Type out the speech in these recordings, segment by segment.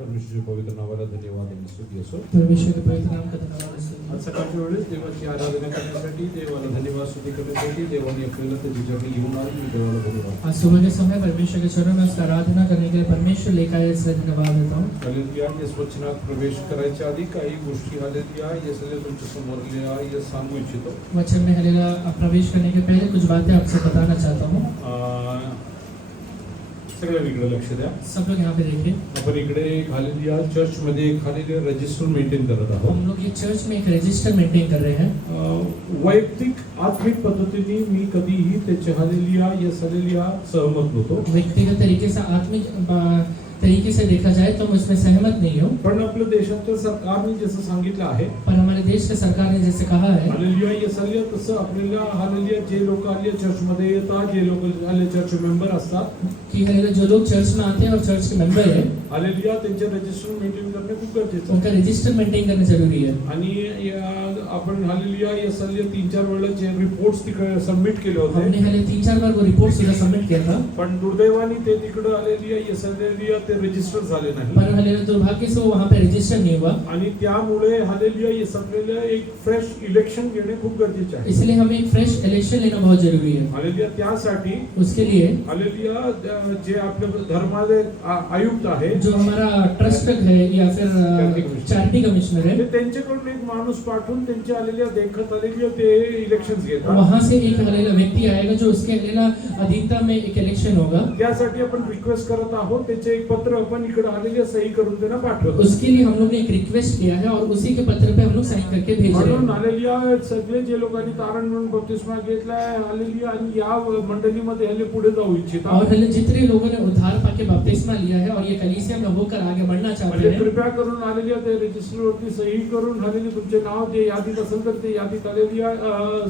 परमेश्वराच्या पवित्र नावाला धन्यवाद आणि स्तुती असो. परमेश्वर के पवित्र नाम का धन्यवाद असो. आज सकाळच्या वेळेस देवाची आराधना करण्यासाठी, देवाला धन्यवाद स्तुती करण्यासाठी देवाने आपल्याला त्याच्याकडे घेऊन आले. मी देवाला धन्यवाद. आज सुबह के समय परमेश्वर के चरणों में उसका आराधना करने के लिए परमेश्वर लेकर आए, इसलिए धन्यवाद देता हूँ. हालेलुया. या वचनात प्रवेश करायच्या आधी काही गोष्टी हालेलुया या सगळ्या तुमच्या समोर या सांगू इच्छितो. वचन में हालेलुया प्रवेश करने के पहले कुछ बातें आपसे बताना चाहता हूँ. सगळ्या इकडे लक्ष द्या. सब लोग यहाँ पे देखिए. आपण इकडे हालेलुया चर्च मध्ये हालेलुया रजिस्टर मेंटेन करत आहोत. हम लोग ये चर्च में एक रजिस्टर मेंटेन कर रहे हैं. वैयक्तिक आत्मिक पद्धतीने मी कधीही त्याच्या हालेलुया या हालेलुया सहमत नव्हतो. व्यक्तिगत तरीके से आत्मिक तरीके से देखा जाए तो मैं उसमें सहमत नहीं हूँ. पण आपल्या देशाच्या सरकारने जसं सांगितलं आहे, पर हमारे देश के सरकार ने जैसे कहा है हालेलुया या हालेलुया तसं आपल्याला हालेलुया जे लोक आले चर्च मध्ये येतात, जे लोक आले चर्च मेंबर असतात कि हालेलुया जो लोग चर्च में आते हैं और चर्च के मेंबर है हालेलुया त्यांचे रजिस्टर मेंटेन करणे खूप गरजेचं आहे. उनका रजिस्टर मेंटेन करना जरूरी है. आणि आपण हालेलुया या हालेलुया 3-4 वेळा जे रिपोर्ट्स तिकडे सबमिट केले होते, हमने हालेलुया 3-4 बार वो रिपोर्ट सुधा सबमिट किया था. पण दुर्दैवाने ते तिकडे हालेलुया या हालेलुया ते रजिस्टर झाले नाही. पर हालेलुया दुर्भाग्य से वो वहाँ पे रजिस्टर नहीं हुआ. आणि त्यामुळे हालेलुया या सगळ्याला एक फ्रेश इलेक्शन घेणे खूप गरजेचे आहे. इसलिए हमें एक फ्रेश इलेक्शन लेना बहुत जरूरी है. हालेलुया त्यासाठी उसके लिए हालेलुया जे आपल्या धर्माचे आयुक्त आहे, जो हमारा ट्रस्ट है या फिर चैरिटी कमिश्नर है, ते त्यांच्याकडून एक माणूस पाठवून त्यांच्या आलेल्या देखत आलेल्या ते इलेक्शन्स घेतात. वहाँ से एक हालेलुया व्यक्ति आएगा जो उसके हालेलुया अधीनता में एक इलेक्शन होगा. त्यासाठी आपण रिक्वेस्ट करत आहोत. त्याचे एक पत्र आपण इकडे आलेल्या सही करून त्यांना पाठवतो. उसके लिए हम लोग ने एक रिक्वेस्ट किया है और उसी के पत्र पे हम लोग साइन करके भेज रहे म्हणून हैं. हालेलुया सगळे जे लोकांनी तारण म्हणून बपतिस्मा घेतलाय हालेलुया आणि या मंडळीमध्ये हल्ले पुढे जाऊ इच्छितात, और हालेलुया जितने लोगों ने उद्धार पाके बपतिस्मा लिया है और ये कलीसिया में होकर आगे बढ़ना चाहते हैं, कृपया करून हालेलुया ते रजिस्टर वरती सही करून हालेलुया तुमचे नाव जे यादीत असेल तर ते यादीत हालेलुया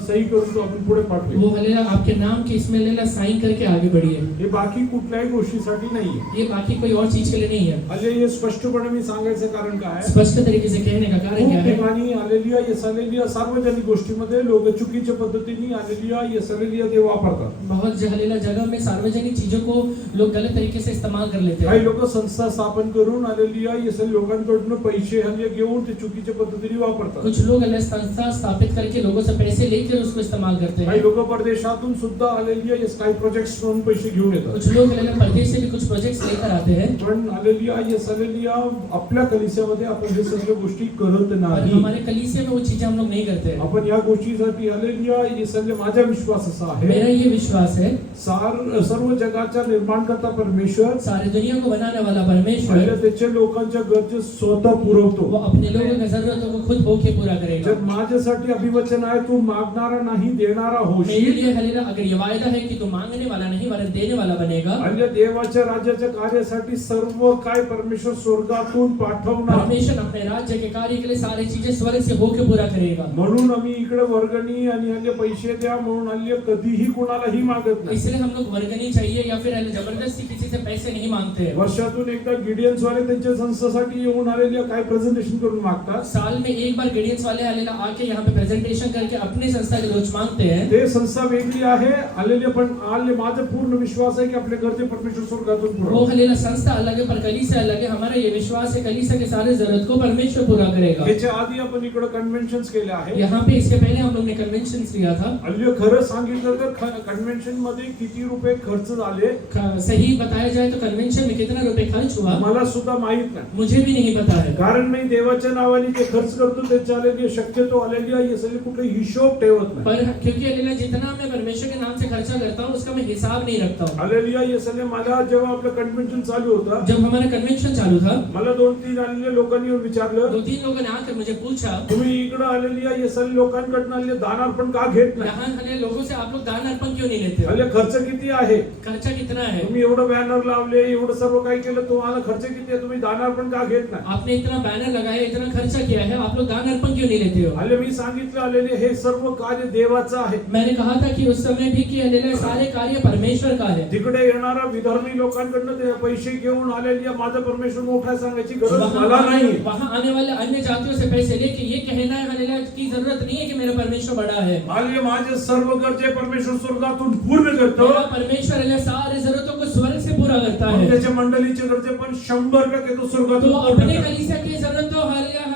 सही करून तो आपण पुढे पाठवू. वो हालेलुया आपके नाम के इसमें हालेलुया साइन करके आगे बढ़िए. हे बाकी कुठल्याही गोष्टीसाठी नाहीये. ये बाकी कोई और चीज के लिए नहीं है. हालेलुया हे स्पष्टपणे मी सांगायचं कारण काय आहे, स्पष्ट तरीके से कहने का कारण क्या खूप है. ठिकाणी हालेलुया या हालेलुया सार्वजनिक गोष्टीमध्ये लोक चुकीच्या पद्धतीने हालेलुया या हालेलुया ते वापरतात. बहुत हालेलुया जगह में सार्वजनिक चीजों को लोग गलत तरीके से इस्तेमाल कर लेते काही हैं. लोक संस्था स्थापन करून हालेलुया या सगळ्या लोकांकडून पैसे हल्ले घेऊन ते चुकीच्या पद्धतीने वापरतात. कुछ लोग हालेलुया संस्था स्थापित करके लोगों से पैसे लेकर उसको इस्तेमाल करते काही हैं. लोक परदेशातून सुद्धा हालेलुया या स्काय प्रोजेक्ट्स म्हणून पैसे घेऊन येतात. कुछ लोग हालेलुया परदेश से भी कुछ प्रोजेक्ट्स लेकर आते हैं. पण हालेलुया या हालेलुया आपल्या कलिसियामध्ये आपण हे सगळ्या गोष्टी करत और नाही. हमारे कलीसिया में वो चीजें हम लोग नहीं करते हैं. आपण या गोष्टीसाठी हालेलुया हे सगळे माझा विश्वास असा मेरा आहे, ये विश्वास है सर्व जगाचा निर्माणकर्ता परमेश्वर सारे दुनिया को बनाने वाला परमेश्वर आणि त्याच्या लोकांच्या गरजा स्वतः वो पुरवतो. अपने लोगों की जरूरतों को खुद होके पूरा करेगा. जर माझ्यासाठी अभिवचन आहे, तू मागणारा नाही देणारा मेरे होशील. लिए हालेलुया अगर ये वायदा है कि तू मांगने वाला नहीं वरन देने वाला बनेगा. आणि देवाच्या राज्याच्या कार्यासाठी सर्व काय परमेश्वर स्वर्गातून पाठवणार. परमेश्वर अपने राज्य के कार्य के लिए सारी चीजें स्वर्ग से होके पूरा करेगा. म्हणून आम्ही इकडे वर्गणी आणि हल्ले पैसे द्या म्हणून हल्ले कधीही कोणालाही मागत नाही. इसलिए हम लोग वर्गनी चाहिए या फिर जबरदस्ती किसी से पैसे नहीं मांगते हैं. वर्षातून एकदा गिडियन्स वाले त्यांच्या संस्थेसाठी येऊन आलेले काय प्रेझेंटेशन करून मागतात. साल में एक बार गिडियंस वाले हालेलुया आके यहाँ पे प्रेजेंटेशन करके अपनी संस्था के लोग मांगते हैं. ते संस्था वेगळी आहे आलेले, पण आले माझा पूर्ण विश्वास आहे की आपल्या घरचे परमेश्वर स्वर्गातून वो पुरवतो. हालेलुया संस्था अलग है पर कलीसिया अलग है. हमारा ये विश्वास है कलीसिया के सारे जरूरत को परमेश्वर पूरा करेगा. याच्या आधी आपण इकडे कन्व्हेन्शन्स केले आहे. यहाँ पे इसके पहले हम लोग ने कन्वेंशन किया था. हल्ली खरं सांगितलं तर कन्व्हेन्शन मध्ये किती रुपये खर्च झाले सही बताया जाए तो कन्वेंशन में कितना रुपए खर्च हुआ मला सुद्धा माहित नाही. मुझे भी नहीं पता है. कारण मी देवाच्या नावाने जे खर्च करतो त्याच्या आलेली शक्यतो आलेली आहे सगळे कुठे हिशोब ठेवत नाही. पर क्योंकि हालेलुया जितना मैं परमेश्वर के नाम से खर्चा करता हूँ उसका मैं हिसाब नहीं रखता हूँ. हालेलुया हे सगळे मला जेव्हा आपलं कन्व्हेन्शन चालू होता, जब हमारा कन्वेंशन चालू था मला 2-3 आलेले लोकांनी येऊन विचारलं, 2-3 लोगों ने आकर मुझे पूछा तुम्ही इकडे आलेली हे सगळे लोकांकडून आलेले दान अर्पण का घेत नाही. यहाँ हालेलुया लोगों से आप लोग दान अर्पण क्यों नहीं लेते हो? हल्ली खर्च किती आहे, खर्चा कितना है? तुम्ही एवढं बॅनर लावले, एवढं सर्व काही केलं, तुम्हाला खर्च किती आहे, तुम्ही दान अर्पण का घेत नाही. आपने इतना बैनर लगाया इतना खर्चा किया है आप लोग दान अर्पण क्यों नहीं लेते हो? हल्ली मी सांगितलं आलेले हे सर्व कार्य देवाचं आहे. मैंने कहा था कि उस समय भी कि हालेलुया सारे कार्य परमेश्वर का है. तिकडे येणारा विधर्मी लोकांकडनं ते पैसे घेऊन आलेली माझा परमेश्वर मोठा सांगायची गरज मला नाही. वहाँ आने वाले अन्य जातियों से पैसे लेके ये कहना है हालेलुया की जरूरत नहीं है कि मेरा परमेश्वर बड़ा है. हालेलुया माझे सर्व गरजे परमेश्वर स्वर्गातून पूर्ण करतो. मेरा परमेश्वर हालेलुया सारे जरूरतों को स्वर्ग से पूरा करता मग है। त्याच्या मंडळीचे गरजे पण 100% तो स्वर्गातून तो पूर्ण अपने करतो. कलीसिया की जरूरत तो हालेलुया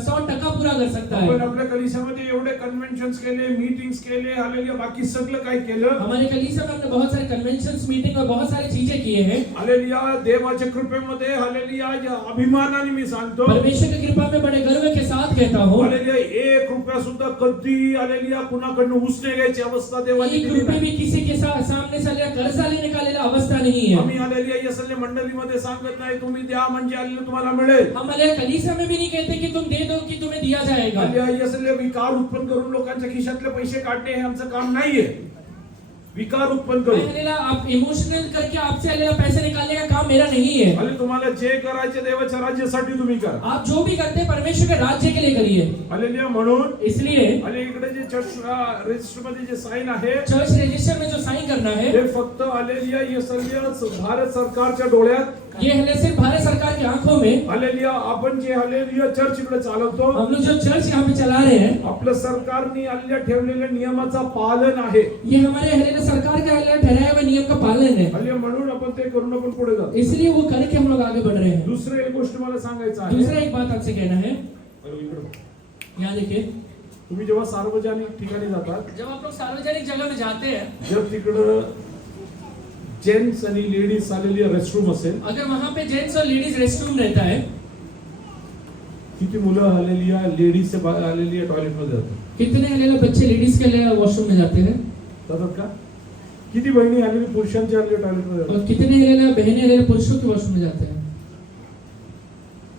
100% पूरा कर सकता आपण है। आपल्या कलिसियामध्ये एवढे कन्व्हेन्शन्स केले, मीटिंग्स केले, हालेलुया, बाकी सगळं काय केलं. हमारे कलीसिया में हमने बहुत सारे कन्वेंशंस, मीटिंग और बहुत सारी चीजें किए हैं। हालेलुया, देवाच्या कृपेमध्ये हालेलुया, या अभिमानाने मी सांगतो, परमेश्वर की कृपा में बड़े गर्व के साथ कहता हूँ, हालेलुया, 1 रुपया सुद्धा कधी हालेलुया कुणाकडनं उसने घ्यायची अवस्था देवाने एक दिली रुपये नाही. भी किसी के सामने से कर्जा लेने का अवस्था नहीं है। आम्ही हालेलुया या सगळ्या मंडळीमध्ये सांगत नाही तुम्ही द्या म्हणजे हालेलुया तुम्हाला मिळेल. हम हमारे कलीसिया में भी नहीं कहते कि तुम दे दो कि तुम्हें दिया जाएगा। हालेलुया, या सगळे विकार उत्पन्न करून लोकांच्या खिशातले पैसे काढणे हे आमचं काम नाहीये. विकार उत्पन्न करून हालेलुया, आप इमोशनल करके आपसे हालेलुया पैसे निकालने का काम मेरा नहीं है। हालेलुया, तुम्हाला जे करायचे देवाच्या राज्यासाठी तुम्ही करा. आप जो भी करते हैं परमेश्वर के राज्य के लिए करिए। हालेलुया, म्हणून इसलिए आणि इकडे जे चर्च रजिस्टर मध्ये जे साइन आहे चर्च रजिस्टर में जो साइन करना है, ते फक्त हालेलुया या सगळ्या भारत सरकारच्या डोळ्यात, ये है सिर्फ भारत सरकार की आंखों में। हालेलुया, आपण जे हालेलुया चर्च इकडे चालवतो, हम लोग जो चर्च यहाँ पे चला रहे हैं, आपल्या सरकारने हालेलुया ठेवलेल्या नियमाचा पालन आहे. ये हमारे हालेलुया सरकार के हालेलुया ठहराए हुए नियम का पालन है। हालेलुया, म्हणून आपण ते करून आपण पुढे जातो. इसलिए वो करके हम लोग आगे बढ़ रहे हैं। दुसरी एक गोष्ट मला सांगायचं आहे. दूसरा एक बात आपसे कहना है, इकडे यहाँ देखिए, तुम्ही जेव्हा सार्वजनिक ठिकाणी जातात, जब आप लोग सार्वजनिक जगह में जाते हैं, जर तिकडं जेंट्स आणि लेडीज आलेली रेस्टरूम असेल, अगर वहाँ पे जेंट्स और लेडीज रेस्टरूम रहता है, किती मुलं आलेली लेडीज से आलेली टॉयलेट मध्ये जातात, कितने हालेलुया बच्चे लेडीज के लिए वॉशरूम में जाते हैं, जातात का? किती बहिणी आलेली पुरुषांची आलेली टॉयलेट मध्ये जातात? और कितने हालेलुया बहनें हालेलुया पुरुषों के वॉशरूम में जाते हैं।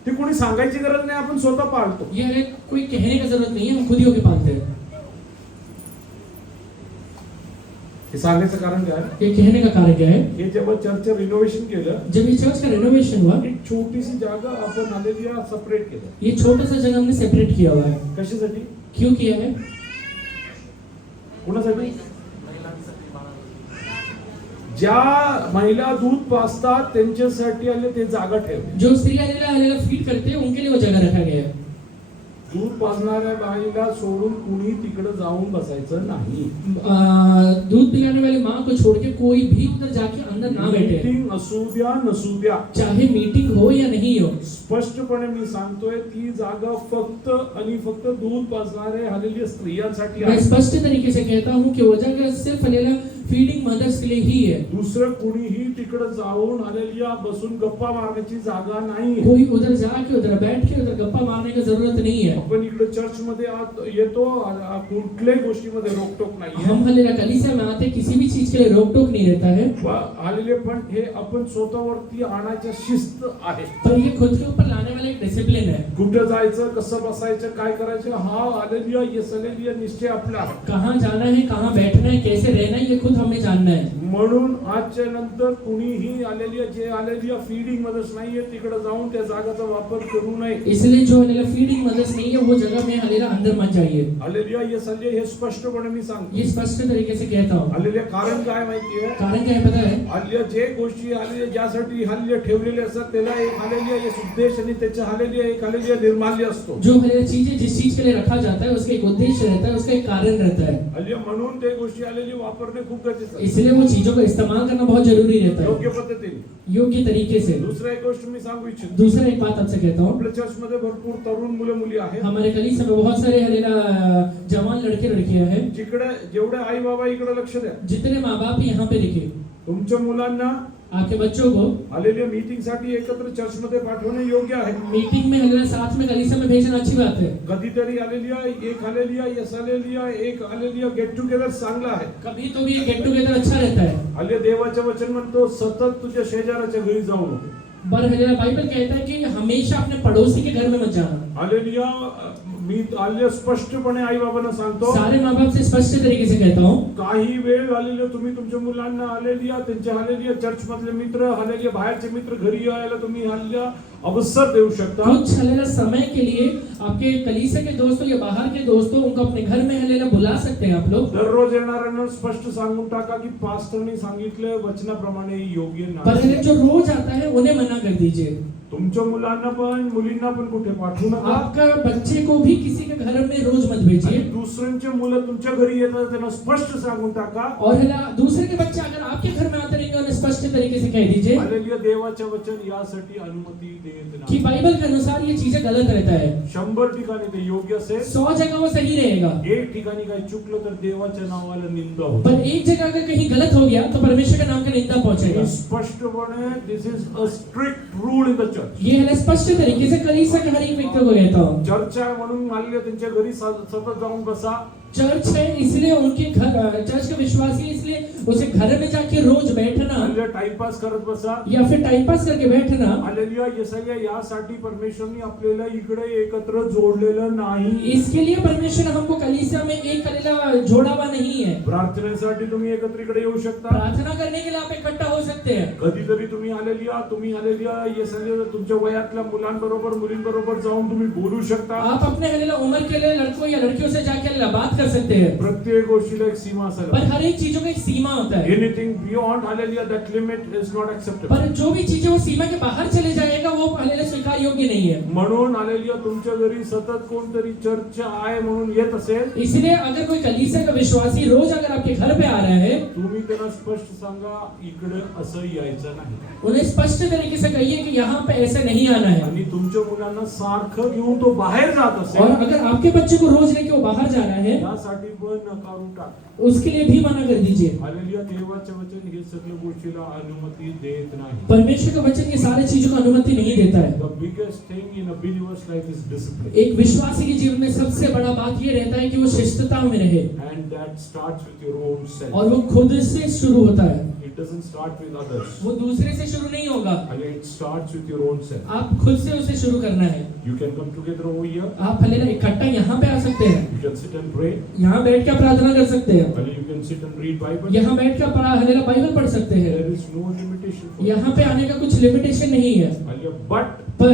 ते कोणी सांगायची गरज नाही, आपण स्वतः पाळतो. ये हालेलुया कोई कहने की जरूरत नहीं है, हम खुद ही होके पालते हैं। हे सांगायचं कारण काय? ये कहने का कारण क्या है, हे जेव्हा चर्च रिनोव्हेशन केलं, जब ये चर्च का रेनोवेशन हुआ, एक छोटीशी जागा आपण आलेली सेपरेट केलं. ये छोटा सा जगह हमने सेपरेट किया हुआ है। कशासाठी? क्यों किया है? कोणासाठी? ज्या महिला दूध पाजतात त्यांच्यासाठी आले ते जागा ठेवली. जो स्त्री हालेलुया फीड करते हैं उनके लिए वो जगह रखा गया है। दूध पाजणाऱ्या बाईला सोडून कुणी तिकडे जाऊन बसायचं नाही. दूध पिलाने वाली माँ को छोड़ के कोई भी उधर जाके अंदर ना बैठे, मीटिंग असू द्या नसू द्या, चाहे मीटिंग हो या नहीं हो। स्पष्टपणे मी सांगतोय, ती जागा फक्त आणि फक्त दूध पाजणारे हालेलुया स्त्रियांसाठी मैं आहे. स्पष्ट तरीके से कहता हूँ कि वो जगह सिर्फ हालेलुया फीडिंग मदर्स के लिए ही है। दुसरं कुणीही तिकडे जाऊन हालेलुया बसून गप्पा मारण्याची जागा नाही. कोई उधर जाके उधर बैठ के उधर गप्पा मारने की जरूरत नहीं है। आपण इकडे चर्च मध्ये येतो, कुठल्याही गोष्टीमध्ये रोकटोक नाहीये. हम हालेलुया कलीसिया में आते किसी भी चीज के लिए रोक टोक नहीं रहता है, हालेलुया, पण हे आपण स्वतःवरती आणायचं शिस्त आहे. पर ये खुद के ऊपर लाने वाला एक डिसिप्लिन है। कुठं जायचं, कसं बसायचं, काय करायचं, हा हालेलुया ये हालेलुया निश्चय आपला आहे. कहाँ जाना है, कहाँ बैठना है, कैसे रहना है, ये खुद हमें जानना है। म्हणून आजच्या नंतर कुणीही आलेली जे आलेली फीडिंग मदर्स नाहीये तिकडे जाऊन त्या जागाचा वापर करू नये. इसलिए जो हालेलुया फीडिंग मदर्स नहीं है वो जगह में हालेलुया अंदर मत जाइए। हालेलुया, ये सल्ले हे स्पष्टपणे मी सांगतो. ये स्पष्ट तरीके से कहता हूँ। हालेलुया, कारण काय माहितीये? कारण क्या है पता है? हालेलुया, जे गोष्टी हालेलुया ज्यासाठी हालेलुया ठेवलेले असतात त्याला एक हालेलुया एक उद्देश आणि त्याच्या हालेलुया एक हालेलुया निर्माल्य असतो. जो हालेलुया चीजें जिस चीज के लिए रखा जाता है उसका एक उद्देश्य रहता है, उसका एक कारण रहता है। हालेलुया, म्हणून ते गोष्टी हालेलुया वापरणे खूप गरजेचं आहे. इसलिए वो चीजों का इस्तेमाल करना बहुत जरूरी रहता है, योग्य पद्धतीने. योग्य तरीके से। दुसरा एक गोष्ट मी सांगू इच्छितो. दूसरा एक बात आपसे कहता हूँ, आपल्या चर्च मध्ये भरपूर तरुण मुलं मुली आहेत. हमारे कलीसिया में बहुत सारे हालेलुया जवान लड़के लड़कियां हैं। जिकडे जेवढे आई बाबा इकडे लक्ष द्या. जितने माँ बाप यहाँ पे दिखे, तुमच्या मुलांना आपके बच्चों को हालेलुया मीटिंग साठी एकत्र चर्च मध्ये पाठवणे योग्य आहे. मीटिंग में हालेलुया साथ में कलीसिया में भेजना अच्छी बात है। कधीतरी हालेलुया एक हालेलुया यस हालेलुया एक हालेलुया गेट टुगेदर चांगला आहे. कभी तो भी गेट टुगेदर अच्छा रहता है। हालेलुया, देवाचं वचन म्हणतो सतत तुझ्या शेजाऱ्याच्या घरी जाऊ नको. पर हालेलुया बाइबल कहता है कि हमेशा अपने पड़ोसी के घर में मत जाना। हालेलुया, मी हालेलुया स्पष्टपणे आई बाबांना सांगतो, सारे माँ बाप से स्पष्ट तरीके से कहता हूँ, काही वेळ हालेलुया तुम्ही तुमच्या मुलांना हालेलुया त्यांच्या हालेलुया चर्च मधले मित्र हालेलुया बाहेरचे मित्र घरी यायला तुम्ही हालेलुया अवसर देऊ शकता. कुछ हालेलुया समय के लिए आपके कलीसिया के दोस्तों या बाहर के दोस्तों उनको अपने घर में हालेलुया बुला सकते हैं आप लोग। दररोज येणाऱ्यांना स्पष्ट सांगून टाका की पास्टरने सांगितलं वचनाप्रमाणे योग्य पर नाही. जो रोज आता है उन्हें मना कर दीजिए। तुमच्या मुलांना पण मुलींना पण कुठे पाठवू नका. आपका बच्चे को भी किसी के घर में रोज मत आणि भेजिए. दुसऱ्यांचे मुलं तुमच्या घरी येतात त्यांना स्पष्ट सांगून टाका. और है ना, दूसरे के बच्चे अगर आपके घर में आते रहेंगे, उन्हें स्पष्ट तरीके से कह दीजिए हालेलुया. देवाचे वचन यासाठी अनुमती देत कि नाही. बाइबल के अनुसार ये चीजें गलत रहता है. 100 ठिकाणी ते योग्य असेल, 100 जगह वो सही रहेगा, एक ठिकाणी काही चुकलं तर देवाच्या नावाला निंदा होते. पर एक जगह अगर कहीं गलत हो गया तो परमेश्वर के नाम का निंदा पहुंचेगा. स्पष्टपणे this is a strict rule in the church. ये है ना, स्पष्ट तरीके से कलीसिया के हर एक व्यक्ति को कहता हूँ. चर्च आहे म्हणून मानले त्यांच्या घरी सतत जाऊन बसा. चर्च है इसलिए उनके घर, चर्च के विश्वासी इसलिए उसे घर में जाके रोज बैठना टाइमपास करत बसा या फिर टाइम पास करके बैठना. हालेलुया. येसाया यासाठी परमेश्वरने आपल्याला इकडे एकत्र जोडलेलं नाही. इसके लिए परमेश्वर हमको कलीसिया में एक कलीला जोड़ा हुआ नहीं है. प्रार्थनेसाठी तुम्ही एकत्र इकडे येऊ शकता. प्रार्थना करने के लिए आप इकट्ठा हो सकते हैं. कधीतरी तुम्ही हालेलुया येसाया तुमच्या वयातल्या मुलांबरोबर मुलींबरोबर जाऊन तुम्ही बोलू शकता. आप अपने हलेला उम्र के लिए लड़कों या लड़कियों से जाके हलेला बात कर सकते हैं. प्रत्येक गोष्टीला एक सीमा पर असेल. हर एक चीजों का एक सीमा होता है. Anything beyond hallelujah that limit is not acceptable. पर जो भी चीजें वो सीमा के बाहर चले जाएगा वो हलेला स्वीकार योग्य नहीं है. म्हणून हालेलुया तुमच्या घरी सतत कोणतरी चर्च आहे म्हणून येत असेल, इसलिए अगर कोई कलीसिया का विश्वासी रोज अगर आपके घर पे आ रहा है, तुम्ही त्यांना स्पष्ट सांगा इकडे असं यायचं नाही. उन्हें स्पष्ट तरीके से कहिए कि यहाँ पे ऐसे नहीं आना है. आणि तुमच्या मुलांना सारखं घेऊन तो बाहेर जात और असेल, अगर आपके बच्चे को रोज लेके वो बाहर जा रहा है, त्यासाठी पण नकारून टाक. उसके लिए भी मना कर दीजिए. हालेलुया. देवाचे वचन हे सगळ्या गोष्टीला अनुमती देत नाही. परमेश्वर का वचन ये सारी चीजों को अनुमति नहीं देता है. The biggest thing in a believer's life is discipline. एक विश्वासी के जीवन में सबसे बड़ा बात ये रहता है कि वो शिष्टता में रहे. And that starts with your own self. और वो खुद से शुरू होता है. It doesn't start with others. वो दूसरे से शुरू नहीं होगा. And it starts with your own self. आप खुद से उसे शुरू करना है. You can come together over here. आप हलेला इकट्ठा यहाँ पे आ सकते हैं. You can sit and pray. यहाँ बैठ के प्रार्थना कर सकते हैं. And you can sit and read Bible. यहाँ बैठ के हलेला बाइबल पढ़ सकते हैं. There is no limitation for यहाँ पे आने का कुछ लिमिटेशन नहीं है. Hallelujah. But पर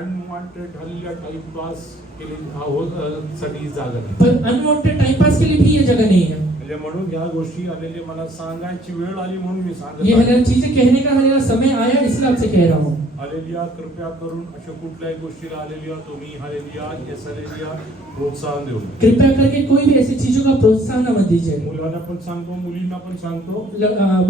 unwanted hallelujah time pass के लिए साठी जागा नाही. पर अनवांटेड टाइम पास के लिए भी ये जगह नहीं है. म्हणजे म्हणून ह्या गोष्टी आलेली मला सांगायची वेळ आली म्हणून मी सांगत ये आहे. हलेला चीजें कहने का हलेला समय आया, इसलिए आपसे कह रहा हूँ. हालेलुया. कृपया करून अशा कुठल्याही गोष्टीला हालेलुया तुम्ही हालेलुया येस हालेलुया प्रोत्साहन देऊ नका. कृपया करके कोई भी ऐसी चीजों का प्रोत्साहन मत दीजिए. मुलांना पण सांगतो, मुलींना पण सांगतो.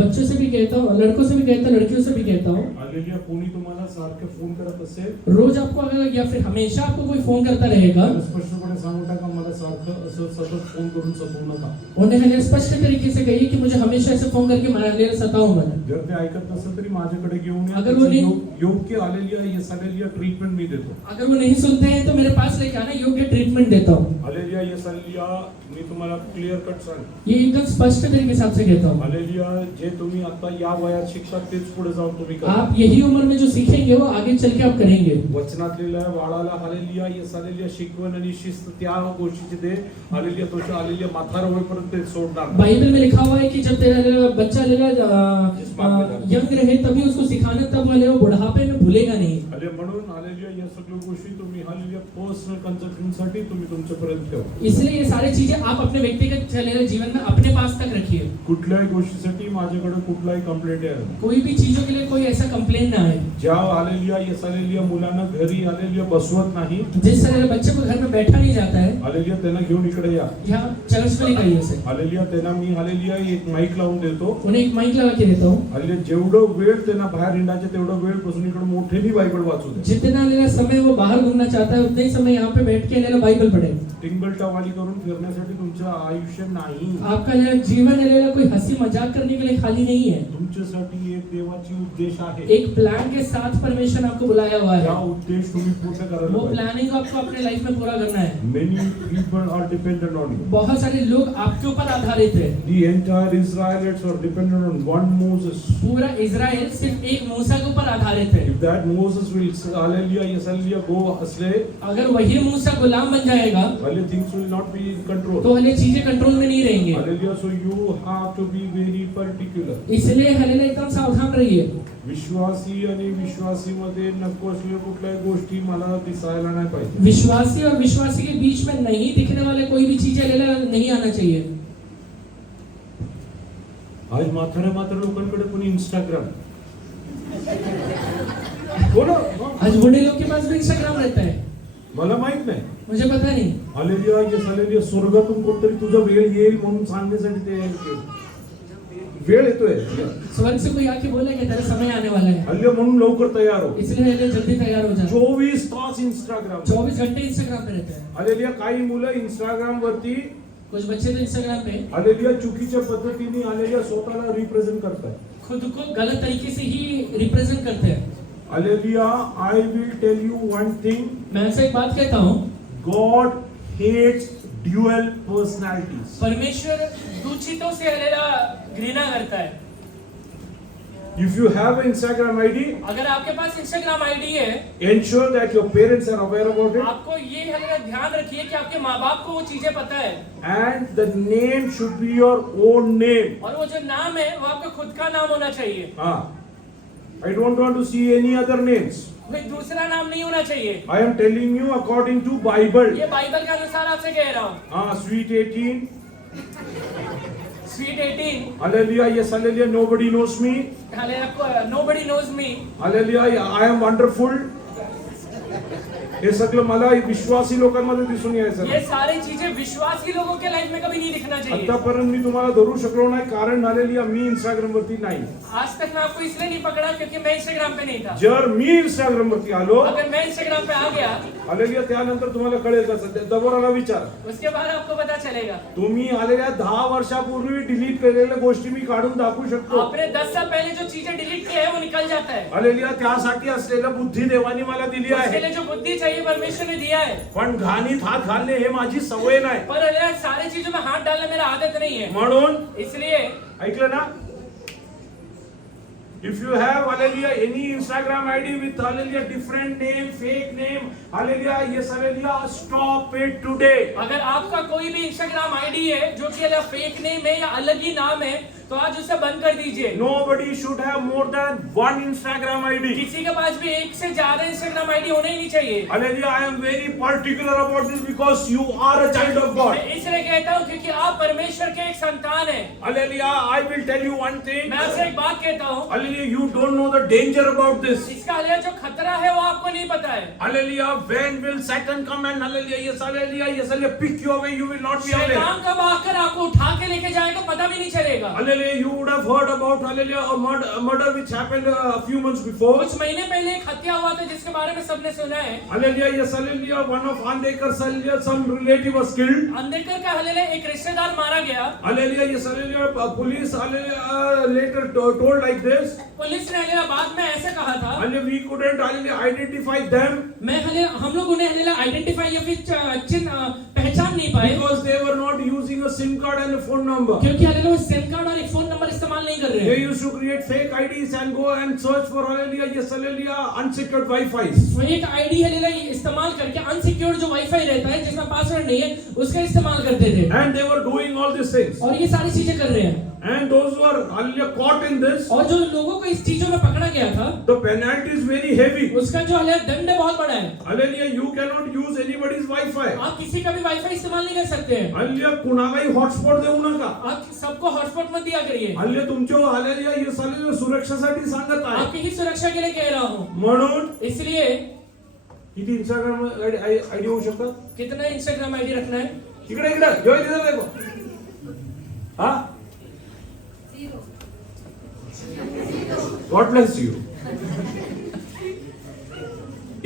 बच्चों से भी कहता हूँ, लड़कों से भी कहता हूँ, लड़कियों से भी कहता हूँ. हालेलुया. कोणी तुम्हाला सारखे फोन करत असेल, रोज आपको अगर या फिर हमेशा आपको कोई फोन करता रहेगा, तर स्पष्टपणे सांगू टाका मला सारखं असं सतत फोन करून सतवू नका. उन्हें हलेला स्पष्ट तरीके से कहिए कि मुझे हमेशा ऐसे फोन करके हलेला सताओ मत. जर ते ऐकत नसेल तरी माझ्याकडे घेऊन या. अगर वो नहीं- योग्य हालेलुया येस हालेलुया ट्रीटमेंट मी देतो. अगर वो नहीं सुनते हैं तो मेरे पास लेके आना, योग्य ट्रीटमेंट देता हूँ. Hallelujah yes hallelujah. मी तुम्हाला क्लिअर कट सांग. ये एकदम स्पष्ट तरीके से आपसे कहता हूँ. हालेलुया. जे तुम्ही आता या वयात शिकतात तेच पुढे जाऊन तुम्ही करा. आप यही उम्र में जो सीखेंगे वो आगे चल के आप करेंगे. वचनात लिहिलं आहे वाळाला हालेलुया येस हालेलुया शिकवण आणि शिस्त त्या गोष्टीची दे. हालेलुया तो हालेलुया म्हातार होईपर्यंत ते सोडणार नाही. बाइबल में लिखा हुआ है कि जब तेरा बच्चा यंग रहे तभी उसको सिखाना, तब वो बुढ़ापे में भूलेगा नहीं. हाले म्हणून हालेलुया या सगळ्या गोष्टी तुम्ही हालेलुया पर्सनल कन्सल्टिंग साठी तुम्ही तुमच्यापर्यंत ठेवा. इसलिए ये सारी चीजें आप अपने व्यक्तिगत जीवन में अपने पास तक रखिए. कुठल्याही गोष्टीसाठी माझ्याकडे कुठलाही कंप्लेंट आहे. कोई भी चीजों के लिए कोई ऐसा कंप्लेन ना आए. ज्या हालेलुया येस हालेलुया मुलांना घरी हालेलुया बसवत नाही, जिस तरह बच्चे को घर में बैठा नहीं जाता है, हालेलुया त्यांना घेऊन इकडे या. यहाँ चर्च में लेकर आइए उसे. हालेलुया. त्यांना मी हालेलुया एक माईक लावून देतो. उन्हें एक माइक लगा के देता हूँ. हालेलुया. जेवढं वेळ त्यांना बाहेर हिंडायचं तेवढं वेळ बसून इकडे मोठेनी बायबल वाचू दे. जितना लेला समय वो बाहर घूमना चाहता है उतना ही समय यहाँ पे बैठ के लेला बाइबल पढ़े. टिंगलटावाली करून फिरण्यासाठी तुमचं आयुष्य नाही. आपका लेला जीवन लेला कोई हंसी मजाक करने के लिए खाली नहीं है. तुमच्यासाठी एक देवाची उद्देश आहे. एक प्लान के साथ परमेश्वर ने आपको बुलाया हुआ या है. उद्देश तुम्ही पूर्ण करायला वो पाहिजे. प्लानिंग आपको अपने लाइफ में पूरा करना है. Many people are dependent on you. बहुत सारे लोग आपके ऊपर आधारित है. The entire Israelites are dependent on one Moses. पूरा इजराइल सिर्फ एक मूसा के ऊपर आधारित है. If that Moses will hallelujah yes hallelujah go असले, अगर वही मूसा गुलाम बन जाएगा hallelujah things will not be in control. तो हले चीजें कंट्रोल में नहीं रहेंगे. Hallelujah. So you have to be very particular. इसलिए हले एकदम सावधान रहिए. विश्वासी आणि विश्वासीमध्ये नको असलेल्या कुठल्याही गोष्टी मला दिसायला नाही पाहिजे. विश्वासी और विश्वासी के बीच में नहीं दिखने वाले कोई भी चीजें लेला नहीं आना चाहिए. आज म्हाताऱ्या लोकांकडे पण इंस्टाग्राम बोलो. आज बूढ़े लोग के पास भी इंस्टाग्राम रहता है, मला माहित नाही. मुझे पता नहीं. Hallelujah, yes hallelujah. स्वर्गातून कोणतरी तुझा वेळ येईल म्हणून सांगण्यासाठी ते वेळ येतोय. स्वर्ग से कोई आके बोले कि तेरा समय आने वाला है, हालेलुया, म्हणून लवकर तयार हो. इसलिए जल्दी तैयार हो जा. 24 तास इंस्टाग्राम. 24 घंटे इंस्टाग्राम पे रहते हैं. हालेलुया, काही मुलं इंस्टाग्राम वरती कुछ बच्चे तो इंस्टाग्राम पे हालेलुया चुकीच्या पद्धतीने हालेलुया स्वतःला रिप्रेझेंट करतात. खुद को गलत तरीके से ही रिप्रेजेंट करते हैं. Hallelujah, I will tell you one thing. मैं ऐसे एक बात कहता हूँ, गॉड हेट्स ड्यूअल पर्सनैलिटीज. परमेश्वर दूषितों से हलेला घृणा करता है. If you have an Instagram ID, अगर आपके पास इंस्टाग्राम आईडी है, ensure that your parents are aware about it, आपको ये हमेशा ध्यान रखिए कि आपके माँ बाप को वो चीजें पता है, and the name should be your own name. और वो जो नाम है वो आपका खुद का नाम होना चाहिए. I don't want to see any other names. कोई दूसरा नाम नहीं होना चाहिए. I am telling you according to Bible. ये बाइबल के अनुसार आपसे कह रहा हूँ. Sweet 18. Sweet 18. Hallelujah, yes, hallelujah. Nobody knows me. Nobody knows me. Hallelujah, I am wonderful. हे सगळं मला विश्वासी लोकांमध्ये दिसून यायचं. ये सारी चीजें विश्वासी लोगों के लाइफ में कभी नहीं दिखना चाहिए. आतापर्यंत मी तुम्हाला धरू शकलो नाही, कारण हालेलुया मी इंस्टाग्राम वरती नाही. आज तक मैं आपको इसलिए नहीं पकड़ा क्योंकि मैं इंस्टाग्राम पे नहीं था. जर मी इंस्टाग्राम वरती आलो, अगर मैं इंस्टाग्राम पे आ गया, हालेलुया, त्यानंतर तुम्हाला कळेल का सध्या दबोराला विचार. उसके बाद आपको पता चलेगा. तुम्ही हालेलुया 10 वर्षापूर्वी डिलीट केलेल्या गोष्टी मी काढून दाखवू शकतो. आपने 10 साल पहले जो चीजें डिलीट की है वो निकल जाता है. हालेलुया, त्यासाठी असलेलं बुद्धी देवाने मला दिली उसके आहे. लिए जो बुद्धि चाहिए परमेश्वर ने दिया है. पण घाणीत हात घालणे हे माझी सवय नाही. पर अल्लाह सारी चीजों में हाथ डालना मेरा आदत नहीं है. म्हणून इसलिए ऐकलं ना, if you have hallelujah any Instagram ID with hallelujah different name, fake name, hallelujah, yes, hallelujah, stop it today. अगर आपका कोई भी इंस्टाग्राम आईडी है जो कि फेक नेम है या अलग ही नाम है, तो आज उसे बंद कर दीजिए. Nobody should have more than one Instagram ID. किसी के पास भी एक से ज्यादा इंस्टाग्राम आईडी होना ही नहीं चाहिए. Hallelujah, I am very particular about this because you are a child of God. मैं इसलिए कहता हूँ क्योंकि आप परमेश्वर के एक संतान हैं. Hallelujah, I will tell you one thing. मैं आपसे एक बात कहता हूँ. Hallelujah, you don't know the danger about this. इसका हालिया जो खतरा है वो आपको नहीं पता है. Hallelujah, when will Satan come and hallelujah, yes, hallelujah, pick you away, you will not be aware. शैतान कब आकर आपको उठा के लेके जाएगा पता भी नहीं चलेगा. Hallelujah, you would have heard about hallelujah a murder which happened a few months before. कुछ महीने पहले एक हत्या हुआ था जिसके बारे में सबने सुना है. Hallelujah, yes, hallelujah, one of Andekar's hallelujah, some relative was killed. अंधेकर का हालिया एक रिश्तेदार मारा गया. Hallelujah, yes, hallelujah, police hallelujah later told like this. Police ने हालिया बाद में ऐसे कहा था. Hallelujah, we couldn't hallelujah identify them मैं हालिया हम लोग उन्हें हालिया आइडेंटिफाई या फिर चिन्ह पहचान नहीं पाए. because they were not using a SIM card and a phone number. क्योंकि हालिया वो सिम कार्ड और एक फोन नंबर इस्तेमाल नहीं कर रहे They हैं. used to create fake IDs and go and search for hallelujah, yes, hallelujah, unsecured Wi-Fi. वो एक आईडी हालिया इस्तेमाल करके अनसिक्योर्ड जो वाईफाई रहता है जिसमें पासवर्ड नहीं है उसका इस्तेमाल करते थे. And they were doing all these things. और ये सारी चीजें कर रहे हैं. And those who are hallelujah caught in this, और जो लोगों को इस चीजों में पकड़ा गया था the penalty is very heavy. उसका जो हालिया दंड है बहुत बड़ा है. Hallelujah, you cannot use anybody's Wi-Fi. आप किसी का भी वाईफाई इस्तेमाल नहीं कर सकते हैं. Hallelujah, कुणालाही हॉटस्पॉट देऊ नका. आप सबको हॉटस्पॉट मत दिया करिए. हल्ली तुमच्या हालेलुया हे हल्ली सुरक्षेसाठी सांगत आहे. आपकी ही सुरक्षा के लिए कह रहा हूँ. म्हणून इसलिए किती इंस्टाग्राम आयडी होऊ शकतात? कितना इंस्टाग्राम आईडी रखना है? इकडे इकडे जॉय तिथे देखो. हा? God bless you.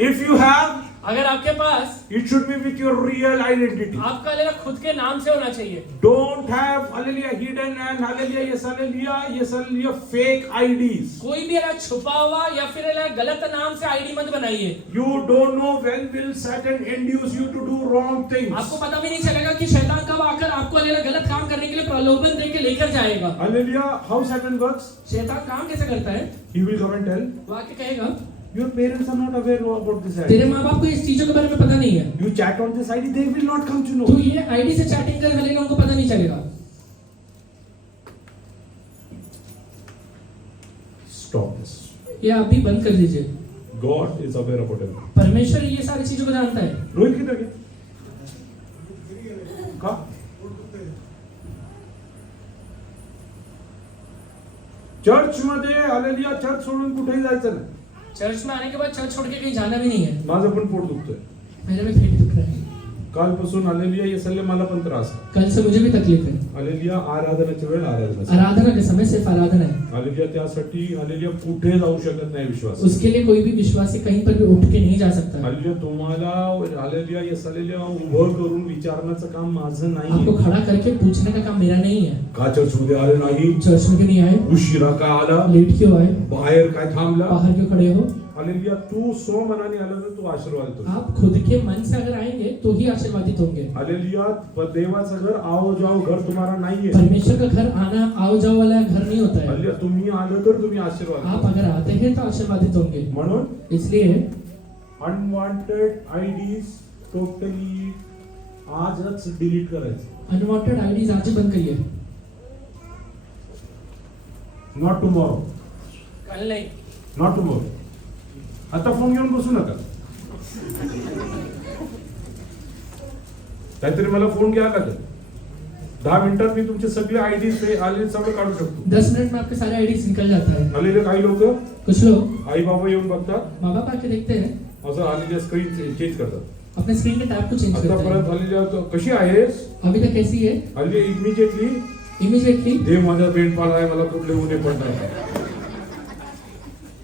If you have, अगर आपके पास, it should be with your real identity. आपका लेना खुद के नाम से होना चाहिए. Don't have hallelujah hidden and hallelujah yes hallelujah fake IDs. कोई भी अलग छुपा हुआ या फिर अलग गलत नाम से आईडी मत बनाइए. You don't know when will Satan induce you to do wrong things. आपको पता भी नहीं चलेगा कि शैतान कब आकर आपको लेना गलत काम करने के लिए प्रलोभन देके लेकर जाएगा. Hallelujah, how Satan works? शैतान काम कैसे करता है? He will come and tell. वो आके कहेगा Your parents are not aware about this ID. तेरे माँ बाप को इस चीजों के बारे में पता नहीं है. You chat on this ID, they will not come to know. तो ये आईडी से चैटिंग कर लेगा उनको पता नहीं चलेगा. Stop this. ये आप भी बंद कर दीजिए. God is aware about everything. परमेश्वर ये सारी चीजों को जानता है. रोहित किधर गया? का? चर्च मध्ये हालेलुया चर्च सोडून कुठेही जायचं नाही. चर्च में आने के बाद चर्च छोड़ के कहीं जाना भी नहीं है। माझं पण पोट दुखतोय मेरा भी पेट दुख रहा है। कालपासून हालेलुया येसले मला पण त्रास आहे कल से मुझे भी तकलीफ है। हालेलुया आराधनाच्या वेळ आराधना आराधना के समय सिर्फ आराधना है। हालेलुया त्यासाठी हालेलुया कुठे जाऊ शकत नाही विश्वास उसके लिए कोई भी विश्वासी कहीं पर भी उठ के नहीं जा सकता। हालेलुया तुम्हाला हालेलुया येसलेल्या उभं करून विचारण्याचं काम माझं आपको नाही खड़ा करके पूछने का काम मेरा नहीं है। का चर्च मध्ये आले नाही चर्च में क्यों नहीं आए? उशिरा का आला लेट क्यों आए? बाहेर काय थांबला बाहर क्यों खड़े हो? हालेलुया तू स्वमनाने आला तर तू आशीर्वादित होशील आप खुद के मन से अगर आएंगे तो ही आशीर्वादित होंगे। हालेलुया देवाचं घर आओ जाओ घर तुम्हारा नाहीये परमेश्वर का घर आना आओ जाओ वाला घर नहीं होता है। हालेलुया तुम्ही आलं तर तुम्ही आशीर्वाद आप अगर आते हैं तो आशीर्वादित होंगे। म्हणून इसलिए अनवॉन्टेड आयडीज टोटली आजच डिलीट करायचं अनवांटेड आईडीज आज ही बंद करिए। नॉट टुमॉरो कल नहीं। नॉट टुमॉरो आता फोन घेऊन बसू नका काहीतरी मला फोन घ्यायला लागेल 10 मिनिटात मी तुमचे सगळे आयडी आले सगळं काढू शकतो 10 मिनट में आपके सारे आईडीज निकल जाता है। आलेले काही लोक कुछ लोग आई बाबा येऊन बघतात माँ बाप आके देखते हैं, असं आलेल्या स्क्रीन चेंज करतात अपने स्क्रीन के टैब को चेंज करते आतापर्यंत हैं। आलेल्या कशी आहेस अभी तक कैसी है? आले इमिजिएटली इमीडिएटली देव माझा पेंट पाला आहे मला कुठले उन्हे पडणार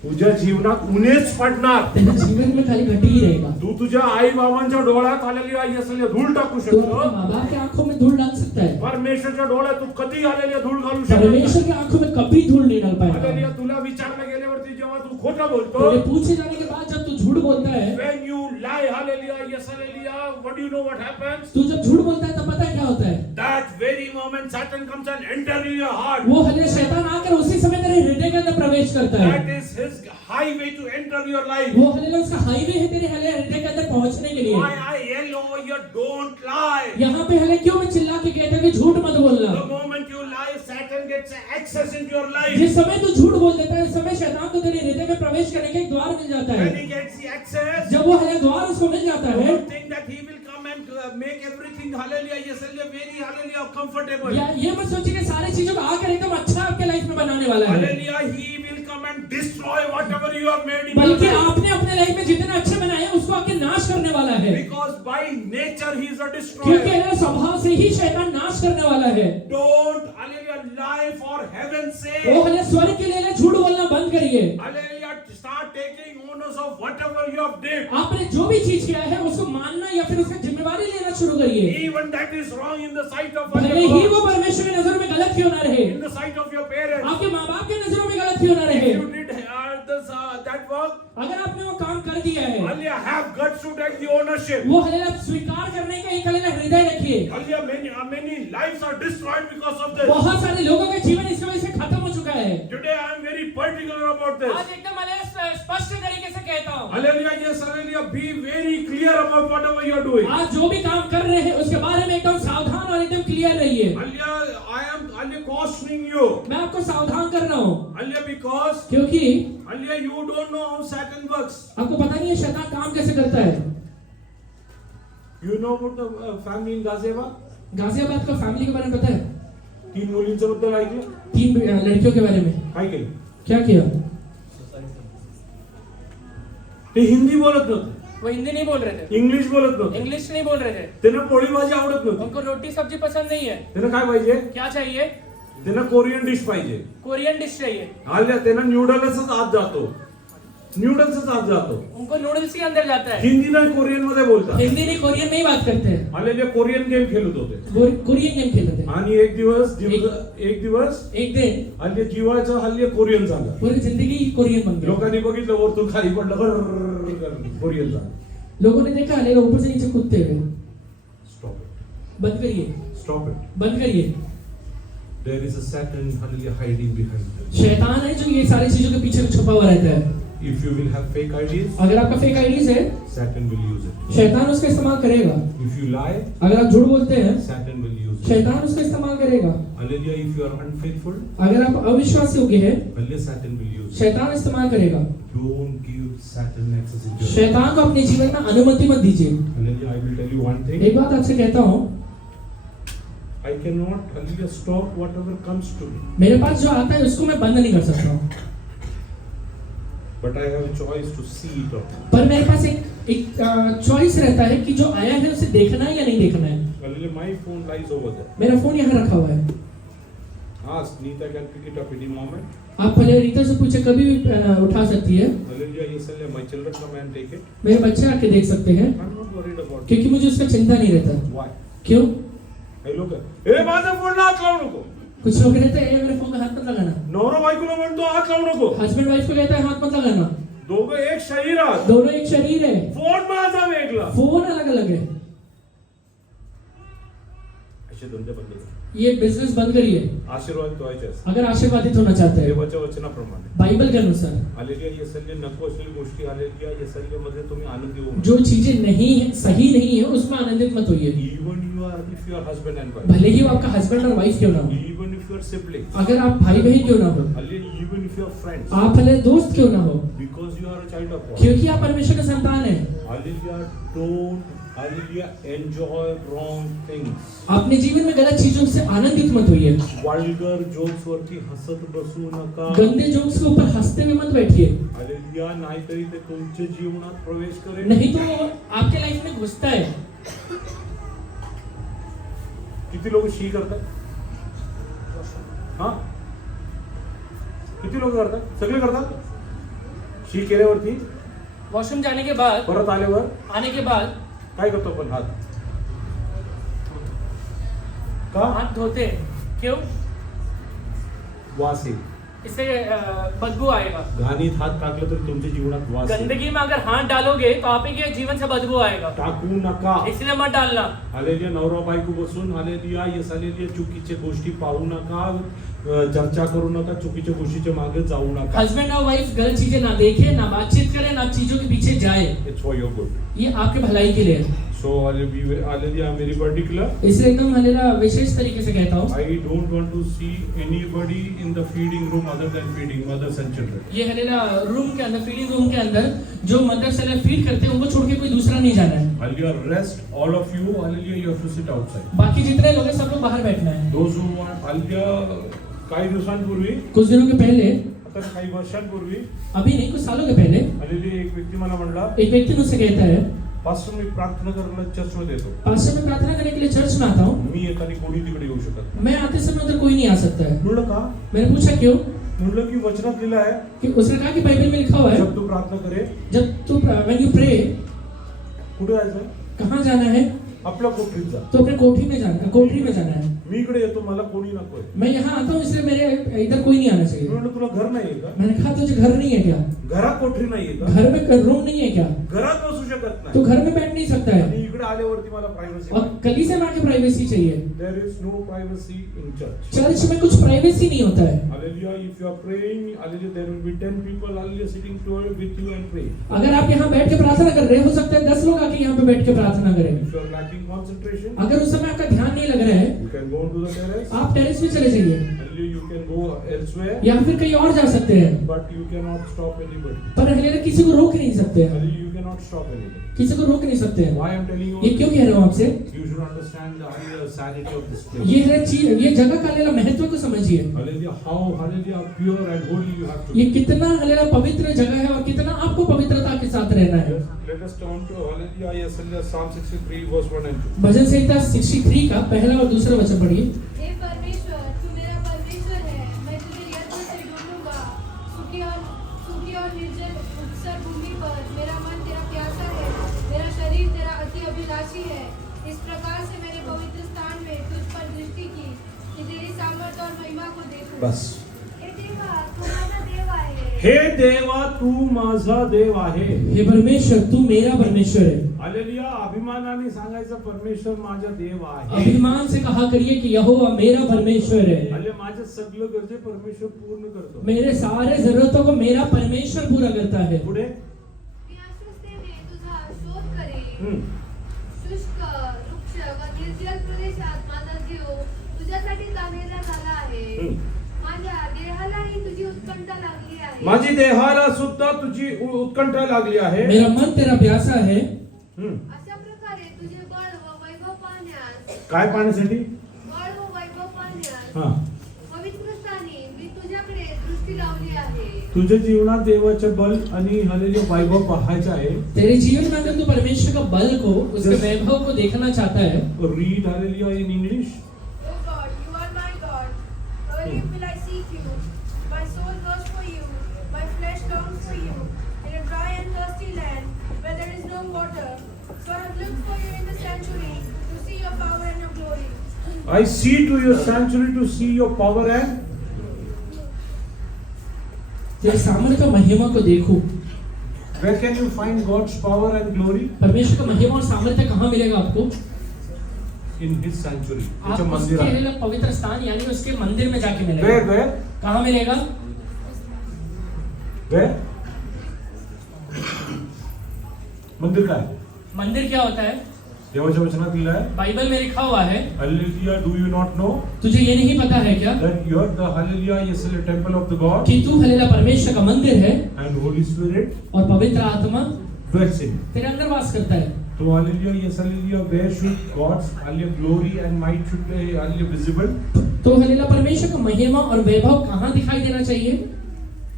तुझ्या जीवनात उन्हेच पडणार तेरे जीवन में खाली घटी ही रहेगा। तू तुझ्या आई बाबांच्या डोळ्यात आलेली आई असलेली धूळ टाकू तो अपने शकतो माँ बाप की आंखों में धूल डाल सकता है, परमेश्वरच्या डोळ्यात तू कधी आलेली धूळ घालू शकत परमेश्वर की आंखों में कभी धूल नहीं डाल आलेली पाएगा। तुला विचारलं गेल्यावरती जेव्हा तू खोटं बोलतो तेरे पूछे जाने के बाद जब तू झूठ बोलता है, when you lie hallelujah yes hallelujah what do you know what happens तू जब झूठ बोलता है तब पता है क्या होता है? that very moment Satan comes and enter in your heart वो हले शैतान आकर उसी समय तेरे हृदय के अंदर प्रवेश करता है। that is his highway to enter your life वो हले उसका हाईवे है तेरे हले हृदय के अंदर पहुंचने के लिए। why I yell over here don't lie यहाँ पे हले क्यों मैं चिल्ला के कहता हूँ कि झूठ मत बोलना। the moment you lie Satan gets access into your life जिस समय तू झूठ बोल देता है उस समय शैतान को तेरे हृदय में प्रवेश करने का एक द्वार मिल जाता when है। he gets the access जब वो हले द्वार उसको मिल जाता है, you think that he will come and make everything hallelujah yes hallelujah very hallelujah comfortable या ये मत सोचिए कि सारी चीजों को आकर एकदम अच्छा आपके लाइफ में बनाने वाला है, hallelujah he will come and destroy whatever you have made in your बल्कि life आपने अपने लाइफ में जितने अच्छे बनाए हैं उसको आके नाश करने वाला है। because by nature he is a क्योंकि destroyer हले स्वभाव से ही शैतान नाश करने वाला है। don't hallelujah lie for heaven's sake वो हले स्वर्ग के लिए झूठ बोलना बंद करिए। hallelujah start taking owners of whatever you have did आपने जो भी चीज किया है उसको मानना या फिर उसका जिम्मेवारी लेना शुरू करिए, even that is wrong in the sight of भले other ही gods, वो परमेश्वर की नजरों में गलत क्यों ना रहे, in the sight of your parents आपके माँ बाप की नजरों में गलत क्यों ना if रहे। you did that work अगर आपने वो काम कर दिया है, hallelujah have guts to take the ownership वो हले स्वीकार करने का एक हले हृदय रखिए। hallelujah many lives are destroyed because of this बहुत सारे लोगों का जीवन इस वजह से खत्म हो चुका है। today I am very particular about this आज एकदम मैं स्पष्ट तरीके से कहता हूँ, hallelujah yes hallelujah be very clear about whatever you are doing आज जो भी काम कर रहे हैं उसके बारे में एकदम सावधान और एकदम क्लियर रहिए। hallelujah I am hallelujah cautioning you मैं आपको सावधान कर रहा हूँ hallelujah because क्योंकि hallelujah you don't know how Satan works आपको पता नहीं है शैतान काम कैसे करता है। you know about the family in Gaziaba Ghaziabad का फैमिली के बारे में पता है? 3 मुलींच्या बद्दल ऐकलं 3 लड़कियों के बारे में काय केलं क्या किया? ते हिंदी बोलत नव्हते वो हिंदी नहीं बोल रहे थे, इंग्लिश बोलत नव्हते इंग्लिश नहीं बोल रहे थे, त्यांना पोळी भाजी आवडत नव्हती उनको रोटी सब्जी पसंद नहीं है। त्यांना काय पाहिजे क्या चाहिए? त्यांना कोरियन डिश पाहिजे कोरियन डिश चाहिए। हल्ल्या त्यांना न्यूडल्सच आत जातो न्यूडल्सच आत जातो उनको नूडल्स के अंदर जाता है। हिंदी नाही कोरियन मध्ये बोलतात हिंदी नहीं कोरियन में ही बात करते हैं, आलेले कोरियन गेम खेळत होते कोरियन गेम खेलते थे। आणि एक दिवस एक दिन हल्ली जीवाचं हल्ली कोरियन झालं पूरी जिंदगी कोरियन बन गई। लोकांनी बघितलं वरतून खाली पडलं गर्र कोरियन झालं लोगों ने देखा हले ऊपर से नीचे कूदते हुए। स्टॉप इट बंद करिए, स्टॉप इट बंद करिए। There is a Satan hallelujah hiding behind शैतान है जो ये सारी चीजों के पीछे छुपा हुआ रहता है। if you will have fake ideas अगर आपका फेक आईडीज है, Satan will use it शैतान उसका इस्तेमाल करेगा। if you lie अगर आप झूठ बोलते हैं, Satan will use it शैतान उसका इस्तेमाल करेगा। hallelujah if you are unfaithful अगर आप अविश्वासी हो गए हैं, hallelujah Satan will use it शैतान इस्तेमाल करेगा। don't give Satan access into your life शैतान को अपने जीवन में अनुमति मत दीजिए। hallelujah I will tell you one thing एक बात आपसे कहता हूँ, I cannot hallelujah stop whatever comes to me मेरे पास जो आता है उसको मैं बंद नहीं कर सकता हूँ। but I have a choice to see it or not. पर मेरे पास एक चॉइस रहता है कि जो आया है उसे देखना है या नहीं देखना है। Hallelujah, my phone lies over there. मेरा फोन यहाँ रखा हुआ है। Ask Neeta can pick it up any moment. आप पहले रीता से पूछे, कभी भी उठा सकती है। Hallelujah, yes, hallelujah. My children come and take it. मेरे बच्चे आके देख सकते हैं, I'm not worried about it. क्योंकि मुझे उसका चिंता नहीं रहता। Why? क्यों? हे लोक ए माझा फोन हात लावू नको. कुछ लोग कहते हैं मेरे फोन का हाथ मत लगाना। नवरा बायकोला म्हणतो हात लावू नको. हस्बैंड वाइफ को कहता है हाथ मत लगाना। दोघं एक शरीर आहात. दोनों एक शरीर है, फोन माझा वेगळा. फोन अलग अलग है। असे धंदे बंद कर. ये बिजनेस बंद करिए आशीर्वाद व्हायचे असतात. अगर आशीर्वादित होना चाहते हैं देवाच्या वचनाप्रमाणे. बाइबल के अनुसार। हालेलुया, ये सल्ले नको असलेली गोष्टी हालेलुया, या सल्ल्यामध्ये तुम्ही आनंदी होऊ. जो चीजें नहीं है, सही नहीं है, उसमें आनंदित मत होइए। Even you are if you are husband and wife. भले ही वो आपका हस्बैंड और वाइफ क्यों ना हो, Even if you are siblings. अगर आप भाई बहन क्यों ना हो, Hallelujah, even if you are friends. आप भले दोस्त क्यों ना हो, Because you are a child of God. क्योंकि आप परमेश्वर का संतान है। Hallelujah, don't hallelujah enjoy wrong things. अपने जीवन में गलत चीजों से आनंदित मत होइए। Vulgar jokes वरती हसत बसू नका. गंदे जोक्स के ऊपर हंसते हुए मत बैठिए, हालेलुया, नाहीतरी ते तुमच्या जीवनात प्रवेश करेल. नहीं तो वो आपके लाइफ में घुसता है। किती लोक शी करतात? हा? किती लोक करतात? सगळे करतात? शी केल्यावरती वॉशरूम जाने के बाद, परत आल्यावर आने के बाद काय करतो आपण? हात का? हाथ धोते हैं। क्यों? वास येईल. इससे बदबू आएगा। घाणीत हात टाकलं तर तुमच्या जीवनात वास येईल. गंदगी में अगर हाथ डालोगे तो आपके जीवन से बदबू आएगा, टाकू नका. इसलिए मत डालना। हालेलुया, नवरा बायको बसून हालेलुया, येस हालेलुया, चुकीच्या गोष्टी पाहू नका, चर्चा करू नका, चुकीच्या गोष्टीच्या मागे जाऊ नका. हस्बैंड और वाइफ गलत चीजें ना देखे, ना बातचीत करे, ना चीजों के पीछे जाए। It's for your good. ये आपके भलाई के लिए है। सो हालेलुया, मेरी पर्टिकुलर इसे एकदम हालेलुया विशेष तरीके से कहता हूँ। I don't want to see anybody in the feeding room other than feeding mothers and children. ये हालेलुया रूम के अंदर, फीडिंग रूम के अंदर जो मदर से फीड करते हैं, उनको छोड़ के कोई दूसरा नहीं जाना है। Hallelujah, rest all of you. Hallelujah, you have to sit outside. बाकी जितने लोग हैं सब लोग बाहर बैठना है। Those who want, hallelujah, काही दिवसांपूर्वी, कुछ दिनों के पहले, आता काही वर्षांपूर्वी, अभी नहीं कुछ सालों के पहले, हालेलुया, एक व्यक्ती मला म्हणला, एक व्यक्ति मुझसे कहता है, पास्टर मी प्रार्थना करायला चर्चमध्ये येतो. पास्टर मैं प्रार्थना करने के लिए चर्च में आता हूँ, मी येताना कोणी तिकडे येऊ शकत नाही. मैं आते समय उधर कोई नहीं आ सकता है। म्हणलं का? मैंने पूछा क्यों? म्हणलं की वचनात लिहिलं आहे, कि उसने कहा कि बाइबल में लिखा हुआ है, जब तू प्रार्थना करे, जब तू when you pray, कुठे जायचं? कहाँ जाना है? आपल्या कोठरीत जा. तो अपने कोठरी में जाना, कोठरी में जाना है। मी इकडे येतो, मला कोणी नकोय. मैं यहाँ आता हूँ इसलिए मेरे इधर कोई नहीं आना मी चाहिए। म्हणलं तुला घर नाहीये का? मैंने कहा तुझे घर नहीं है क्या? घरात कोठरी नाहीये का? घर में रूम नहीं है क्या? घरात बसू शकत तो नाही. घर में बैठ नहीं सकता है। आणि इकडे आल्यावरती मला प्रायव्हसी. और कलीसिया में आके प्राइवेसी चाहिए। There is no privacy in church. Church में कुछ प्राइवेसी नहीं होता है। Hallelujah, if you are praying, hallelujah, there will be 10 people, hallelujah, sitting together with you and pray. अगर आप यहाँ बैठ के प्रार्थना कर रहे हैं, हो सकता है 10 लोग आके यहाँ पे बैठ के प्रार्थना करें। If you are lacking concentration, अगर उस समय आपका ध्यान नहीं लग रहा है, you can go to the terrace. आप टेरेस पे चले जाइए, Hallelujah, you can go elsewhere, या फिर कहीं और जा सकते हैं। but you cannot stop anybody. पर हालेलुया किसी को रोक नहीं सकते हैं, Hallelujah, you cannot stop anybody. किसी को रोक नहीं सकते हैं। Why I am telling you ये all क्यों this? कह रहा हूँ आपसे? You should understand the higher sanity of this place. ये है चीज, ये जगह का हालेलुया महत्व को समझिए। Hallelujah, how hallelujah pure and holy you have to ये be. कितना हालेलुया पवित्र जगह है और कितना आपको पवित्रता के साथ रहना है। Let us turn to hallelujah, yes, hallelujah, Psalm 63 verse 1 and 2. भजन संहिता 63 का पहला और दूसरा वचन पढ़िए। हे परमेश्वर, तू मेरा परमेश्वर है, मैं तुझे यत्न से ढूंढूंगा। सूखी और निर्जन उत्सर भूमि पर मेरा मन तेरा प्यासा है, मेरा शरीर तेरा अति अभिलाषी है। इस प्रकार से मैंने पवित्र स्थान में तुझ पर दृष्टि की कि तेरी सामर्थ्य और महिमा को देखूं। बस. हे देवा, तू हे देवा, तू माझा देव आहे। माझा देव आहे. हे परमेश्वर तू मेरा परमेश्वर है। हालेलुया, अभिमानाने सांगायचं परमेश्वर माझा देव आहे. अभिमान से कहा करिए कि यहोवा मेरा परमेश्वर है। हालेलुया, माझे सगळं गरजे परमेश्वर पूर्ण करतो. मेरे सारे जरूरतों को मेरा परमेश्वर पूरा करता है। पुढे मी अस्वस्थतेने तुझा शोध करेन। शुष्क, वृक्ष व निर्जल प्रदेशात माझा जीव तुझ्यासाठी जाणेला झाला आहे। माझ्या देहालाही तुझी उत्कंठा लागली आहे। माझी देहाला सुद्धा तुझी उत्कंठा लागली आहे. मेरा मन तेरा प्यासा है। अशा प्रकारे तुझे बळ व वैभव पाहण्यास, काय पाहण्यासाठी? बळ व वैभव पाहण्यास हा. पवित्र स्थानी मी तुझ्याकडे दृष्टी लावली आहे। तुझ्या जीवनात देवाचं बल आणि हालेलुया वैभव पाहायचं आहे. तेरे जीवन में अगर तू परमेश्वर का बल को, उसके Yes. वैभव को देखना चाहता है, read hallelujah in English. Oh God, you are my God. Early will I seek you. My soul thirsts for you. My flesh longs for you. In a dry and thirsty land where there is no water. So I have looked for you in the sanctuary to see your power and your glory. I see to your sanctuary to see your power and तेरे सामर्थ्य महिमा को देखूं. where can you find God's power and glory? परमेश्वर का महिमा और सामर्थ्य कहाँ मिलेगा आपको? In His sanctuary. आप त्याचं मंदिर उसके आहे. लिए पवित्र स्थान यानी उसके मंदिर में जाके Where? मिलेगा. कहाँ मिलेगा? Where? मंदिर काय? मंदिर क्या होता है? देवाच्या वचनात लिहिलं आहे. बाइबल में लिखा हुआ है. Hallelujah, do you not know तुझे ये नहीं पता है क्या that you are the hallelujah is a temple of the God कि तू हलेला परमेश्वर का मंदिर है and Holy Spirit और पवित्र आत्मा dwells in. तेरे अंदर वास करता है. So hallelujah, yes hallelujah, where should God's hallelujah glory and might should be hallelujah visible? तो हलेला परमेश्वर का महिमा और वैभव कहाँ दिखाई देना चाहिए?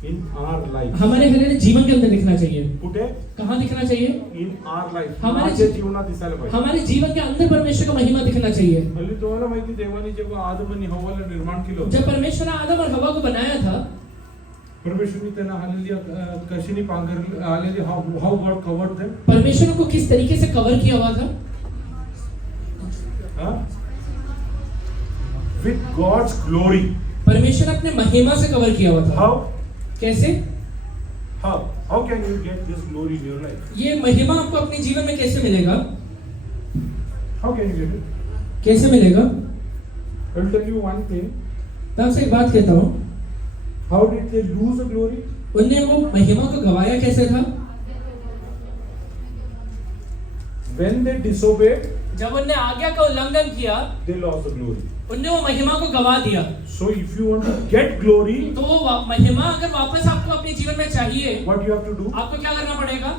In our life. हमारे हलेले जीवन के अंदर दिखना चाहिए. कुठे? कहाँ दिखना चाहिए? In our life. हमारे माझ्या जीवनात दिसायला पाहिजे. हमारे जीवन के अंदर परमेश्वर का महिमा दिखना चाहिए. हल्ली तुम्हाला माहिती देवाने जेव्हा आदम आणि हव्वाला निर्माण केलं होतं, जब परमेश्वर ने आदम और हवा को बनाया था, परमेश्वरने त्यांना हल्ली कशाने पांघरली हल्ली how God covered them? परमेश्वर को किस तरीके से कवर किया हुआ था? Huh? With God's glory. परमेश्वर अपने महिमा से कवर किया हुआ था. How? कैसे? How can you get this glory in your life? ये महिमा आपको अपने जीवन में कैसे मिलेगा? How can you get it? कैसे मिलेगा? I will tell you one thing. मैं आपसे एक बात कहता हूँ. How did they lose the glory? उनने वो महिमा को गवाया कैसे था? When they disobeyed, जब उनने आज्ञा का उल्लंघन किया, they lost the glory. उनने वो महिमा को गवा दिया. So if you want to get glory, तो वो महिमा अगर वापस आपको अपने जीवन में चाहिए, what you have to do? आपको क्या करना पड़ेगा?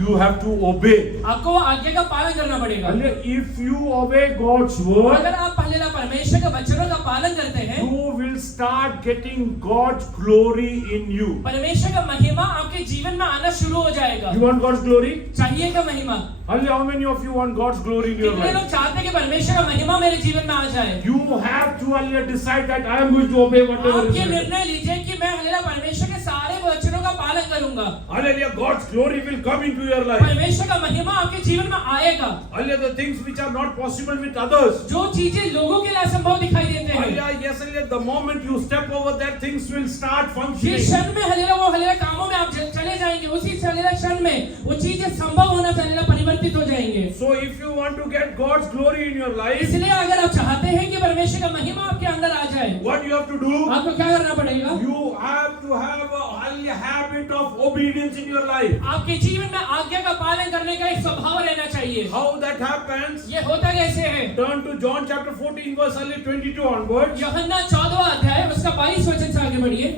You have to obey. आपको वो आज्ञा का पालन करना पड़ेगा. And if you obey God's word, अगर आप पहले परमेश्वर के वचनों का पालन करते हैं, you will start getting God's glory in you. परमेश्वर का महिमा आपके जीवन में आना शुरू हो जाएगा. You want God's glory? चाहिए क्या महिमा? How many of you want God's glory in your कितने life? लोग चाहते हैं कि परमेश्वर का महिमा मेरे जीवन में आ जाए? You have to earlier decide that I am going to obey whatever आप is ये written. निर्णय लीजिए कि मैं हल्लेलुया परमेश्वर के सारे वचनों का पालन करूंगा. Hallelujah, God's glory will come into your life. परमेश्वर का महिमा आपके जीवन में आएगा. Hallelujah, the things which are not possible with others. जो चीजें लोगों के लिए असंभव दिखाई देते हैं, Hallelujah, yes, hallelujah, the moment you step over that, things will start जिस functioning. क्षण में हल्लेलुया वो हल्लेलुया कामों में आप चले जाएंगे, उसी हल्लेलुया क्षण में वो चीजें संभव होना से हल्लेलुया परिवर्तित हो जाएंगे. So if you want to get God's glory in your life, इसलिए अगर आप चाहते हैं कि परमेश्वर का महिमा आपके अंदर आ जाए, what you have to do? आपको क्या करना पड़ेगा? You have to have a habit of obedience in your life. आपके जीवन में आज्ञा का पालन करने का एक स्वभाव रहना चाहिए. How that happens? ये होता कैसे है? Turn to John chapter 14 verse 22 onwards. यूहन्ना 14वां अध्याय उसका 22 वचन से आगे बढ़िए.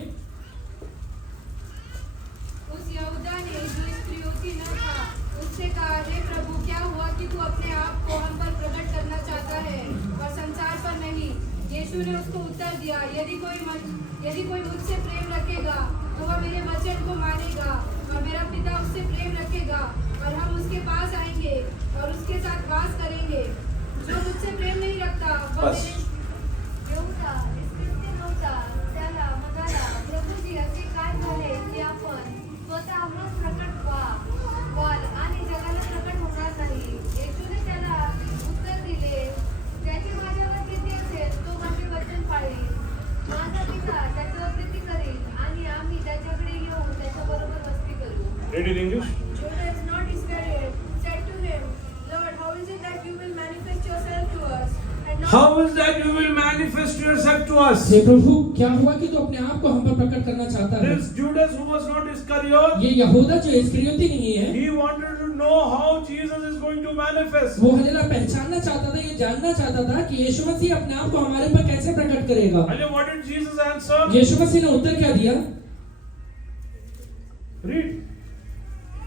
उस यहूदा ने जो इस्करियोती न था, उससे कहा, हे प्रभु, क्या हुआ कि तू अपने आप को हम पर प्रकट करना चाहता है और संसार पर नहीं? यीशु ने उसको उत्तर दिया, यदि कोई मुझसे प्रेम रखेगा तो वह मेरे वचन को मानेगा और मेरा पिता उससे प्रेम रखेगा और हम उसके पास आएंगे और उसके साथ वास करेंगे. जो मुझसे प्रेम नहीं रखता वह बस. मेरे यहूदा इस्करियोती नव्हता, त्याला म्हणाला, प्रभुजी, असे काय झाले की आपण स्वतःहूनच प्रकट व्हाल आणि जगाला प्रकट होणार नाही? येशूने त्याला उत्तर दिले, ज्याची माझ्यावर प्रीती असेल तो माझे वचन पाळेल. माझा पिता त्याच्यावर प्रीती करेल आणि आम्ही त्याच्याकडे येऊन त्याच्याबरोबर वस्ती करू. Read in English. Judas, not Iscariot, said to him, Lord, how is it that you will manifest yourself to us and not How is that you will manifest yourself to us? हे प्रभु, क्या हुआ कि तू अपने आप को हम पर प्रकट करना चाहता है? This Judas who was not Iscariot, ये यहूदा जो इस्करियोती नहीं है, he wanted to know how Jesus is going to manifest. वो हल्लेलुया पहचानना चाहता था, ये जानना चाहता था कि यीशु मसीह अपने आप को हमारे पर कैसे प्रकट करेगा. Hallelujah, what did Jesus answer? यीशु मसीह ने उत्तर क्या दिया? Read.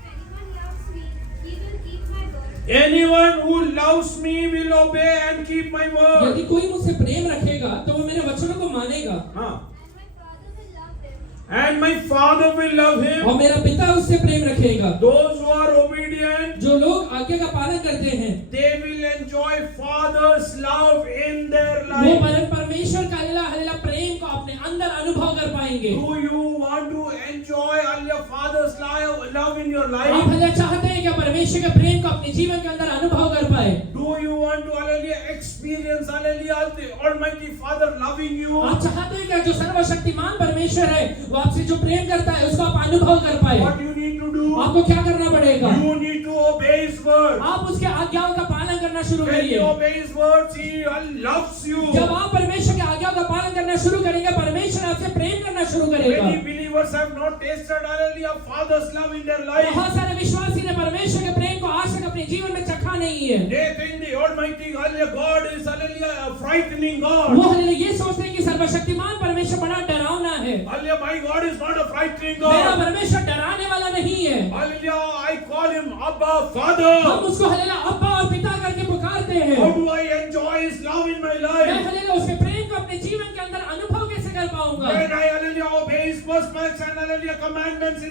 anyone loves me, he will keep my word. Anyone who loves me will obey and keep my word. यदि कोई मुझसे प्रेम रखेगा तो वो मेरे वचनों को मानेगा. हाँ. And my Father will love them, And my Father will love him. और मेरा पिता उससे प्रेम रखेगा। Those who are obedient, जो लोग आज्ञा का पालन करते हैं they will enjoy Father's love in their वो life. परमेश्वर का हल्ला प्रेम को अपने अंदर अनुभव कर पाएंगे। Do you want to enjoy your Father's love in your आप life? हल्ला चाहते हैं क्या परमेश्वर के प्रेम को अपने जीवन के अंदर अनुभव कर पाए? Do you want to experience the Almighty Father loving you? आप चाहते हैं क्या जो सर्वशक्तिमान परमेश्वर है वो आपसे जो प्रेम करता है उसको आप अनुभव कर पाए? What you need to do? आपको क्या करना पड़ेगा? You need to obey His word. आप उसके आज्ञाओं का पालन करना शुरू When करिए। you obey His words, He loves you. जब आप परमेश्वर के आज्ञाओं का पालन करना शुरू करेंगे परमेश्वर आपसे प्रेम करना शुरू करेगा। Many believers have not tasted Father's love in their life. बहुत सारे विश्वासी ने परमेश्वर के प्रेम को आज तक अपने जीवन में चखा नहीं है। They think the Almighty God is a frightening वो God. ये सोचते हैं कि सर्वशक्तिमान परमेश्वर बड़ा डरावना है। My God is not a frightening मेरा God. परमेश्वर डराने वाला नहीं है। Hallelujah, I call Him Abba Father. हम उसको हल्लेलुया अब्बा और पिता करके पुकारते हैं। How do I enjoy His love in my मैं life? हल्लेलुया उसके प्रेम को अपने जीवन के अंदर अनुभव कैसे कर पाऊंगा? When I obey His first and commandments,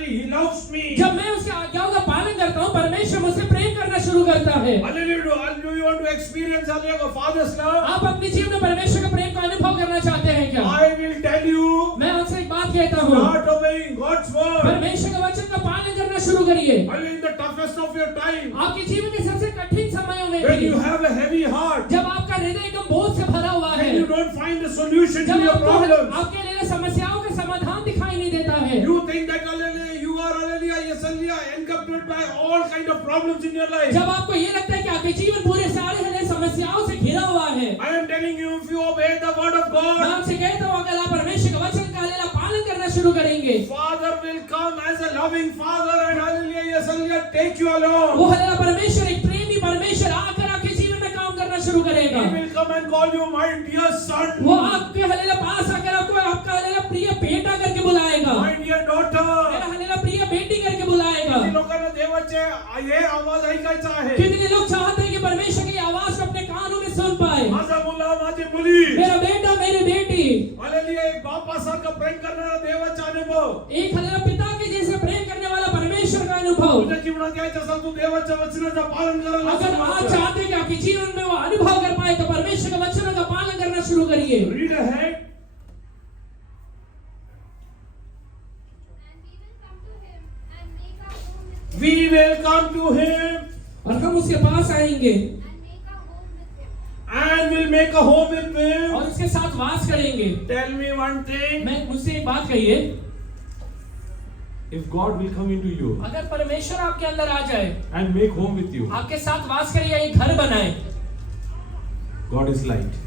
He loves me. जब मैं उसके आज्ञाओं का पालन करता हूँ परमेश्वर मुझसे प्रेम करना शुरू करता है। Hallelujah, do you want to experience Father's love? आप अपने जीवन में परमेश्वर के प्रेम का अनुभव करना चाहते हैं क्या? I will tell you, मैं आपसे एक बात कहता हूँ, start obeying God's word. परमेश्वर के वचन का पालन करना शुरू करिए। Hallelujah, in the toughest of your time, आपके जीवन के सबसे कठिन समयों में when भी, you have a heavy heart, जब आपका हृदय एकदम बोझ से भरा हुआ है, when you don't find a solution to जब your problems, आपके लिए समस्याओं का समाधान दिखाई नहीं देता है, you think that you are encumbered by all kind of problems in your life. जब आपको ये लगता है कि आपके जीवन पूरे सारे हृदय समस्याओं से घिरा हुआ है, I am telling you, if you obey the word of मैं God, आपसे कहता हूँ अगर आप परमेश्वर के वचन का हल्लेलुया पालन करना शुरू करेंगे, Father will come as a loving Father and hallelujah, take you along. वो हल्लेलुया परमेश्वर एक प्रेमी परमेश्वर आकर आपके जीवन में काम करना शुरू करेगा। He will come and call you my dear son, वो आपके हल्लेलुया पास आकर आपको आपका हल्लेलुया प्रिय बेटा करके बुलाएगा, my dear daughter. मेरा हल्लेलुया प्रिय बेटी करके बुलाएगा। किती लोकांना देवाचे हे आवाज ऐकायचा आहे. कितने लोग चाहते हैं कि परमेश्वर की आवाज को अपने कानों में सुन पाए? माझा मुला, माझी मुली. मेरा बेटा मेरी बेटी, हालेलुया, एक बापासारखा प्रेम करणारा देवाचा अनुभव. एक हल्लेलुया पिता के जैसे प्रेम करने वाला परमेश्वर का अनुभव। तुझ्या जीवनात यायचं असेल तू देवाच्या वचनाचं पालन करायला अगर सुरुवात आप कर. चाहते हैं कि आपके जीवन में वो अनुभव कर पाए तो परमेश्वर के वचनों का पालन करना शुरू करिए। Read ahead. And we will come to him and make our home with him. We will come to him और हम उसके पास आएंगे And make our home with him. and will make a home with him. और उसके साथ वास करेंगे। Tell me one thing. मैं मुझसे एक बात कहिए, If God will come into you अगर परमेश्वर आपके अंदर आ जाए, and make home with you, आपके साथ वास करे या एक घर बनाए, God is light.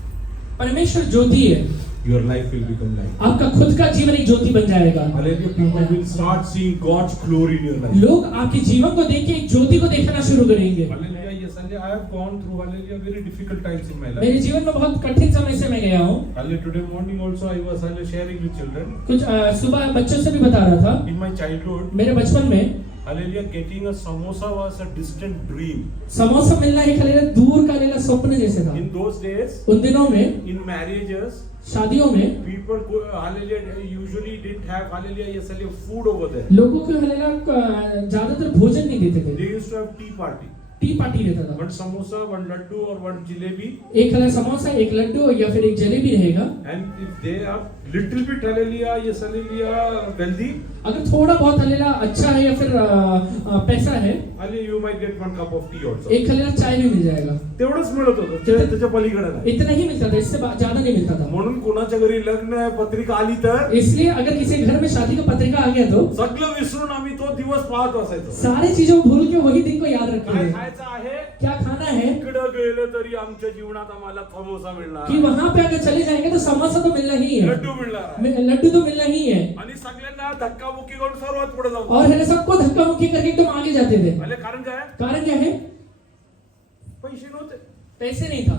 परमेश्वर ज्योति है, Your life will become light. आपका खुद का जीवन एक ज्योति बन जाएगा। Hallelujah. People will start seeing God's glory in your life. लोग आपके जीवन को देख के एक ज्योति को देखना शुरू करेंगे। Hallelujah. Yes, hallelujah. I have gone through hallelujah very difficult times in my life. मेरे जीवन में बहुत कठिन समय से मैं गया हूँ। Hallelujah. Today morning also I was hallelujah sharing with children. कुछ सुबह बच्चों से भी बता रहा था, In my childhood, मेरे बचपन में hallelujah, getting a samosa was a distant dream. Samosa मिलना एक हल्लेलुया दूर का हल्लेलुया स्वप्न जैसे था। In those days, उन दिनों में in marriages, शादियों में people hallelujah usually didn't have hallelujah yes hallelujah food over there. लोगों को हल्लेलुया ज्यादातर भोजन नहीं देते थे, They used to have tea party. T party रहता था। One samosa, one laddu or one jalebi. एक हल्लेलुया समोसा, एक लड्डू या फिर एक जलेबी रहेगा। And if they are little bit hallelujah yes hallelujah wealthy, अगर थोड़ा बहुत हल्लेलुया अच्छा है या फिर पैसा है, hallelujah you might get one cup of tea also. एक हल्लेलुया चाय भी मिल जाएगा। तेवढंच मिळत होतं त्याच्या पलीकडे नाही. इतना ही मिलता था, इससे ज्यादा नहीं मिलता था। म्हणून कोणाच्या घरी लग्न पत्रिका आली तर इसलिए अगर किसी घर में शादी का पत्रिका आ गया तो सगळं विसरून आम्ही तो दिवस पाहत असायचो. सारी चीजों को भूल के वही दिन को याद काय रखेंगे। खायचं आहे, क्या खाना है इकडं गेलं तरी आमच्या जीवनात आम्हाला समोसा मिळणार, कि वहां पे अगर चले जाएंगे तो समोसा तो मिलना ही है, लड्डू मिळणार लड्डू तो मिलना ही है। आणि सगळ्यांना धक्काबुक्की करून सर्वात पुढे जाऊ. और है सबको धक्का मुक्की करके एकदम आगे जाते थे। म्हणजे कारण काय, कारण क्या है? पैसे नव्हते. पैसे नहीं था।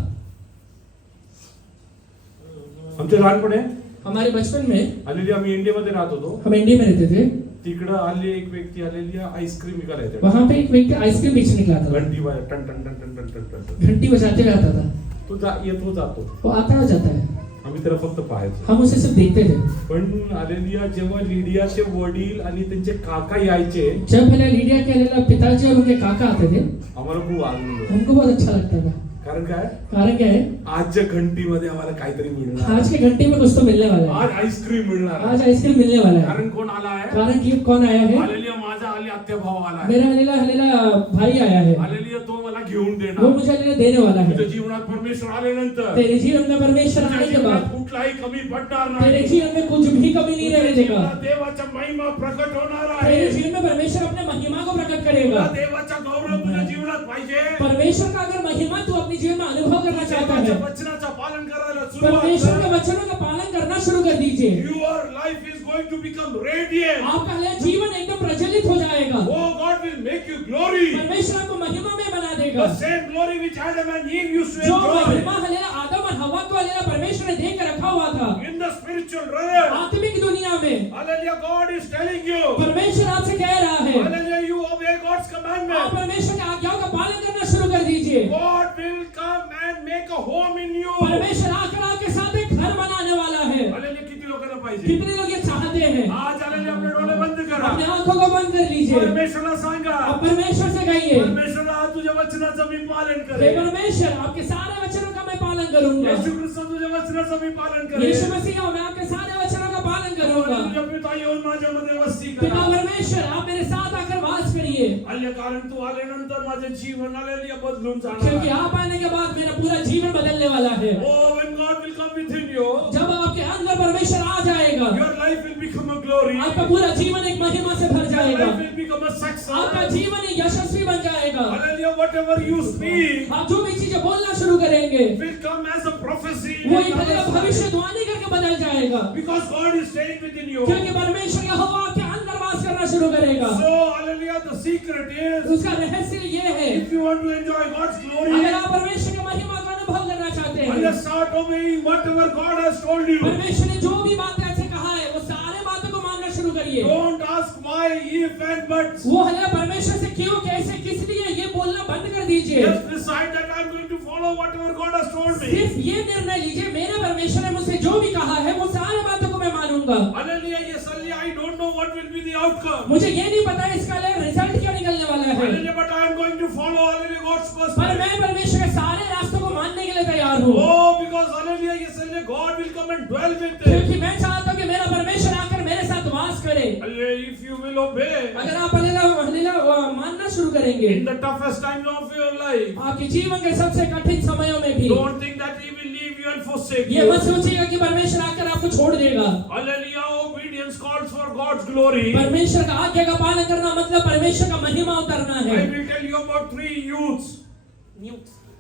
आमच्या लहानपणी हमारे बचपन में आलेली आम्ही इंडियामध्ये राहत होतो. हम इंडिया में रहते थे, तिकडं आली एक व्यक्ती आलेली आईस्क्रीम विकायला येते. वहां पे एक व्यक्ति आइसक्रीम बेचने निकला था, घंटी वाज टन टन टन टन टन टन टन. घंटी बजाते हुए आता था। तो येतो जातो. वो आता और जाता है। आम्ही त्याला फक्त पाहायचो. हम उसे सिर्फ देखते थे. पण हालेलुया जेव्हा लिडियाचे वडील आणि त्यांचे काका यायचे जब हले लीडिया के हले पिताजी और उनके काका आते थे, आम्हाला खूप आनंद होता. हमको बहुत अच्छा लगता था. कारण काय कारण क्या है? आजच्या घंटीमध्ये आम्हाला काहीतरी मिळणार. आज के घंटे में कुछ तो मिलने वाला है. आज आईस्क्रीम मिळणार. आज आइसक्रीम मिलने वाला है. कारण कोण आला आहे? कारण कि कौन आया है? हालेलुया माझा आत्या भाऊ आला आहे. मेरा हलेला हलेला भाई आया है. हालेलुया तो मला घेऊन वो देणार. मुझे हलेला देने वाला है. तुझ्या जीवनात परमेश्वर आल्यानंतर तेरे जीवन में परमेश्वर तुझ्या आने के जीवनात बाद कुठलाही कमी पडणार तेरे नाही. जीवन में कुछ भी कमी नहीं तुझ्या रहने देगा. जीवनात देवाचा महिमा प्रकट होणार तेरे आहे. जीवन में परमेश्वर अपने महिमा को प्रकट तुला करेगा. देवाचा गौरव तुझ्या जीवनात पाहिजे. परमेश्वर का अगर महिमा तू अपने जीवन में अनुभव करना चाहता देवाच्या है, वचनाचं पालन करायला सुरुवात परमेश्वर के कर. वचनों का पालन करना शुरू कर दीजिए. Your life is going to become radiant. आपका हले जीवन एकदम प्रज्वलित हो जाएगा. Oh, God will make you glory. परमेश्वर आपको महिमा में बना देगा. The same glory which Adam and Eve used to जो enjoy महिमा हलेला आदम और हवा को हलेला परमेश्वर ने देख कर रखा हुआ था in the spiritual realm. आत्मिक दुनिया में, Hallelujah, God is telling you. परमेश्वर आपसे कह रहा है, Hallelujah, you obey God's आप commandment. परमेश्वर की आज्ञाओं का पालन करना शुरू कर दीजिए. God will come and make a home in you. परमेश्वर आकर आपके साथ एक घर बनाने वाला है. Hallelujah, किती लोकांना पाहिजे? कितने लोग ये चाहते हैं? आज Hallelujah, अपने डोळे बंद करा. अपने आंखों को बंद कर लीजिए. परमेश्वरला सांगा. अब परमेश्वर से कहिए, परमेश्वरला आज तुझ्या वचनाचं मी पालन हे करेन. परमेश्वर आपके सारे वचनों का मैं पालन करूंगा. येशू ख्रिस्त तुझ्या वचनाचं मी पालन यीशु करेन. मसीह मैं आपके सारे वचनों का पालन करूंगा. तुझ्या पिता येऊन माझ्यामध्ये वस्ती पिता करा. परमेश्वर आप मेरे साथ आकर वास करिए, हल्ल्या कारण तू आल्यानंतर माझे जीवन Hallelujah बदलून क्योंकि जाणार. आप आने के बाद मेरा पूरा जीवन बदलने वाला है. Oh, when God will come within you, जब आपके अंदर परमेश्वर आ जाएगा, your life will become a glory. आपका पूरा जीवन एक महिमा से भर Your जाएगा. life will become a आपका success. जीवन एक यशस्वी बन जाएगा. Hallelujah, whatever you speak आप जो भी चीजें बोलना शुरू करेंगे, will come as a prophecy. वो एक तरह का भविष्यवाणी करके बदल जाएगा, Because God is staying within you. क्योंकि परमेश्वर यहोवा आपके अंदर वास करना शुरू करेगा. So, Hallelujah, the secret is, उसका रहस्य ये है, if you want to enjoy God's glory, अगर आप परमेश्वर की महिमा का अनुभव करना चाहते हैं, Hallelujah, start obeying whatever God has told you. परमेश्वर ने जो भी बातें ऐसे कहा है, वो सारे बातों को मानना शुरू करिए. Don't ask why, if, and buts. वो हल्ला परमेश्वर से क्यों, कैसे, किस लिए, ये बोलना बंद कर दीजिए. Just decide that I'm going to follow whatever God has told me. सिर्फ ये निर्णय लीजिए, मेरे परमेश्वर ने मुझसे जो भी कहा है, वो सारे बातों को मैं मानूंगा. Hallelujah, yes, Hallelujah, I don't know what will be the outcome. मुझे ये नहीं पता इसका रिजल्ट क्या निकलने वाला है, Hallelujah, but I am going to follow Hallelujah God's first. पर मैं परमेश्वर के सारे रास्तों को मानने के लिए तैयार हूँ. Oh, because Hallelujah, yes, Hallelujah, God will come and dwell with it. क्योंकि मैं चाहता हूँ कि मेरा परमेश्वर आकर मेरे साथ वास करे. Hallelujah, if you will obey अगर आप हल्लेलुया मानना शुरू करेंगे, in the toughest times of your life, आपके जीवन के सबसे कठिन समयों में भी don't think that He will leave you and forsake ये you. मत सोचिएगा कि परमेश्वर आकर आपको छोड़ देगा. Hallelujah, obedience calls for God's glory. परमेश्वर का आज्ञा का पालन करना मतलब परमेश्वर का महिमा उतरना है. I will tell you about three youths.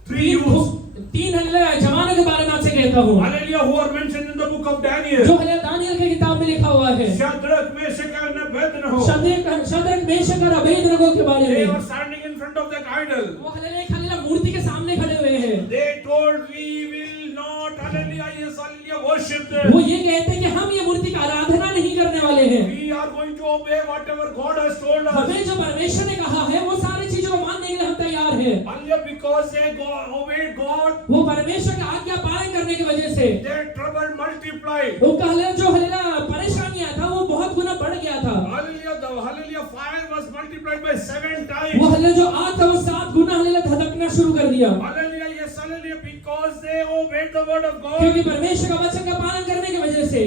Three youths. तीन हल्लेलुया जवानों के बारे में आपसे कहता हूँ, Hallelujah, who are mentioned in the book of Daniel. जो हल्लेलुया दानियल की किताब में लिखा हुआ है. Shadrach, Meshach, and Abednego. Shadrach, Meshach और अबेदनगो के बारे They में. were standing in front of that idol. वो हल्लेलुया मूर्ति के सामने खड़े हुए हैं. They told, we will not, Hallelujah, yes, Hallelujah, worship them. वो ये कहते हैं कि हम ये मूर्ति का आराधना नहीं करने वाले हैं. We are going to obey whatever God has told us. हमें जो परमेश्वर ने कहा है, वो सारी चीजों को मानने के लिए हम तैयार हैं. Hallelujah, because they obeyed God, वो परमेश्वर का आज्ञा पालन करने की वजह से their trouble multiplied. उनका हल्लेलुया परेशानियां था, वो बहुत गुना बढ़ गया था. Hallelujah, the Hallelujah fire was multiplied by 7 वो times. हल्लेलुया जो आग था, वो 7 गुना हल्लेलुया धधकना शुरू कर दिया. Hallelujah, yes, Hallelujah, because they obeyed the word of God. क्योंकि परमेश्वर का वचन का पालन करने की वजह से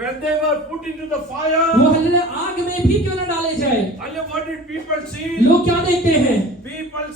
When they were put into the वो fire, हल्लेलुया आग में भी क्यों न डाले जाए. Hallelujah, what did people see? लोग क्या देखते हैं, People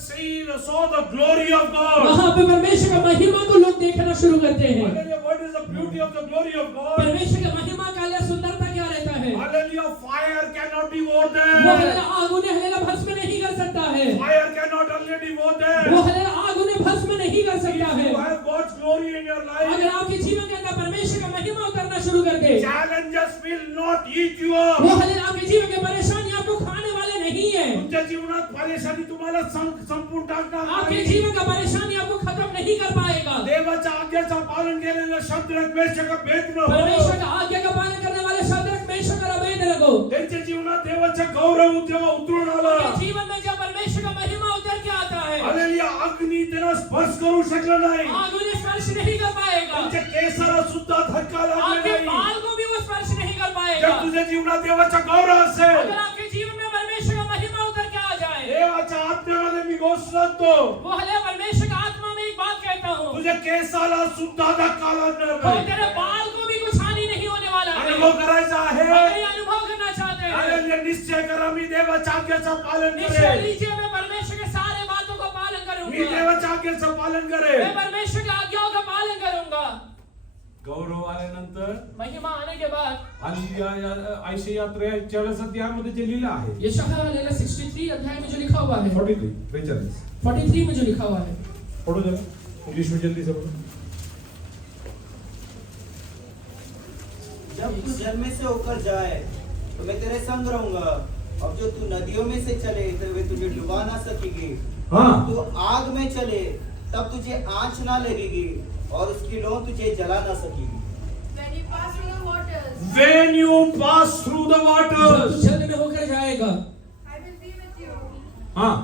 saw the glory of God. वहां पे परमेश्वर का महिमा को लोग देखना शुरू करते हैं. Hallelujah, what is the beauty of the glory of God? परमेश्वर की महिमा का लिए सुंदरता क्या रहता है. Hallelujah, fire cannot be more वो than. हल्लेलुया आग उन्हें हल्लेलुया भस्म नहीं कर सकता है. Fire cannot already more वो than. हल्लेलुया आग उन्हें भस्म नहीं कर सकता If है. you have God's glory in your अगर life, आपके जीवन के अंदर परमेश्वर का महिमा उतरना शुरू कर दे, challenges will not eat you वो up. हल्लेलुया आपके जीवन की परेशानी आपको खाने वाले नहीं है. तुमच्या जीवनात परेशानी तुम्हाला संपून टाकणार आपके नाही. जीवन का परेशानी आपको खत्म नहीं कर पाएगा. देवाच्या आज्ञेचं पालन केलेलं शद्रक, मेशक, अबेदnego परमेश्वर का आज्ञा का पालन करने वाले शद्रक, मेशक और अबेदनगो त्यांच्या जीवनात देवाचं गौरव जेव्हा उतरून आलं, के जीवन में जब परमेश्वर का महिमा उतर के आता है, हालेलुया, अग्नी त्यांना स्पर्श करू शकलं नाही. आग उन्हें स्पर्श नहीं कर पाएगा, तुमच्या केसाला सुद्धा धक्का लागला आपके नाही. बाल को भी वो स्पर्श नहीं कर जर पाएगा. तुझ्या जीवनात देवाचा गौरव असेल, अगर आपके जीवन में परमेश्वर का महिमा उतर के आ जाए, देवाच्या आत्म्यामध्ये मी गोष्ट सांगतो, वो हले परमेश्वर का आत्मा में एक बात कहता हूँ, तुझ्या केसाला सुद्धा धक्का लागणार तो नाही. तेरे बाल को भी कुछ हानि नहीं होने वाला है. अनुभव करायचा आहे. अगर ये अनुभव करना चाहते हैं, हालेलुया. निश्चय करा, मी देवाच्या आज्ञेचं पालन निश्चय करेन. लीजिए, मैं परमेश्वर के सारे बातों का पालन मी करूंगा, देवाच्या आज्ञेचं पालन मैं करेन. परमेश्वर की आज्ञाओं का पालन करूंगा. गौरव आल्यानंतर महिमा आने के बाद हालेलुया. आयशया 43 अध्यायामध्ये जे लिहिलं आहे, यशायाह हलेला 63 अध्याय में जो लिखा हुआ है, 43 में जो लिखा हुआ है, पढ़ो जरा इंग्लिश में जल्दी से पढ़ो. जब तू जल में से होकर जाए तो मैं तेरे संग रहूंगा, अब जो तू नदियों में से चले तो वे तुझे डुबा ना सकेगी. हाँ. तू आग में चले तब तुझे आंच ना लगेगी और उसकी लौ तुझे जला ना सकेगी. When you pass through the waters, When you pass through the जब waters. तू जल में होकर जाएगा, I will be with you. हाँ.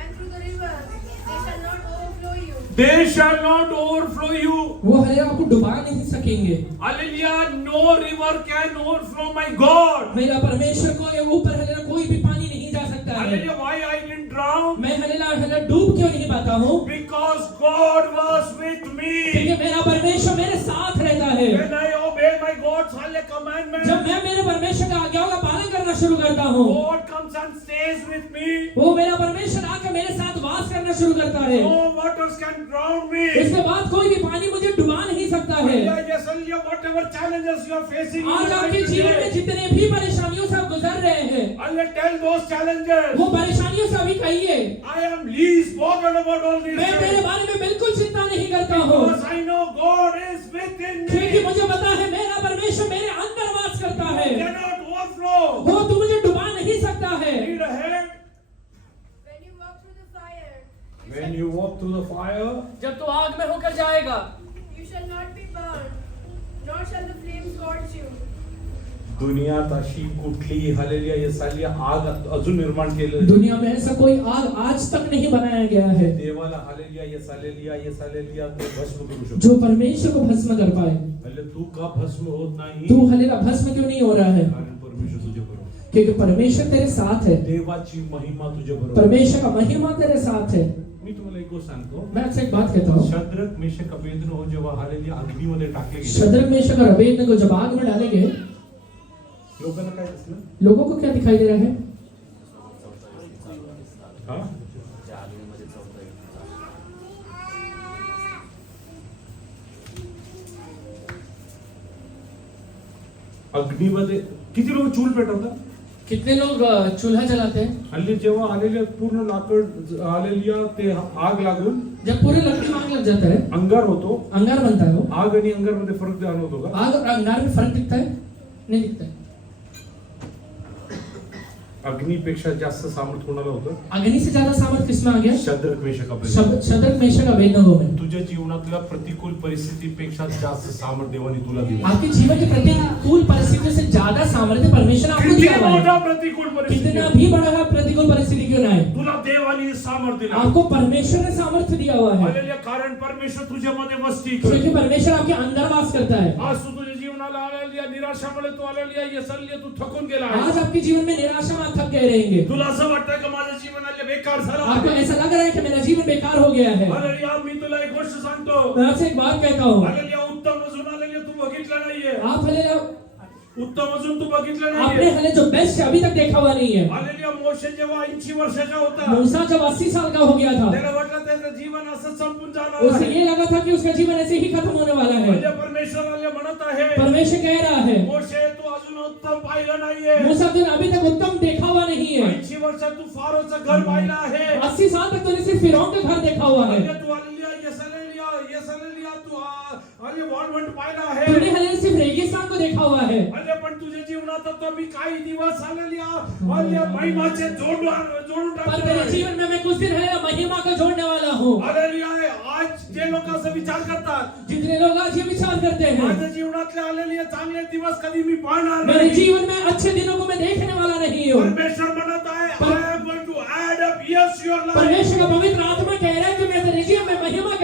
And through the rivers, they shall not overflow you. They shall not overflow you. वो हले आपको डुबा नहीं सकेंगे. Hallelujah. No river can overflow my God. मेरा परमेश्वर को ये ऊपर हलेला कोई भी पानी नहीं जा सकता है. Hallelujah. Why I didn't drown? मैं हलेला डूब क्यों नहीं पाता हूँ? Because God was with me. क्योंकि मेरा परमेश्वर मेरे साथ रहता है. When I obey my God's holy commandments, जब मैं मेरे परमेश्वर का आज्ञाओं का पालन करना शुरू करता हूँ, God comes and stays with me. वो मेरा परमेश्वर आकर मेरे साथ वास करना शुरू करता है. No waters can drown me. इसके बाद कोई भी पानी मुझे डुबा नहीं सकता है. Hallelujah. Yes, hallelujah. Whatever challenges you are facing in आज your आपके life जीवन में today, जितने भी परेशानियों से आप गुजर रहे हैं, Hallelujah. Tell those challenges, वो परेशानियों से अभी कहिए, I am least bothered about all these मैं तेरे things. बारे में बिल्कुल चिंता नहीं करता हूँ, Because I know God is within क्योंकि me. मुझे पता है मेरा परमेश्वर मेरे अंदर वास करता है. Cannot overflow. वो तू मुझे डुबा नहीं सकता है. Read ahead. When you walk through the fire, When you walk through the fire, जब तू आग में होकर जाएगा, you shall not be burned, nor shall the flames scorch you. दुनियात अशी कुठली हालेलुया येसालिया आग अजून निर्माण केलेली दुनिया में ऐसा कोई आग आज तक नहीं बनाया गया है देवाला हालेलुया येसालिया तो भस्म करू शकतो. जो परमेश्वर को भस्म कर पाए. म्हणजे तू का भस्म होत नाही? तू हलेला भस्म क्यों नहीं हो रहा है? कारण परमेश्वर तुझे बरोबर. क्योंकि परमेश्वर तेरे साथ है. देवाची महिमा तुझे बरोबर. परमेश्वर का महिमा तेरे साथ है. मी तुम्हाला एक गोष्ट सांगतो. मैं आपसे एक बात कहता हूँ. शद्रक मेशक अबेदnego जेव्हा हालेलुया अग्नीमध्ये टाकले गेले, शद्रक मेशक और अबेदnego जब आग में डाले गए, लोकांना काय दिसलं? लोगों को क्या दिखाई दे रहा है? हा? अग्नीमध्ये किती लोक चूल पेटवतात? कितने लोग चूल्हा जलाते हैं? हल्ली जेव्हा आलेले पूर्ण लाकड आलेली ते आग लागून जब पूरी लकड़ी में आग लग जाता है, अंगार होतो. अंगार बनता है. वो आग आणि अंगार मध्ये फरक जाणवतो का? आग और अंगार में फर्क दिखता है? नहीं दिखता है. अग्नीपेक्षा जास्त सामर्थ्य कोणाला होतं? अग्नि से ज्यादा सामर्थ किसमें आ गया? Shadrach Meshach Abednego. Shadrach Meshach Abednego में. तुझ्या जीवनातल्या प्रतिकूल परिस्थितीपेक्षा जास्त सामर्थ्य देवाने तुला दिलं. आपके जीवन की प्रतिकूल परिस्थितियों से ज्यादा सामर्थ्य परमेश्वर ने आपको किती दिया हुआ मोठा है. प्रतिकूल परिस्थिती कितना भी बड़ा है प्रतिकूल परिस्थिति क्यों ना है, तुला देवाने सामर्थ्य दिलं. आपको परमेश्वर ने सामर्थ्य दिया हुआ है. हालेलुया. कारण परमेश्वर तुझ्यामध्ये वस्ती करतो. क्योंकि परमेश्वर आपके अंदर वास करता है. आज तू तुझ्या जीवनाला आलेल्या निराशामुळे तू आलेल्या येसालिया तू थकून गेला आहे. आज आपके जीवन में निराशा में आप थक गए रहेंगे. तुला असं वाटतंय का माझं जीवन आले बेकार झालं आपको आहे? ऐसा लग रहा है कि मेरा जीवन बेकार हो गया है. हालेलुया. मी तुला एक गोष्ट सांगतो. मैं आपसे एक बात कहता हूँ. हालेलुया. उत्तम अजून आलेले तू बघितलं नाहीये. आप हले उत्तम अजून तू बघितलं आपने नाहीये. हले जो बेस्ट है अभी तक देखा हुआ नहीं है. हालेलुया. मोशे जेव्हा 80 वर्षाचा होता, मूसा जब 80 साल का हो गया था, त्याला वाटलं त्याचं जीवन असं संपून जाणार उसे आहे. ये लगा था कि उसका जीवन ऐसे ही खत्म होने वाला है. म्हणजे परमेश्वराला म्हणत आहे, परमेश्वर कह रहा है, मोशे तू अजून उत्तम पाहिलं नाहीये. मूसा तुमने अभी तक उत्तम देखा हुआ नहीं है. 80 वर्षात तू फारोचं घर पाहिलं आहे. 80 साल तक तूने सिर्फ फिरौन का घर देखा हुआ है. म्हणजे तू हालेलुया येसालिया तू हालेलुया वाळवंट पाहिलं आहे. तूने हले सिर्फ रेगिस्तान को देखा हुआ है. म्हणजे पण तुझ्या जीवनात आता मी काही दिवस हालेलुया हालेलुया महिमाचे जोडून पर टाकले मेरे आहे. जीवन में मैं कुछ दिन है महिमा को जोड़ने वाला हूँ. हालेलुया. आज जे लोक असं विचार करतात, जितने लोग आज ये विचार करते हैं माझ्या जीवनातले आलेले चांगले दिवस कधी मी पाहणार मेरे नाही. जीवन में अच्छे दिनों को मैं देखने वाला नहीं हूँ. परमेश्वर म्हणत आहे, I am going to add up years to your life. परमेश्वर का पवित्र आत्मा कह रहा है कि मैं तेरे जीवन में महिमा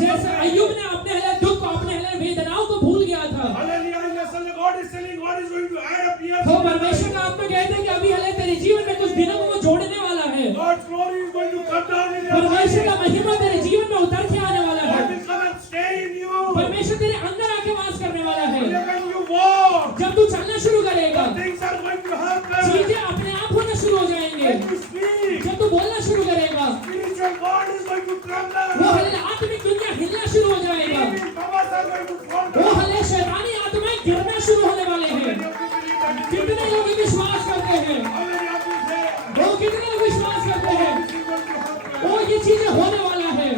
जैसे अय्यूब ने अपने हले दुख को, अपने हले वेदनाओं को भूल गया था। Hallelujah. Yes, and God is telling God is going to add up years. तो परमेश्वर का आपको कहते हैं कि अभी हले तेरे जीवन में कुछ दिनों को वो जोड़ने वाला है। God's glory is going to come down in your परमेश्वर का life. महिमा तेरे जीवन में उतर के आने वाला God है। will come and stay in you. परमेश्वर तेरे अंदर आके वास करने वाला है। When you walk, जब तू चलना शुरू करेगा, things are going to happen. चीजें अपने आप होना शुरू हो जाएंगे। When you speak, जब तू बोलना शुरू करेगा, spiritual world is going to tremble. वो हले आत्मिक दुनिया हिलना शुरू हो जाएगा। Even powers are going to fall वो down. हले शैतानी आत्माएं गिरना शुरू होने वाले हैं। कितने लोग विश्वास करते हैं? वो कितने लोग विश्वास करते हैं? वो ये चीजें होने वाला है।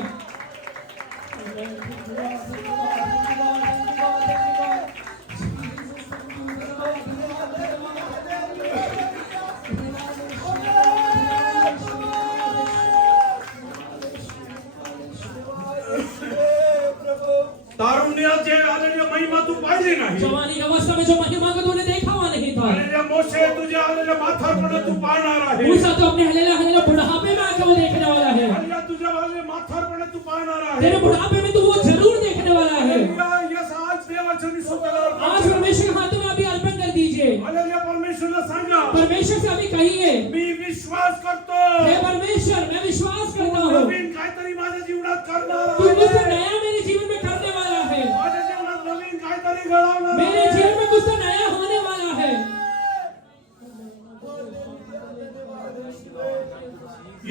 तारुण्याचे आलेल्या महिमा तू पाहिली नाही. जवानी अवस्था में जो महिमा को तूने देखा हुआ नहीं था। आलेल्या मोशे तुझ्या आलेल्या माथारपणे तू पाहणार आहे. मूसा तो अपने हलेला बुढ़ापे में आके वो देखने वाला है। आलेल्या तुझ्या आलेल्या माथारपणे तू पाहणार आहे. तेरे बुढ़ापे में तो वो जरूर देखने वाला है। यस आज देवाच्या स्वतःला आज परमेश्वर के हाथों में अभी अर्पण कर दीजिए। आलेल्या परमेश्वरला सांगा परमेश्वर से अभी कहिए, मी विश्वास करतो. हे परमेश्वर मैं विश्वास करता हूँ, नवीन काहीतरी माझ्या जीवनात करणार तू कुछ आहे. नया मेरे जीवन में करने वाला है। माझ्या जीवनात नवीन काहीतरी घडवणार मेरे आहे. जीवन में कुछ तो नया होने वाला है।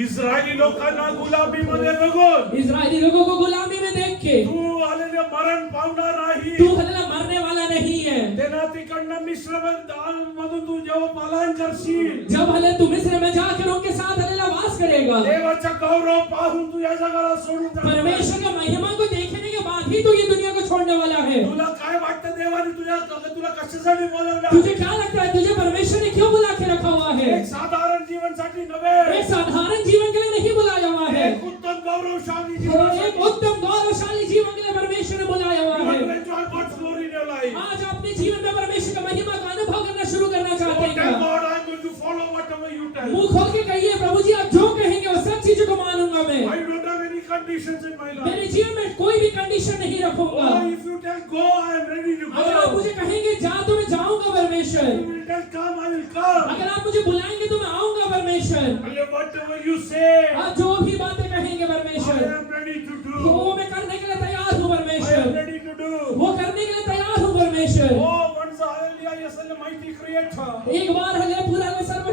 इस्रायली लोकांना गुलामीमध्ये बघून इजरायली लोगों को गुलामी में देख के तू आलेले मरण पावणार नाही. तू हलेला मरने वाला नहीं है। तेना तिकडनं मिश्रमधून तू जेव्हा पालन करशील जब हले तू मिस्र में जाकर उनके साथ हलेला वास करेगा, देवाचा गौरव पाहून तू या जगाला सोडून जाणार. परमेश्वर का महिमा को देखने के बाद ही तू ये दुनिया को छोड़ने वाला है। तुला काय वाटतं देवाने तुला कशासाठी बोलवलं? तुझे क्या लगता है तुझे परमेश्वर ने क्यों बुला के रखा हुआ है? एक साधारण जीवनसाठी नव्हे, एक साधारण जीवन के लिए नहीं बुलाया हुआ है। एक उत्तम गौरवशाली एक जीवनासाठी. उत्तम गौरवशाली जीवन के लिए परमेश्वर ने बुलाया हुआ You है। want to enjoy God's glory in your life. आज अपने जीवन में परमेश्वर का महिमा का अनुभव करना शुरू करना चाहते Oh, हैं tell क्या? God I'm going to follow whatever you tell. मुंह खोल के कहिए, प्रभु जी आप जो कहेंगे वो सब चीजों को मानूंगा मैं। I don't have any conditions in my मेरे life. जीवन में कोई भी कंडीशन नहीं रखूंगा। Oh, if you tell go, I am ready to अगर आप go. मुझे कहेंगे जा तो मैं जाऊंगा परमेश्वर। If you tell come, I will come. अगर आप मुझे बुलाएंगे तो मैं आऊंगा परमेश्वर। And whatever you say, आप जो भी बातें कहेंगे I परमेश्वर, am ready to तो do. वो मैं करने के लिए तैयार हूँ I am परमेश्वर। ready to do. वो करने के लिए तैयार हूँ परमेश्वर। Oh, once hallelujah, yes, the mighty creator. एक बार हले पूरा कोई सर्व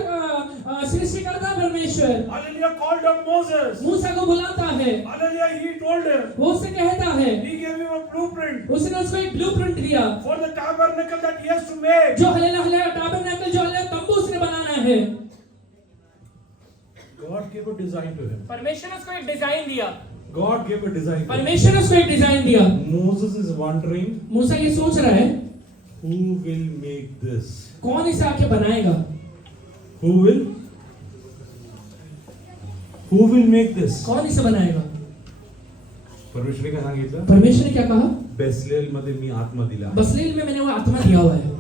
सृष्टि करता परमेश्वर Hallelujah, called up Moses. मूसा को बुलाता है। Hallelujah, he told him. वो उससे कहता है, He gave him a blueprint उसने उसको एक ब्लूप्रिंट दिया for the tabernacle that he has to make. जो हलेला टैबरनेकल, जो हलेला तंबू उसने बनाना है। God gave a design to him. परमेश्वर ने उसको एक डिजाइन दिया। God gave a design to him. परमेश्वर ने उसको एक डिजाइन दिया। Moses is wondering, मूसा ये सोच रहा है, who will make this? कौन इसे आके बनाएगा? Who will make this? कौन इसे बनाएगा? परमेश्वराने काय सांगितलं? परमेश्वर ने क्या कहा? बेसलेल मध्ये मी आत्मा दिला. बसलेल में मैंने वो आत्मा दिया हुआ है।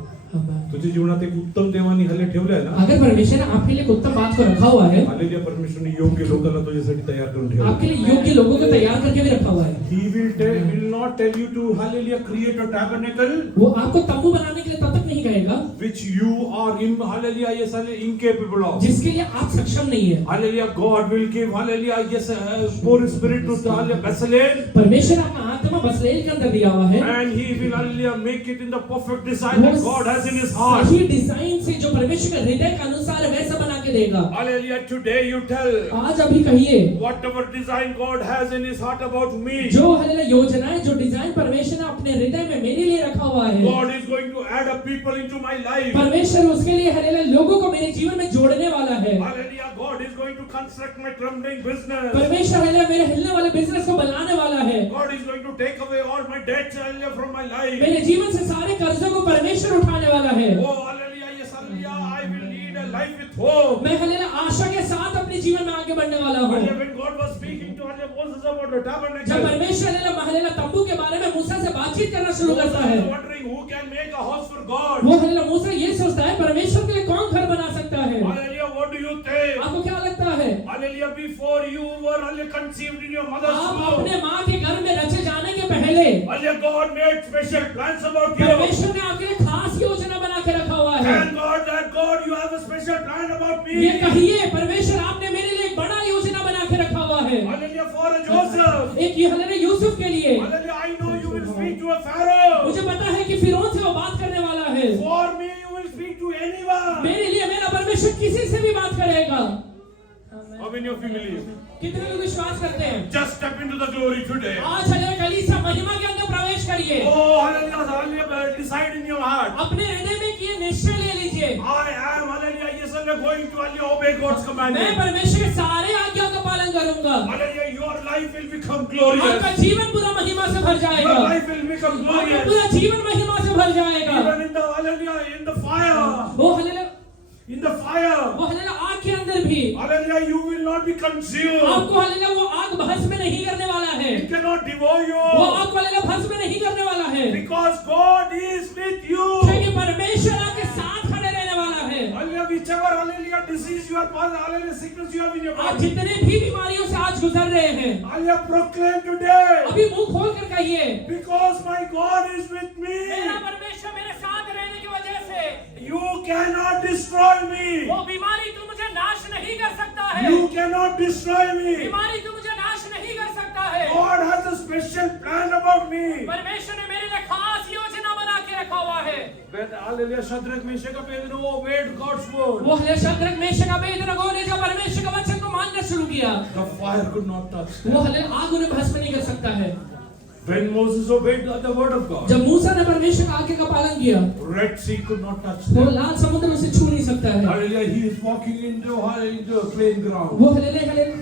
तुझ्या जीवनात एक उत्तम देवानी हल्ले ठेवलाय ना. अगर परमेश्वर ने आपके लिए एक उत्तम बात को रखा हुआ है, हालेलुया, परमेश्वरने योग्य लोकांना तुझ्यासाठी तयार करून ठेवलं. आपके लिए योग्य लोगों को तैयार करके भी रखा हुआ है। He will not tell you to hallelujah create a tabernacle वो आपको तंबू बनाने के लिए तब तक नहीं कहेगा which you are hallelujah yes incapable of. जिसके लिए आप सक्षम नहीं है। Hallelujah, God will give hallelujah yes Holy Spirit to hallelujah Bezalel, परमेश्वर अपना आत्मा बसलेल के अंदर दिया हुआ है। and He will hallelujah make it in the perfect design that God has in His heart. सही डिजाइन से जो परमेश्वर के हृदय के अनुसार है वैसा बना के देगा। Hallelujah, today you tell आज अभी कहिए, whatever design God has in His heart about me, जो हल्ला योजनाएं, जो डिजाइन परमेश्वर ने अपने हृदय में मेरे लिए रखा हुआ है, God is going to add up people into my life. परमेश्वर उसके लिए हल्ला लोगों को मेरे जीवन में जोड़ने वाला है। Hallelujah, God is going to construct my trembling business. परमेश्वर हल्ला मेरे हिलने वाले बिजनेस को बनाने वाला है। God is going to take away all my debts hallelujah from my life. मेरे जीवन से सारे कर्जों को परमेश्वर उठाने वाला है। Oh hallelujah, yes hallelujah, I will lead a life with hope. मैं हल्ला आशा के साथ अपने जीवन में आगे बढ़ने वाला हूँ। Hallelujah, when God was speaking to hallelujah Moses about the जब tabernacle, परमेश्वर हल्ला तंबू के बारे में मूसा से बातचीत करना शुरू Moses करता है, was wondering who can make a house for God. वो हल्ला मूसा ये सोचता है परमेश्वर के लिए कौन घर बना सकता है। Hallelujah, what do you think? आपको क्या लगता है? Hallelujah, before you were hallelujah conceived in your mother's आप womb, अपने माँ के घर में रचे पहले Hallelujah, God made special plans about you. परमेश्वर ने आपके लिए खास योजना बना के रखा हुआ है। Thank God that God, you have a special plan about me. ये कहिए परमेश्वर आपने मेरे लिए एक बड़ा योजना बना के रखा हुआ है। Hallelujah, for a Joseph. एक ये हमारे यूसुफ के लिए Hallelujah, I know you will speak to a Pharaoh. मुझे पता है कि फिरौन से वो बात करने वाला है। For me, you will speak to anyone. मेरे लिए मेरा परमेश्वर किसी से भी बात करेगा। How many of you believe? कितने लोग विश्वास करते हैं? Just step into the glory today. आज हमारे कलीसिया महिमा के अंदर प्रवेश करिए। Oh, hallelujah, hallelujah, decide in your heart. अपने हृदय में किए निश्चय ले लीजिए। I am, hallelujah, yes, I'm going to hallelujah, obey God's मैं commandment. परमेश्वर के सारे आज्ञा का पालन करूंगा। Hallelujah, your life will become glorious. आपका जीवन पूरा महिमा से भर जाएगा। Your life will become आपका glorious. पूरा जीवन महिमा से भर जाएगा। Even in the, hallelujah, in the fire. वो हलेलुया In the fire. वो हलेलुया आग के अंदर भी Hallelujah, you will not be consumed. आपको हलेलुया वो आग भस्म नहीं करने वाला है। It cannot devour वो you. आपको हलेलुया भस्म नहीं करने वाला है। Because God is with you. क्योंकि परमेश्वर आपके साथ खड़े रहने वाला है। Hallelujah, whichever, hallelujah, disease you are passing, hallelujah, sickness you have in your आप body. जितने भी बीमारियों से आज गुजर रहे हैं Hallelujah, proclaim today. अभी मुंह खोल कर कहिए Because my God is with मेरा me. परमेश्वर मेरे साथ रहने की वजह से You cannot destroy me. वो बीमारी तू मुझे नाश नहीं कर सकता है। You cannot destroy me. बीमारी तू मुझे नाश नहीं कर सकता है। God has a special plan about me. परमेश्वर ने मेरे लिए खास योजना बना के रखा हुआ है। When hallelujah, Shadrach, Meshach, Abednego obeyed God's word, वो हले शद्रक मेशक अबेदनगो ने जब परमेश्वर का वचन को मानना शुरू किया the fire could not touch them. वो हले आग उन्हें भस्म नहीं कर सकता है। When Moses obeyed the word of God, जब मूसा ने परमेश्वर के आज्ञा का पालन किया Red Sea could not touch वो them. लाल समुद्र उसे छू नहीं सकता है। Hallelujah, he is walking into a plain ground. वो हले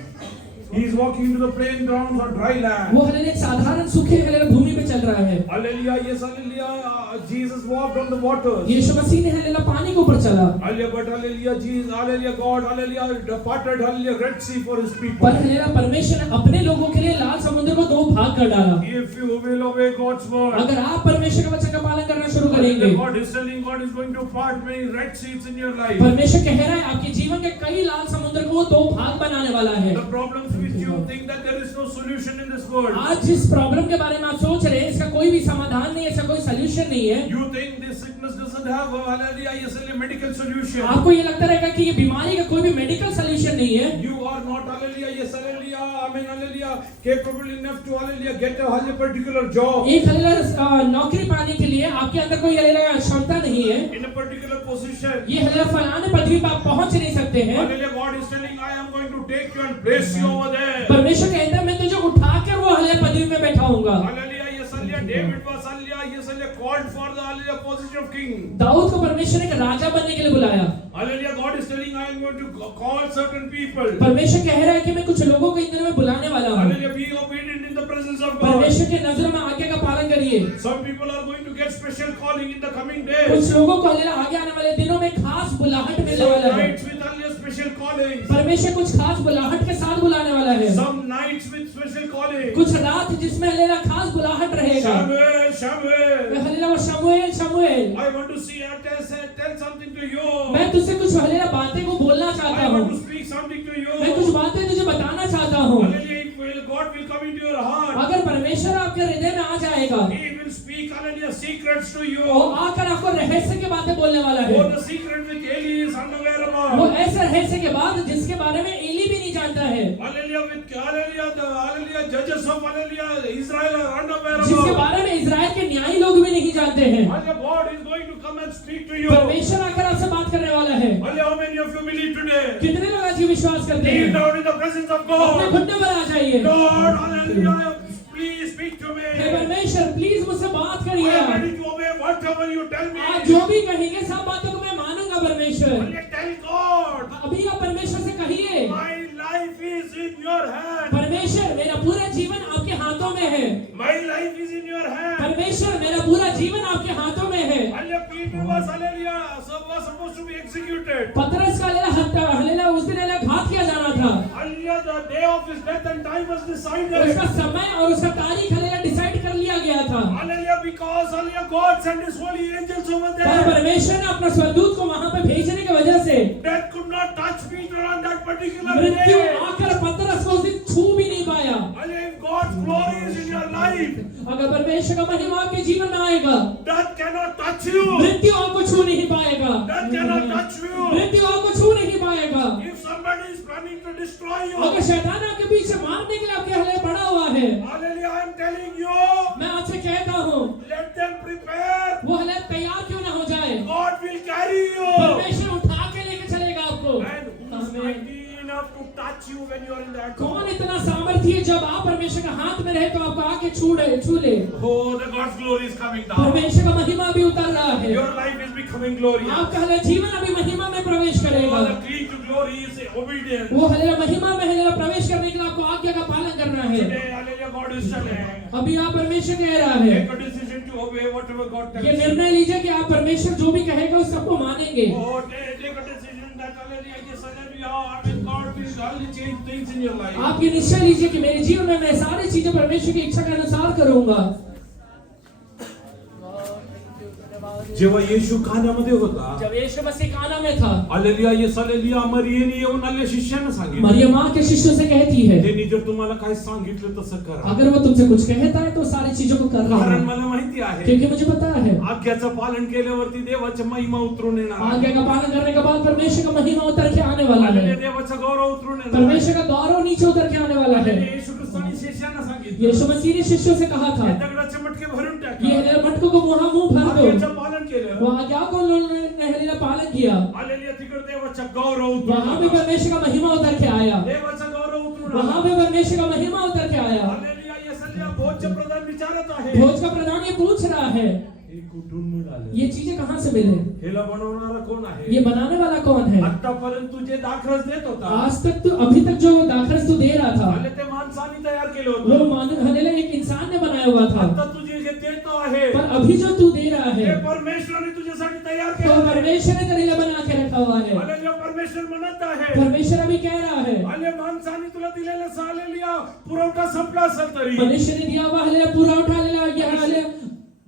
He is walking into the plain grounds or dry land. वो हले एक साधारण सूखे हले भूमि पे चल रहा है। Hallelujah, yes, hallelujah. Jesus walked on the waters. यीशु मसीह ने हले पानी के ऊपर चला Hallelujah, but hallelujah, Jesus, hallelujah, God, hallelujah, departed, hallelujah, Red Sea for his people. पर हले परमेश्वर ने अपने लोगों के लिए लाल समुद्र को दो भाग कर डाला। If you will obey God's word, अगर आप परमेश्वर के वचन का पालन करना शुरू करेंगे God is telling God is going to part many Red Seas in your life. परमेश्वर कह रहा है आपके जीवन के कई लाल समुद्र को दो भाग बनाने वाला है। The problems which you think that there is no solution in this world. आज जिस प्रॉब्लम के बारे में आप सोच रहे हैं इसका कोई भी समाधान नहीं है, इसका कोई सलूशन नहीं है। You think this sickness doesn't have a hallelujah, yes, a medical solution. आपको ये लगता रहेगा कि ये बीमारी का कोई भी मेडिकल सलूशन नहीं है। You are not hallelujah, yes, hallelujah, amen, hallelujah, capable enough to hallelujah get a hallelujah particular job एक हल्ला नौकरी पाने के लिए आपके अंदर कोई हल्ला क्षमता नहीं है। in a particular position. ये हल्ला फलाने पदवी पर आप पहुंच नहीं सकते हैं। Hallelujah, God is telling, I am going to take you and place you over there. परमेश्वर कहता है मैं तुझे उठाकर वो हल्ला पदवी में बैठाऊंगा। Hallelujah, yes, hallelujah, David was hallelujah, yes, hallelujah, called for the hallelujah position of king. Dawood को परमेश्वर ने एक राजा बनने के लिए बुलाया। Hallelujah, God is telling, I am going to call certain people. परमेश्वर कह रहा है कि मैं कुछ लोगों को इन दिनों में बुलाने वाला हूँ। Hallelujah, be obedient in the presence of God. परमेश्वर के नजरों में आज्ञा का पालन करिए। Some people are going to get special calling in the coming days. कुछ लोगों को हल्ला आगे आने वाले दिनों में खास बुलाहट मिलने Some वाला है। nights with hallelujah special callings. परमेश्वर कुछ खास बुलाहट के साथ बुलाने वाला है। Some nights with special callings. कुछ रात जिसमें हल्ला खास बुलाहट रहेगा। Samuel, Samuel, हल्ला वो शमूएल शमूएल I want to see and tell something to you. मैं तुझसे कुछ हल्ला बातें को बोलना चाहता I हूँ। want to speak something to you. मैं कुछ बातें तुझे बताना चाहता हूँ। Hallelujah, God will come into your heart. अगर परमेश्वर आपके हृदय में आ जाएगा He will speak hallelujah secrets to you. वो आकर आपको रहस्य की बातें बोलने वाला है। Oh, the secret which Eli is unaware वो about. ऐसे रहस्य के बाद जिसके बारे में एली भी नहीं जानता है, Hallelujah, with hallelujah, the hallelujah judges of hallelujah Israel are unaware जिसके about. बारे में इजराइल के न्यायी लोग भी नहीं जानते हैं। Hallelujah, God is going to come and speak to you. परमेश्वर आकर आपसे बात करने वाला है। Hallelujah, how many of you believe today? कितने लोग आज ये विश्वास करते Kneel हैं? down in the presence of अपने God. घुटने पर आ जाइए। Lord, hallelujah, please speak to me. हे परमेश्वर प्लीज मुझसे बात I करिए। am ready to obey whatever you tell me. आज जो भी कहेंगे सब बातों को मैं मानूंगा परमेश्वर। Hallelujah, tell God, अभी आप परमेश्वर से कहिए my life is in your hand. परमेश्वर मेरा पूरा जीवन आपके हाथों में है। My life is in your hand. परमेश्वर मेरा पूरा जीवन आपके हाथों में है। Hallelujah, Peter was hallelujah, was supposed to be executed. पतरस का हल्ला उस दिन घात किया जाना था। Hallelujah, the day of his death and time was decided. उसका समय और उसका तारीख डिसाइड कर लिया गया था। Hallelujah, because hallelujah, God sent his holy angels over पर there. परमेश्वर ने अपना स्वर्गदूत को वहां पे भेजने की वजह से Death could not touch Peter on that particular मृत्यु day. आकर पतरस को उस दिन छू भी नहीं पाया। Hallelujah, if God's glory is in your life. अगर परमेश्वर का महिमा आपके जीवन में आएगा, death cannot touch you. मृत्यु आपको छू नहीं पाएगा, Death cannot touch you. मृत्यु आपको छू नहीं पाएगा। If somebody is planning to destroy अगर you, शैतान आपके पीछे मारने के लिए आपके हले पड़ा हुआ है, hallelujah, I am telling you, मैं आपसे कहता हूँ, let them prepare. वो हले तैयार क्यों ना हो जाए, God will carry you. परमेश्वर उठा के लेके चलेगा आपको। And who is mighty enough to touch you when you are in that कौन zone? इतना सामर्थ्य है जब आप परमेश्वर के हाथ में रहे तो आपको आके छू ले। Oh, the God's glory is coming down. परमेश्वर का महिमा भी उतर रहा है, Your life is becoming glorious. आपका हले जीवन अभी महिमा में प्रवेश करेगा। Oh, the key to glory is obedience. वो हले महिमा में हले प्रवेश करने के लिए आपको आज्ञा का पालन करना है। Today, hallelujah, God is telling. अभी आप परमेश्वर कह रहा है, Take a decision to obey whatever God tells ये you. निर्णय लीजिए कि आप परमेश्वर जो भी कहेगा उस सबको मानेंगे। Oh, take a decision that hallelujah, yes, hallelujah, and God will hallelujah change things in your life. आप ये निश्चय लीजिए कि मेरे जीवन में मैं सारी चीजें परमेश्वर की इच्छा के अनुसार करूंगा। जेव्हा येशू कानामध्ये होता, जब यीशु मसीह काना में था, हालेलुया, येस हालेलुया, मरियेने येऊन आपल्या शिष्यांना सांगितलं, मरियम माँ के शिष्यों से कहती है, त्यांनी जर तुम्हाला काय सांगितलं तसं करा. अगर वो तुमसे कुछ कहता है तो सारी चीजों को कर रहा कारण है, मला माहिती आहे, क्योंकि मुझे पता है आज्ञाचं पालन केल्यावरती देवाची महिमा उतरून येणार. आज्ञा का पालन करने के बाद परमेश्वर का महिमा उतर के आने वाला हालेलुया, है, देवाचा गौरव उतरून येणार. परमेश्वर का गौरव नीचे उतर के आने वाला है। येशू ख्रिस्ताने शिष्यांना सांगितलं, यीशु मसीह ने शिष्यों से कहा था, हे दगडाचे मटके भरून ये टाका. मटकों को वहां मुंह भर दो। आज्ञाचं पालन केलं, वो आज्ञा को उन्होंने हलेला पालन किया, हालेलुया, तिकडे देवाचा गौरव उतरून वहां भी आला. परमेश्वर का महिमा उतर के आया, देवाचा गौरव उतरून वहां आला. भी परमेश्वर का महिमा उतर के आया। हालेलुया, येस हालेलुया, भोजन प्रधान विचारत आहे, भोज का प्रधान ये पूछ रहा है, हे कुठून मिळालं? ये चीजें कहाँ से मिले, हेला बनवणारा कोण आहे? ये बनाने वाला कौन है। आतापर्यंत तू जे दाखरस देत होता, आज तक तो अभी तक जो दाखरस तू दे रहा था हाले ते माणसाने तयार केलं वो होतं. मानव हलेला एक इंसान ने बनाया हुआ था, आता तुझे जे देतो आहे, पर अभी जो तू दे रहा ते है परमेश्वराने तुझ्यासाठी तयार तो केलं आहे. परमेश्वर ने तेरे लिए बना के रखा हुआ है। हालेलुया, परमेश्वर म्हणत आहे, परमेश्वर अभी कह रहा है, हाले माणसाने तुला दिलेला हालेलुया पुरवठा संपला असेल तरी, मनुष्य ने दिया हुआ हलेला पूरा उठा लेला, ये हलेला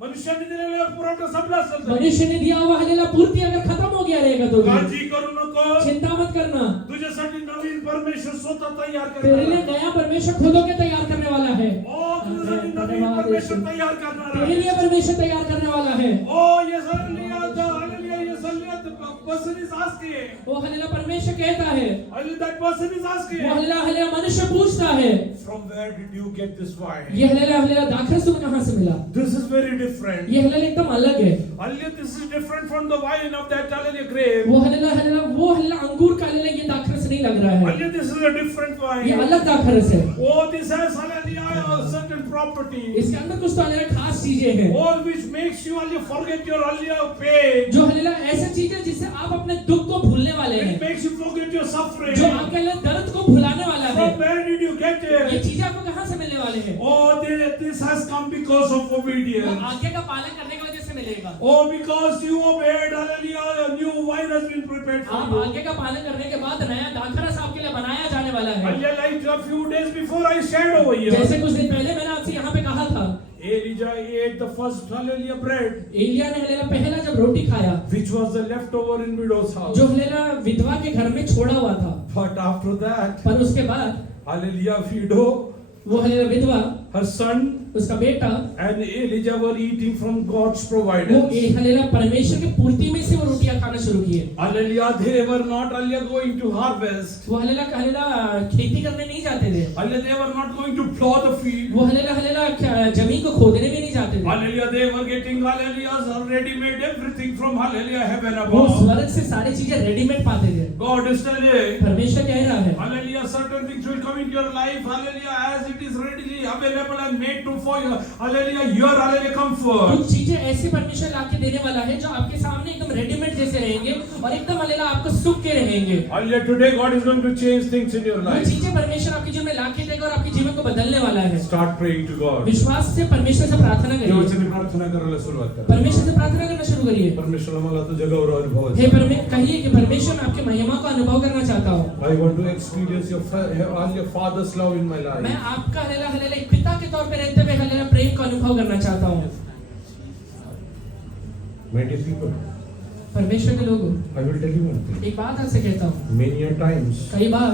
मनुष्याने दिलेला पुरवठा संपला असेल तरी, मनुष्य ने दिया हुआ हलेला पूर्ति अगर खत्म हो गया रहेगा तो भी काळजी करू नको. चिंता मत करना, तुझ्यासाठी नवीन परमेश्वर स्वतः तयार तेरे करणार लिए आहे. नया परमेश्वर खुद होके तैयार करने वाला है, ओ, तुझ्यासाठी नवीन परमेश्वर तयार करणार तेरे आहे. लिए परमेश्वर तैयार करने वाला है। Oh, yes hallelujah, hallelujah, yes hallelujah, the person is asking, वो हलेला परमेश्वर कहता है, hallelujah, that person is asking, वो हलेला हलेला मनुष्य पूछता है, from where did you get this wine? ये हलेला हलेला दाखरस तुम्हें कहाँ से मिला। This is very different. ये हलेला एकदम अलग है, Hallelujah, this is different from the wine of that hallelujah grape. वो हलेला हलेला वो हलेला अंगूर का हलेला ये दाखरस नहीं लग रहा है, Hallelujah, this is a different ये wine. अलग दाखरस है, Oh, this has hallelujah a certain property. इसके अंदर कुछ तो हलेला खास चीजें हैं, Oh, which makes you hallelujah forget your hallelujah pain. जो हलेला ऐसी चीजें जिससे आप अपने दुख को भूलने वाले It हैं, makes you forget your suffering. जो आपके लिए दर्द को भुलाने वाला है। From where did you get ये it? चीजें आपको कहाँ से मिलने वाले हैं? Oh, this has come because of वो obedience. आज्ञा का पालन करने की वजह से मिलेगा। Oh, because you obeyed, hallelujah, a new wine has been prepared for आप you. आज्ञा का पालन करने के बाद नया दाखरस आपके लिए बनाया जाने वाला है। Hallelujah, like a few days before I shared over here. जैसे कुछ दिन पहले मैंने आपसे यहाँ पे कहा था, Elijah ate the first hallelujah bread, Elia ने हलेला पहला जब रोटी खाया, which was the leftover in widow's house. जो हलेला विधवा के घर में छोड़ा हुआ था, But after that, पर उसके बाद hallelujah, widow, वो हलेला विधवा, her son, उसका बेटा, and Elijah were eating from God's वो providence. हलेला परमेश्वर की पूर्ति में से वो रोटियां खाना शुरू किए। Hallelujah, they were not hallelujah going to harvest. वो हलेला खेती करने नहीं जाते थे, Hallelujah, they were not going to plow the field. वो हलेला जमीन को खोदने भी नहीं जाते थे, Hallelujah, they were getting hallelujah ready-made everything from hallelujah heaven वो above. स्वर्ग से सारी चीजें रेडीमेड पाते थे। God is telling, परमेश्वर कह रहा है, hallelujah, certain things will come into your life, hallelujah, as it is readily available and made to for you, hallelujah, your hallelujah comfort. कुछ चीजें ऐसी परमेश्वर लाके देने वाला है जो आपके सामने एकदम रेडीमेड जैसे रहेंगे और एकदम हलेला आपको सुख के रहेंगे। Hallelujah, today God is going to change things in your वो life. चीजें परमेश्वर आपके जीवन में लाके देगा और आपके जीवन को बदलने वाला है। Start praying to God. विश्वास से परमेश्वर से प्रार्थना करिए, देवाची प्रार्थना करायला सुरुवात करा. परमेश्वर से प्रार्थना करना शुरू करिए। परमेश्वर मला तुझ्या गौरव अनुभव हे कहिए कि परमेश्वर मैं आपकी महिमा को अनुभव करना चाहता हूँ। I want to experience your father's love in my life. मैं आपका हलेला हलेला एक पिता के तौर पे रहते हुए हलेला प्रेम का अनुभव करना चाहता हूँ। My dear people, परमेश्वर के लोगों, I will tell you one thing. एक बात आपसे कहता हूँ, Many a times कई बार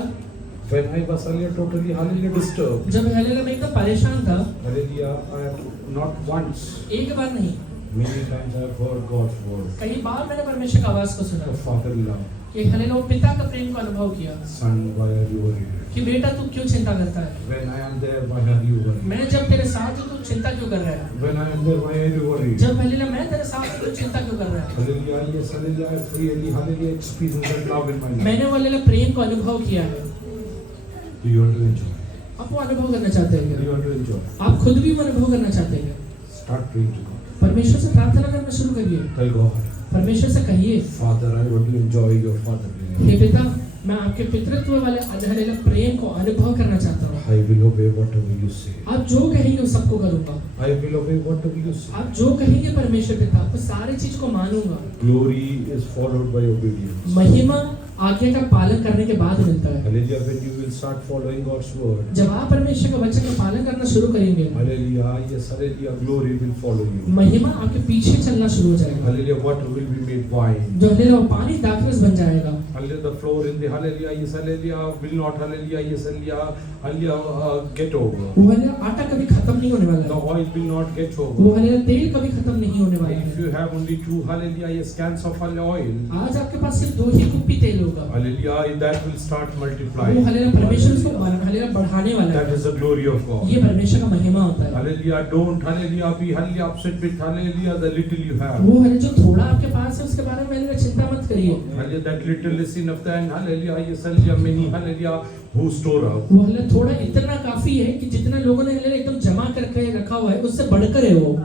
When I was earlier totally hallelujah disturbed, जब हालेलुया मैं एकदम परेशान था, hallelujah, I have not once, एक बार नहीं, many times I have heard God's word. कई बार मैंने परमेश्वर की आवाज को The सुना fatherly love, कि हालेलुया पिता का प्रेम को अनुभव किया son, why are you worried? कि बेटा तू क्यों चिंता करता है, When I am there, why are you worried? मैं जब तेरे साथ हूँ तू चिंता क्यों कर रहा है, When I am there, why are you worried? जब हालेलुया मैं तेरे साथ हूँ तू चिंता क्यों कर रहा है। Hallelujah, yes, hallelujah, I freely, hallelujah, experience that love in my life. मैंने वो हालेलुया प्रेम को अनुभव किया है। Do you want to enjoy? आप वो अनुभव करना चाहते Do हैं you क्या? want to enjoy? आप खुद भी वो अनुभव करना चाहते हैं? Start praying to God. परमेश्वर से प्रार्थना करना शुरू करिए। Tell God, परमेश्वर से कहिए, Father, I want to enjoy your fatherly love. हे पिता, मैं आपके पितृत्व वाले हालेलुया प्रेम को अनुभव करना चाहता हूँ। I will obey whatever you say. आप जो कहेंगे वो सबको करूँगा। I will obey whatever you say. आप जो कहेंगे परमेश्वर पिता, वो सारी चीज को मानूंगा। Glory is followed by obedience. महिमा आज्ञा का पालन करने के बाद मिलता है। Hallelujah, when you will start following God's word. जब आप परमेश्वर के वचन का पालन करना शुरू करेंगे, Hallelujah, yes, hallelujah, glory will follow you. महिमा आपके पीछे चलना शुरू हो जाएगा। Hallelujah, water will be made wine. जो हालेलुया पानी दाखरस बन जाएगा। Hallelujah, the floor in the hallelujah, yes, hallelujah, will not hallelujah, yes, hallelujah, get over. वो हालेलुया आटा कभी खत्म नहीं होने वाला The है। oil will not get वो over. हालेलुया तेल कभी खत्म नहीं होने वाला If है। you have only 2 hallelujah, yes, cans of oil, आज आपके पास सिर्फ 2 ही कुप्पी तेल होगा। hallelujah, that will start वो multiplying. हालेलुया परमेश्वर उसको हालेलुया बढ़ाने वाला That है। is the glory of God. ये परमेश्वर का महिमा होता है। Hallelujah, don't hallelujah be hallelujah upset with hallelujah the little you have. वो हालेलुया जो थोड़ा आपके पास है उसके बारे में हालेलुया चिंता मत करिए। Hallelujah, that little is enough than hallelujah, yes, hallelujah, many hallelujah who store up. वो हालेलुया थोड़ा इतना काफी है कि जितना लोगों ने हालेलुया एकदम जमा करके रखा हुआ है उससे बढ़कर है वो।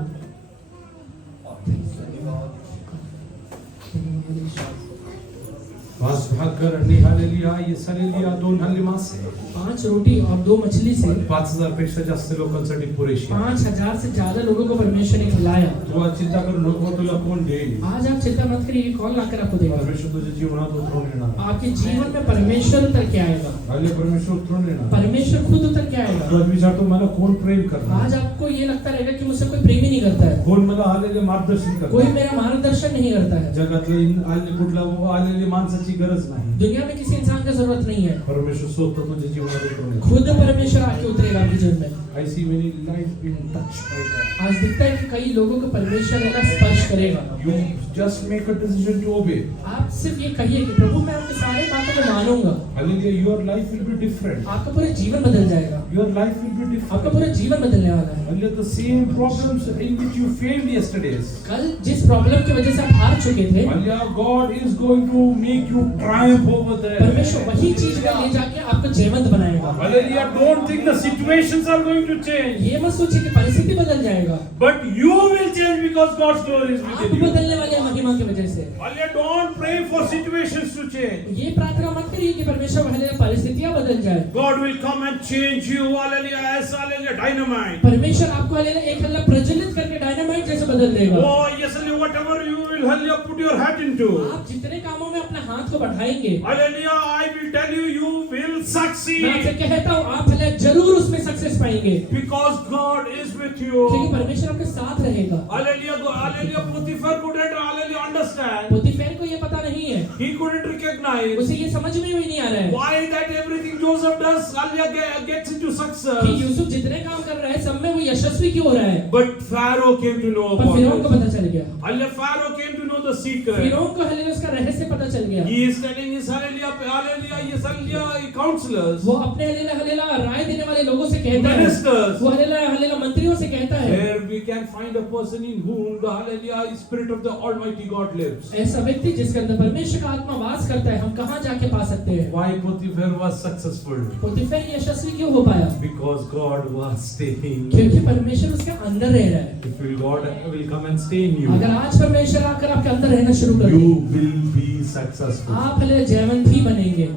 पास भागकर अन्य हालेलुया, yes, hallelujah, 2 हल्लीमा से 5 रोटी और 2 मछली से 5000 पेक्षा जास्त लोकांसाठी पुरेशी आहे. 5000 से ज्यादा लोगों को परमेश्वर ने खिलाया। तू आज चिंता करू नको, तुला कोण देईल? आज आप चिंता मत करिए, कौन लाकर आपको देगा। परमेश्वर तुझ्या जीवनात उतरून येणार. आपके जीवन में परमेश्वर उतर के आएगा। हालेलुया, परमेश्वर उतरून येणार. परमेश्वर खुद उतर के आएगा। तो आज विचारतो मला कोण प्रेम करणार? आज आपको ये लगता रहेगा कि मुझसे कोई प्रेम ही नहीं करता है, कोण मला हालेलुया मार्गदर्शन कोई करणार? मेरा मार्गदर्शन नहीं करता है। जगातले आले कुठला आलेली माणसाची गरज नाही. दुनिया में किसी इंसान की जरूरत नहीं है, परमेश्वर स्वतः तुझ्या जीवनात उतरून येणार. खुद परमेश्वर आके उतरेगा आपके जीवन में। I see many lives being touched by God. आज दिखता है कि कई लोगों को परमेश्वर है ना स्पर्श करेगा। You just make a decision to obey. आप सिर्फ ये कहिए कि प्रभु मैं आपके सारे बातों को मानूंगा, Hallelujah, your life will be different. आपका पूरा जीवन बदल जाएगा। Your life will be different. आपका पूरा जीवन बदलने वाला है। Hallelujah, the same problems in which you failed yesterday. कल जिस प्रॉब्लम की वजह से आप हार चुके थे, Hallelujah, God is going to make you triumph over there. परमेश्वर वही चीज में ले जाके आपको जयवंत बनाएगा। Hallelujah, don't think the situations are going to change. ये मत सोचिए कि परिस्थिति बदल जाएगा, But you will change because God's glory is आप within you. बदलने वाले हैं महिमा की वजह से। Hallelujah, don't pray for situations to change. ये प्रार्थना मत करिए कि परमेश्वर पहले परिस्थितियां बदल जाए। God will come and change you. Hallelujah, as hallelujah, dynamite. परमेश्वर आपको हालेलुया एक हल्ला प्रज्वलित करके डायनामाइट जैसे बदल देगा। Oh, yes, hallelujah, whatever you will hallelujah put your hat into. आप जितने कामों में अपने हाथ को बढ़ाएंगे, Hallelujah, I will tell you, you will मैं आपसे succeed. कहता हूँ आप हालेलुया जरूर उसमें सक्सेस पाएंगे, Because God is with क्योंकि you. परमेश्वर आपके साथ रहेगा। Hallelujah, hallelujah, Potiphar couldn't hallelujah understand. पोतीफेर को ये पता नहीं है, He couldn't recognize उसे ये समझ में भी नहीं आ रहा है why that everything Joseph does, hallelujah, gets into कि success. यूसुफ जितने काम कर रहा है सब में वो यशस्वी क्यों हो रहा है। But Pharaoh came to know पर फिरौन को about it. पता चल गया, Hallelujah, Pharaoh came to know the secret. फिरौन को हालेलुया उसका रहस्य पता चल गया। He is telling his hallelujah, hallelujah, yes, hallelujah, counselors, वो अपने हालेलुया हालेलुया राय देने वाले लोगों से कहता है, ministers, वो हालेलुया हालेलुया मंत्रियों से कहता है, where we can find a person in whom the hallelujah spirit of the Almighty God lives. ऐसा व्यक्ति जिसके अंदर परमेश्वर का आत्मा वास करता है, हम कहाँ जाके पा सकते हैं। Why Potiphar was successful? पोतीफेर यशस्वी क्यों हो पाया? Because God was staying. क्योंकि परमेश्वर उसके अंदर रह रहा है। If God will come and stay in you, अगर आज परमेश्वर आकर आपके अंदर रहना शुरू कर you they, will be successful. आप हालेलुया जयवंत ही बनेंगे।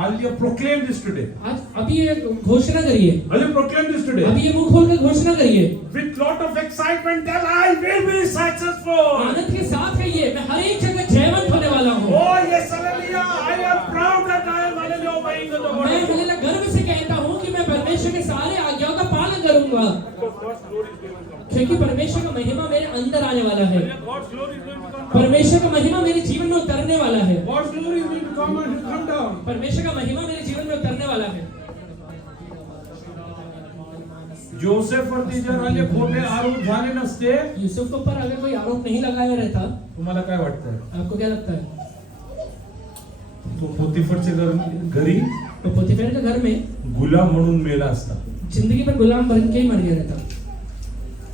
I'll proclaim this today. आज अभी ये घोषणा करिए, I'll proclaim this today. अभी ये मुंह खोलकर घोषणा करिए, With lot of excitement, tell I will be successful. आनंद के साथ कहिए, मैं हर एक जगह जयवंत होने वाला हूँ। Oh yes, hallelujah! I am proud that I am hallelujah obeying the मैं word. हालेलुया गर्व से कहता हूँ कि मैं परमेश्वर के सारे आज्ञाओं का पालन करूंगा, क्योंकि परमेश्वर का महिमा मेरे अंदर आने वाला है। God's glory is going to come. परमेश्वर का महिमा मेरे जीवन में उतरने वाला है। God's glory is going to come and come down. परमेश्वर का महिमा मेरे जीवन में उतरने वाला वाला है। जोसेफवरती जर आले खोटे आरोप झाले नसते, यूसुफ के ऊपर अगर कोई आरोप नहीं लगाया रहता, तुम्हाला काय वाटतं? आपको क्या लगता है? तो पोतीफरच्या घरी तो पोतीफेर के घर में गुलाम म्हणून मेला असता, जिंदगी भर गुलाम बन के ही मर गया रहता,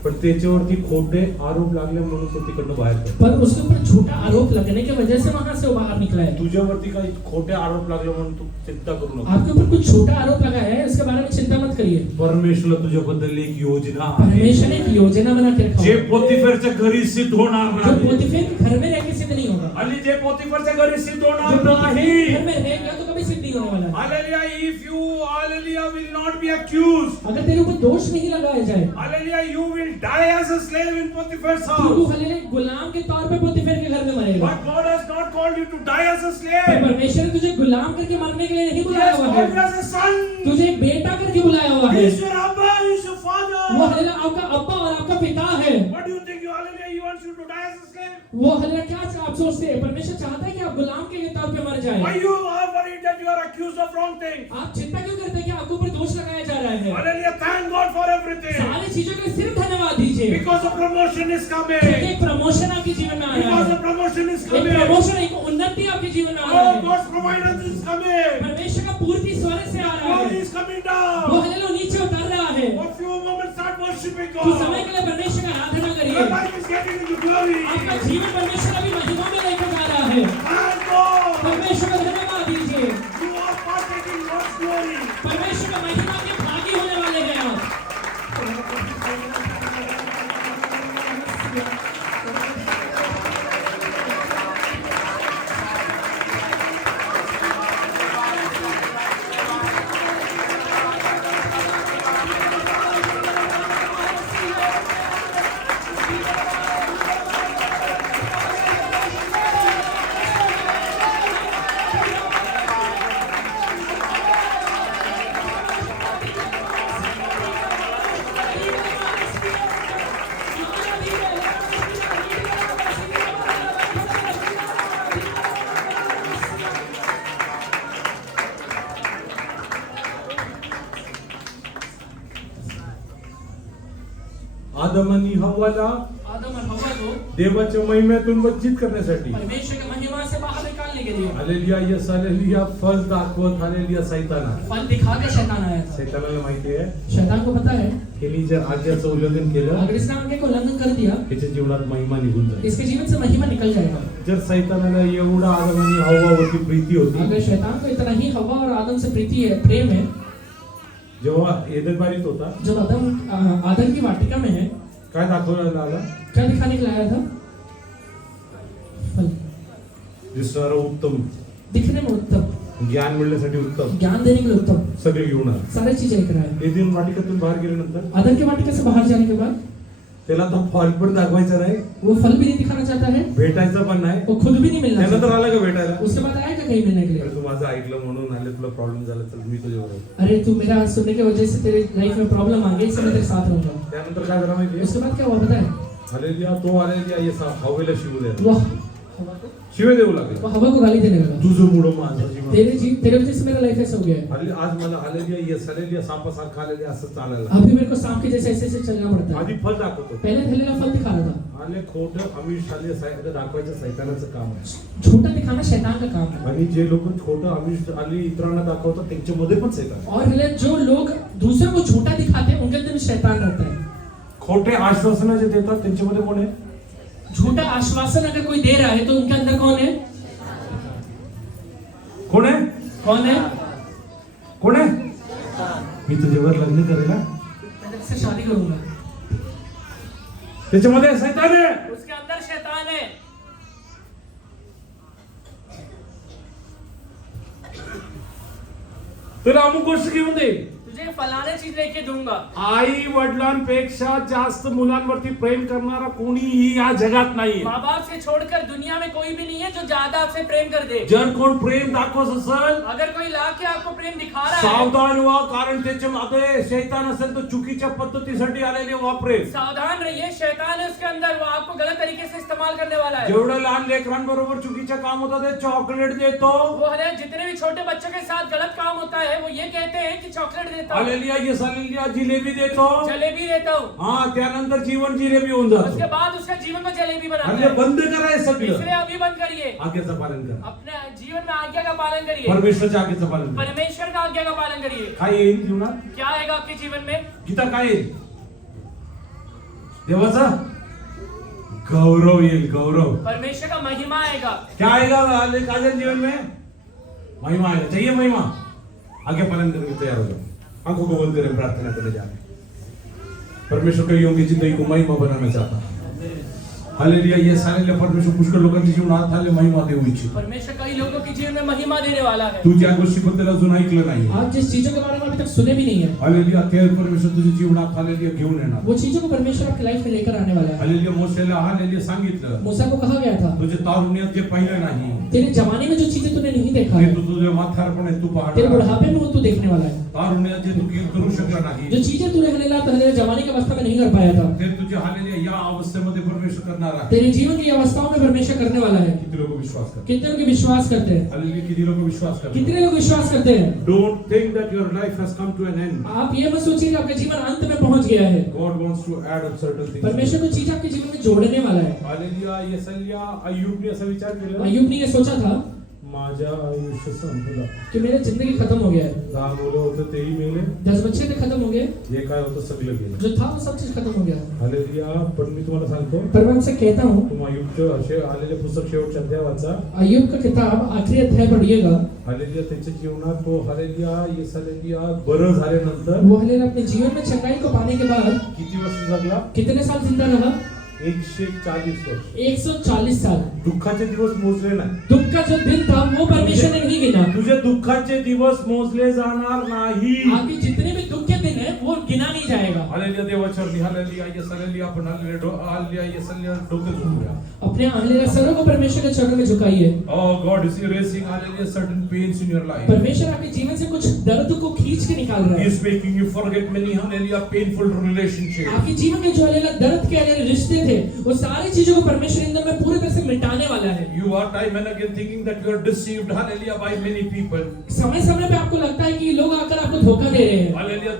पण त्याच्यावरती खोटे आरोप लागले म्हणून तो तिकडनं बाहेर पडला. पर उसके ऊपर झूठा आरोप लगने की वजह से वहां से वो बाहर निकला है। तुझ्यावरती काही खोटे आरोप लागले म्हणून तू चिंता करू नको. आपके ऊपर कुछ छोटा आरोप लगा है, इसके बारे में चिंता मत करिए। परमेश्वर तुझ्याबद्दल एक योजना आहे, परमेश्वर ने एक योजना बना के रखा जे है, पोतीफरच्या घरी सिद्ध होणार जो नाही. पोतीफेर के घर में रह के सिद्ध नहीं होगा। आणि जे पोतीफरच्या घरी सिद्ध जो होणार पोतीफेर नाही. के घर में रह गया तो कभी सिद्ध नहीं होने वाला है। Hallelujah. If you hallelujah will not be accused, अगर तेरे ऊपर दोष नहीं लगाया जाए, hallelujah, you will die as a slave in Potiphar's तो तू house. हालेलुया गुलाम के तौर पे पोतीफेर के घर में मरेगा। But God has not called you to die as a पर slave. परमेश्वर ने तुझे गुलाम करके मरने के लिए नहीं He बुलाया has हुआ called you है, as a son. तुझे एक बेटा करके बुलाया हुआ He है। is your Abba, he is your वो father. हालेलुया आपका अब्बा और आपका पिता है। What do you think? You hallelujah, he wants you to die as a slave? वो हालेलुया क्या आप सोचते हैं? परमेश्वर चाहता है कि आप गुलाम के तौर पे मर जाएं। Why you are worried that you are accused of wrong things? आप चिंता क्यों करते हैं कि आपके ऊपर दोष लगाया जा रहा है? Hallelujah, thank God for everything. सारी चीजों के लिए सिर्फ धन्यवाद दीजिए, Because a promotion is क्योंकि coming. एक प्रमोशन आपके जीवन में आया Because है। a promotion is एक coming. प्रमोशन, एक उन्नति आपके जीवन में आया Oh, है। God's providence is coming. परमेश्वर का पूर्ति स्वर्ग से आ रहा God है, is coming वो down. हालेलुया नीचे उतर रहा है। For few moments, start worshiping कुछ समय God. के लिए परमेश्वर का आराधना Your करिए। life is getting into glory. आपका जीवन परमेश्वर अभी महिमा में लेकर जा रहा है। Thank God. परमेश्वर का धन्यवाद दीजिए। You are partaking God's glory. परमेश्वर का महिमा के भागी होने वाले हैं आप। आदम आणि हव्वाला आदम और हव्वा को देवाच्या महिमेतून वंचित करण्यासाठी परमेश्वर की महिमा से बाहर निकालने के लिए हालेलुया, यस हालेलुया, फल दाखवत हालेलुया सैताना. फल दिखाकर शैतान आया था। सैतानाला माहिती आहे, शैतान को पता है, त्यांनी जर आज्ञाचं उल्लंघन केलं, अगर इसने आज्ञा को उल्लंघन कर दिया, त्याच्या जीवनात महिमा निघून जाईल. इसके जीवन से महिमा निकल जाएगा। जर सैतानाला एवढा आदम आणि हव्वावरती प्रीती होती, अगर शैतान को इतना ही हवा और आदम से प्रीति है, प्रेम है, जेव्हा एदन बारीत होता, जब आदम की वाटिका में है, काय दाखवण्यात आलं? क्या दिखाने के लिए आया था? फल, दिसणारं उत्तम, दिखने में उत्तम, ज्ञान मिळण्यासाठी उत्तम, ज्ञान देने के लिए उत्तम, सगळे घेऊन आले. सारी चीजें लेकर आया। एदन वाटिकेतून बाहेर गेल्यानंतर आदम की वाटिका से बाहर जाने के बाद त्याला तो फल पण दाखवायचा नाही, वो फल भी नहीं दिखाना चाहता है, भेटायचं पण नाही. वो खुद भी नहीं मिलना त्यानंतर चाहता। आला का भेटायला? उसके बाद आएगा कहीं मिलने के अरे लिए। तू माझं ऐकलं म्हणून आले, तुला प्रॉब्लेम झाला, चल मी तुझ्याबरोबर. अरे तू मेरा सुनने की वजह से तेरे लाइफ में प्रॉब्लम आ गई, इसलिए मैं तेरे साथ रहूंगा। त्यानंतर काय झालं माहितीये? उसके बाद क्या हुआ पता है? हालेलुया, तो हालेलुया ये हवेला शिव दे, वो शिवे देऊ लागला. वो हवा को गाली देने लगा। तुझं मुडो माझं जीवन. तेरे वजह से मेरा लाइफ ऐसा हो गया है। हालेलुया, आज मला हालेलुया येस हालेलुया सापासारखं हालेलुया असं चालायला. अभी मेरे को सांप के जैसे ऐसे ऐसे चलना पड़ता है। आधी फल दाखवतो, पहले थैलेला फल दिखा रहा था। आणि खोटं आमिष आले दाखवायचं सैतानाचं काम आहे. झूठा दिखाना शैतान का काम है। आणि जे लोक खोटं आमिष आली इतरांना दाखवतात त्यांच्यामध्ये पण सैतान आहे. और हालेलुया, जो लोग दूसरों को झूठा दिखाते हैं उनके अंदर भी शैतान रहता है। खोटे आश्वासन जे देतात त्यांच्यामध्ये कोण आहे? झूठा आश्वासन अगर कोई दे रहा है तो उनके अंदर कौन है? कोण आहे? कौन है? कोण आहे? मी तुझ्यावर लग्न करेल ना, मैं तेरे से शादी करूंगा, त्याच्यामध्ये सैतान आहे. उसके अंदर शैतान है। तुला अमुक गोष्ट घेऊन दे, तुझे फलाने चीज लेके दूंगा। आई वडिलांपेक्षा जास्त मुलांवरती प्रेम करणारा कोणीही या जगात नाहीये. माँ बाप से छोड़कर दुनिया में कोई भी नहीं है जो ज्यादा आपसे प्रेम कर दे। जर कोण प्रेम दाखवत असेल अगर कोई लाके आपको प्रेम दिखा रहा है, सावधान व्हा, कारण त्याच्या मागे शैतान असेल तो चुकीच्या पद्धतीसाठी आलेले वापरेल. सावधान रहिए, शैतान है उसके अंदर, वो आपको गलत तरीके से इस्तेमाल करने वाला है। जेवढं लहान लेकरांबरोबर चुकीचं काम होतं ते चॉकलेट देतो. वो हले जितने भी छोटे बच्चों के साथ गलत काम होता है वो ये कहते हैं कि चॉकलेट देता हूँ, हालेलुया, येस हालेलुया, जिलेबी देतो. जलेबी देता हूँ, हा, त्यानंतर जीवन जिलेबी होऊन जातं. उसके बाद उसका जीवन को जलेबी बनाता म्हणजे है। बंद करायचं सगळं. इसलिए अभी बंद करिए, आज्ञेचं पालन करा. अपने जीवन में आज्ञा का पालन करिए, परमेश्वराच्या आज्ञेचं पालन करा. परमेश्वर का आज्ञा का पालन करिए। काय येईल जीवनात? क्या आएगा आपके जीवन में? गीता काय येईल? देवाचा गौरव येईल. गौरव परमेश्वर का महिमा आएगा। क्या आएगा काजल जीवन में? महिमा आएगा. चाहिए महिमा? आगे पालन करने को तैयार हो जाओ. आंखों को बंद करें, प्रार्थना करने जा रहे हैं. परमेश्वर कईयों की जिंदगी को महिमा बनाना चाहता है. हालेलुया, ये सारे परमेश्वर पुष्कळ लोकांच्या जीवनात हाले महिमा देऊ इच्छितो. परमेश्वर कई लोगों के जीवन में महिमा देने वाला है। तू ज्या गोष्टीबद्दल अजून ऐकलं नाही, आप जिस चीजों के बारे में अभी तक सुने भी नहीं है, हालेलुया, ते परमेश्वर तुझ्या जीवनात हालेलुया घेऊन येणार. वो चीजों को परमेश्वर आपकी लाइफ में लेकर आने वाला है। हालेलुया, मोसेला हालेलुया सांगितलं, मूसा को कहा गया था, तुझे तारुण्यात जे पाहिलं नाही तेरे जमाने में जो चीजें तूने नहीं देखा ते है, तू तुझ्या म्हातारपणात तू तेरे पाहणार. बुढ़ापे में वो तू देखने वाला है। तारुण्यात जे तू करू शकला नाही जो चीजें तूने हलेला जमाने की अवस्था में नहीं कर पाया था, ते तुझ्या हालेलुया या अवस्थेमध्ये परमेश्वर करणार आहे. तेरे जीवन की अवस्थाओं में परमेश्वर करने वाला है। किती लोक विश्वास करतात? कितने लोग विश्वास करते हैं? हालेलुया, किती लोक विश्वास करतात? कितने लोग विश्वास करते हैं? Don't think that your life has come to an end. आप ये मत सोचिए कि आपका जीवन अंत में पहुंच गया है। God wants to add up certain things. परमेश्वर को चीज आपके जीवन में जोड़ने वाला है। हालेलुया, येसल्या अय्यूबने असा विचार केला, अय्यूब ने ये सोचा था माझ्या आयुष्य संपलं. कि मेरी जिंदगी खत्म हो गया है, 10 मुलं होतं तेही मेले, 10 बच्चे थे खत्म हो गए, जे काय होतं सगळं गेलं. जो था वो सब चीज खत्म हो गया। हालेलुया, पण मी तुम्हाला सांगतो, पर मैं आपसे कहता हूँ, तुम अय्यूबचं असे आलेले पुस्तक शेवटच्या अध्याय वाचा. अय्यूब का किताब आखिरी अध्याय पढ़िएगा। हालेलुया, त्याच्या जीवनात तो हालेलुया, हालेलुया बरं झाल्यानंतर वो हलेला अपने जीवन में चंगाई को पाने के बाद किती वर्ष जगला? कितने साल जिंदा रहा? 140 वर्ष. 140 साल। दुःखाचे दिवस मोजले नाही. दुख का जो दिन था वो परमेश्वर ने नहीं गिना। तुझे दुःखाचे दिवस मोजले जाणार नाही. आपके जितने भी दुख के दिन है वो गिना नहीं जाएगा। हालेलुया, देवाच्या हालेलुया, येसल्या, आपण हालेलुया, येसल्या डोके झुकूया. अपने आंधळे सरों को परमेश्वर के चरणों में झुकाइए। Oh, God is erasing hallelujah certain pains in your life. परमेश्वर आपके जीवन से कुछ दर्द को खींच के निकाल रहा He है। is making you forget many hallelujah painful relationships. आपके जीवन में जो हलेला दर्द के हलेले रिश्ते थे वो सारी चीजों को परमेश्वर इंदर में पूरी तरह से मिटाने वाला है। You are time and again thinking that you are deceived hallelujah by many people. समय समय पे आपको लगता है कि लोग आकर आपको धोखा दे रहे हैं। Hallelujah,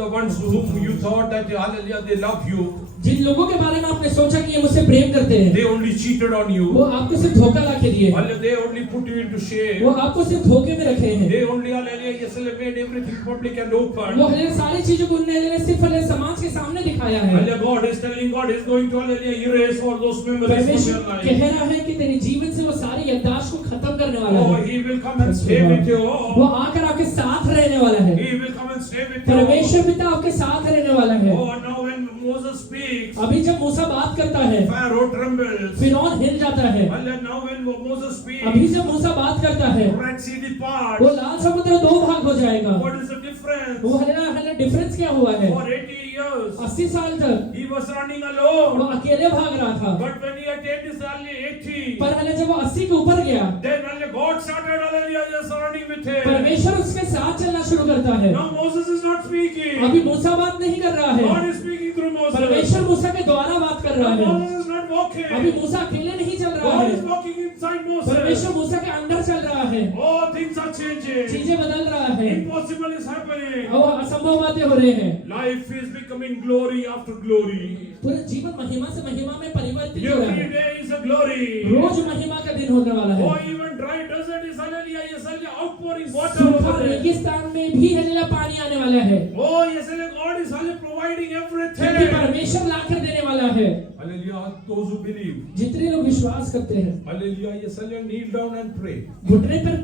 the ones whom you thought that hallelujah they love you, जिन लोगों के बारे में आपने सोचा कि ये मुझसे प्रेम करते हैं, they only cheated on you. वो आपको सिर्फ धोखा ला के दिए, hallelujah, they only put you into shame. वो आपको सिर्फ धोखे में रखे हैं। They only हालेलुया, येसल्या made everything public and open. वो हलेला सारी चीजों को उन्होंने सिर्फ हलेला समाज के सामने दिखाया है। Hallelujah, God is telling, God is going to hallelujah erase all those memories from परमेश्वर your life. कह रहा है कि तेरे जीवन से वो सारी याददाश्त को खत्म करने वाला Oh, है। He will come and stay with you. वो आकर आपके साथ रहने वाला है। He will come and stay with you. परमेश्वर पिता आपके साथ रहने वाला है। Oh, now when Moses speaks, अभी जब मूसा बात करता है Pharaoh trembles. फिरौन हिल जाता है। Hallelujah, now when Moses speaks, अभी जब मूसा बात करता है Red Sea departs. वो लाल समुद्र दो भाग हो जाएगा। What is the difference? वो हलेला डिफरेंस क्या हुआ है? For 80 years, 80 साल तक he was running वो alone. अकेले भाग रहा था, But when he attained his early 80, पर हले जब वो 80 के ऊपर गया then hallelujah, God started hallelujah, just running with him. परमेश्वर उसके साथ चलना शुरू करता है। Now Moses is not speaking. अभी मूसा बात नहीं कर रहा है, God is speaking through Moses. परमेश्वर मूसा के द्वारा बात कर रहा Now है। Moses is not walking. अभी मूसा अकेले नहीं चल रहा God है, is walking inside Moses. परमेश्वर मूसा के अंदर चल रहा है। Oh, things are changing. चीजें बदल रहा है Impossible is happening. और असंभव बातें हो रहे हैं। Life is becoming glory after glory. पूरा जीवन महिमा से महिमा में परिवर्तित हो रहा Every है। day is a glory. रोज महिमा का दिन होने वाला Oh, है। even dry desert is hallelujah, yes, hallelujah, outpouring water सूखा over there. रेगिस्तान में भी हलेला पानी आने वाला है, Oh, yes, hallelujah, God is hallelujah providing क्योंकि everything. परमेश्वर लाकर देने वाला है। Hallelujah. Those who believe. जितने लोग विश्वास करते हैं, Hallelujah. Yes, hallelujah. Kneel down and pray. घुटने पर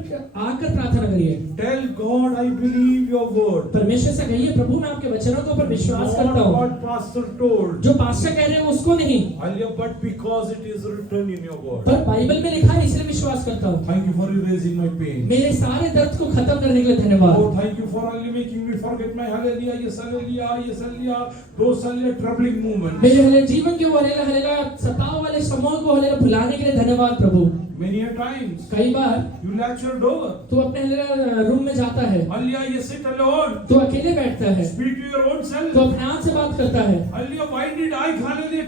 आकर प्रार्थना करिए। Tell God, I believe your word. परमेश्वर से कहिए, प्रभु मैं आपके वचनों के ऊपर विश्वास Not करता हूँ। what pastor told. जो पास्टर कह रहे हैं उसको नहीं, Hallelujah. But because it is written in your word. पर बाइबल में लिखा है इसलिए विश्वास करता हूँ। Thank you for erasing my pain. मेरे सारे दर्द को खत्म करने के लिए धन्यवाद। Oh, thank you for only making me forget my hallelujah, yes, hallelujah, yes, hallelujah, those hallelujah troubling moments. मेरे हले जीवन के वो हलेला हलेला सताव वाले समय को हलेला भुलाने के लिए धन्यवाद प्रभु। Many a times कई बार you latch your door. तू अपने हलेला रूम में जाता है, Hallelujah, you sit alone. तू अकेले बैठता है, Speak to your own self. तू अपने आप से बात करता है Hallelujah, why did I hallelujah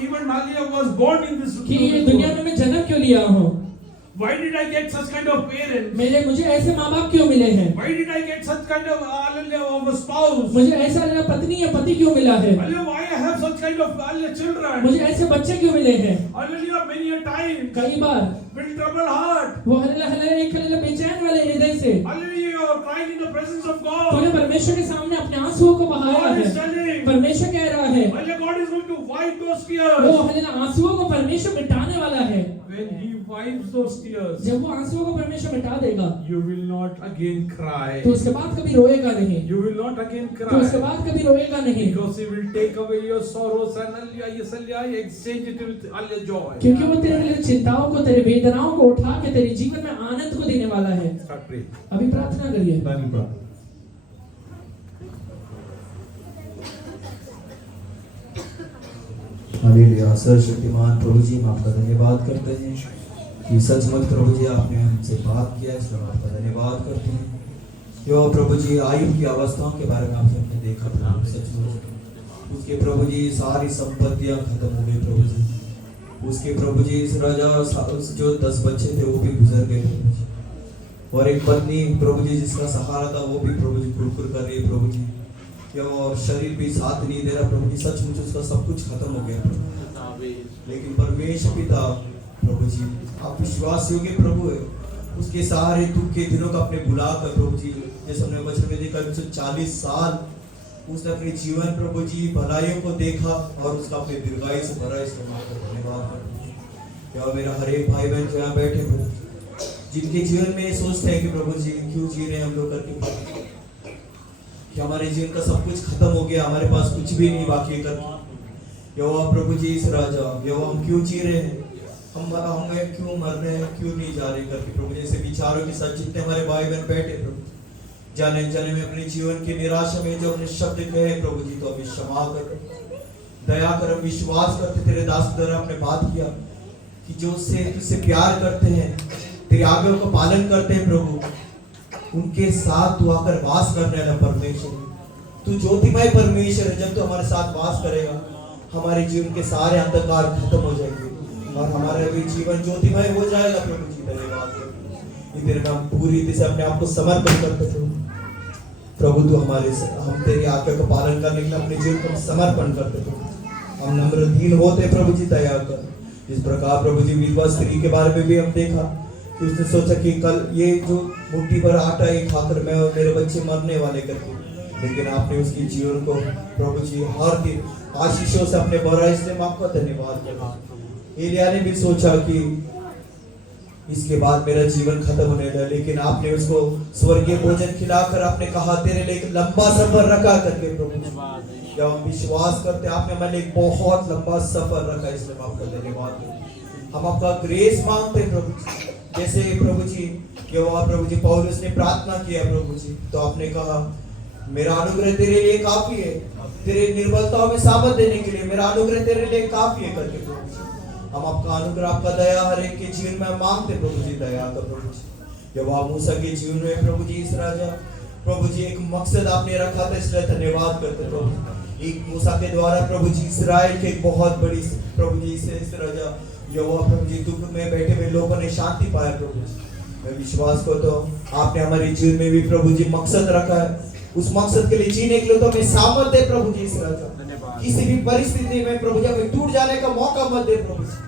even hallelujah was born in this कि ये दुनिया में मैं जन्म क्यों लिया हूँ, Why did I get such kind of parents? मुझे ऐसे माँ बाप क्यों मिले हैं, Why did I get such kind of hallelujah of a spouse? मुझे ऐसा पत्नी या पति क्यों मिला है, Hallelujah, why I have such kind of hallelujah children? मुझे ऐसे बच्चे क्यों मिले हैं। Hallelujah, many a time कई बार with troubled heart. वो हलेला हलेला एक हलेला बेचैन वाले हृदय से Hallelujah, you are crying in the presence of God. तूने परमेश्वर के सामने अपने आंसुओं को बहाया God is है। telling. परमेश्वर कह रहा है, Hallelujah, God is going to wipe those वो tears. हलेला आंसुओं को परमेश्वर मिटाने वाला है। When He wipes those tears, जब वो आंसुओं को परमेश्वर मिटा देगा, you will not again cry. तो उसके बाद कभी रोएगा नहीं, You will not again तो उसके cry. बाद kभी रोएगा नहीं, Because He will take away your sorrows and hallelujah, yes, hallelujah, exchange it with hallelujah joy. क्योंकि वो तेरे लिए चिंताओं को, तेरे वेदनाओं को उठा के तेरे जीवन में आनंद को देने वाला है। Start praying. अभी प्रार्थना करिए। Daniel brother. हालेलुया। सर्वशक्तिमान प्रभु जी, हम आपका धन्यवाद करते हैं कि सचमुच प्रभु जी आपने हमसे बात किया, इसलिए हम आपका धन्यवाद करते हैं। यो प्रभु जी, आयु की अवस्थाओं के बारे में आपने देखा प्रभु, सचमुच उसके प्रभु जी सारी संपत्तियां खत्म हो गई प्रभु जी। उसके प्रभु जी इस राजा जो 10 बच्चे थे वो भी गुजर गए प्रभु जी, और एक पत्नी प्रभु जी जिसका सहारा था वो भी प्रभु जी कुरकुर कर रही है प्रभु जी, और शरीर भी साथ नहीं दे रहा प्रभु जी। सचमुच उसका सब कुछ खत्म हो गया प्रभु, लेकिन परमेश्वर पिता प्रभु जी आप विश्वास योग्य प्रभु है। उसके सारे दुख के दिनों का अपने बुला कर प्रभु जी, जैसे हमने वचन में देखा 140 साल उसने अपने जीवन प्रभु जी भलाइयों को देखा और उसका अपने दीर्घायु से भरा। इसका धन्यवाद। क्या मेरा हर एक भाई बहन जो यहाँ बैठे प्रभु, जिनके जीवन में सोचते हैं कि प्रभु जी क्यों जी रहे हम लोग करके, कि हमारे जीवन का सब कुछ खत्म हो गया, हमारे पास कुछ भी नहीं बाकी करके। यहोवा प्रभु जी इस राजा, यहोवा हम क्यों जी रहे हैं, हम क्यों मर रहे हैं, क्यों नहीं जा रहे करके प्रभु जी। ऐसे विचारों के साथ जितने हमारे भाई बहन बैठे प्रभु, जाने जाने में अपने जीवन की निराशा में जो अपने शब्द कहे प्रभु जी, तो अभी क्षमा कर, दया कर। हम विश्वास करते तेरे दास द्वारा आपने बात किया कि जो तुझसे प्यार करते हैं, तेरे आज्ञा का पालन करते हैं प्रभु, उनके साथ तू आकर वास करने वाला परमेश्वर, तू ज्योतिमय परमेश्वर है। जब तू हमारे साथ वास करेगा, हमारे जीवन के सारे अंधकार खत्म हो जाएंगे और हमारा भी जीवन ज्योतिमय हो जाएगा प्रभु जी। धन्यवाद तेरे नाम पूरी तरह से अपने आप को समर्पण करते प्रभु। तू हम तेरी आज्ञा का पालन करने के लिए अपने जीवन को समर्पण करते प्रभु। हम नम्र दीन होते प्रभु जी, दया कर। इस प्रकार प्रभु जी विधवा स्त्री के बारे में भी हम देखा कि उसने सोचा कि कल ये जो मुट्ठी भर आटा ये खाकर मैं और मेरे बच्चे मरने वाले करके, लेकिन आपने उसके जीवन को प्रभु जी हर दिन आशीषों से अपने भरा। इसलिए हम आपका धन्यवाद करना। एलिया ने भी सोचा कि इसके बाद मेरा जीवन खत्म होने लगा, लेकिन आपने उसको स्वर्गीय भोजन खिलाकर आपने कहा तेरे लिए एक लंबा सफर रखा करके प्रभु। जब हम विश्वास करते आपने हमारे लिए एक बहुत लंबा सफर रखा, इसलिए हम आपका धन्यवाद। हम आपका ग्रेस मांगते प्रभु, जैसे प्रभु जी यहोवा प्रभु जी पौलुस ने प्रार्थना किया प्रभु जी, तो आपने कहा मेरा अनुग्रह तेरे लिए काफी है, तेरे निर्बलताओं में सामर्थ देने के लिए मेरा अनुग्रह तेरे लिए काफी है करके प्रभु जी। हम आपका अनुग्रह आपका दया हर एक के जीवन में मांगते प्रभु जी, दया कर प्रभु जी। यहोवा मूसा के जीवन में प्रभु जी इस राजा प्रभु जी एक मकसद आपने रखा था, इसलिए धन्यवाद करते प्रभु। एक मूसा के द्वारा प्रभु जी इस्राएल के बहुत बड़ी प्रभु जी इस राजा यहोवा प्रभु जी दुख में बैठे हुए लोगों ने शांति पाया प्रभु जी। मैं विश्वास करता हूँ आपने हमारे जीवन में भी प्रभु जी मकसद रखा है, उस मकसद के लिए जीने के लिए तो हमें सामर्थ दे प्रभु जी। इस राजा किसी भी परिस्थिति में प्रभु जी हमें टूट जाने का मौका मत दे प्रभु जी।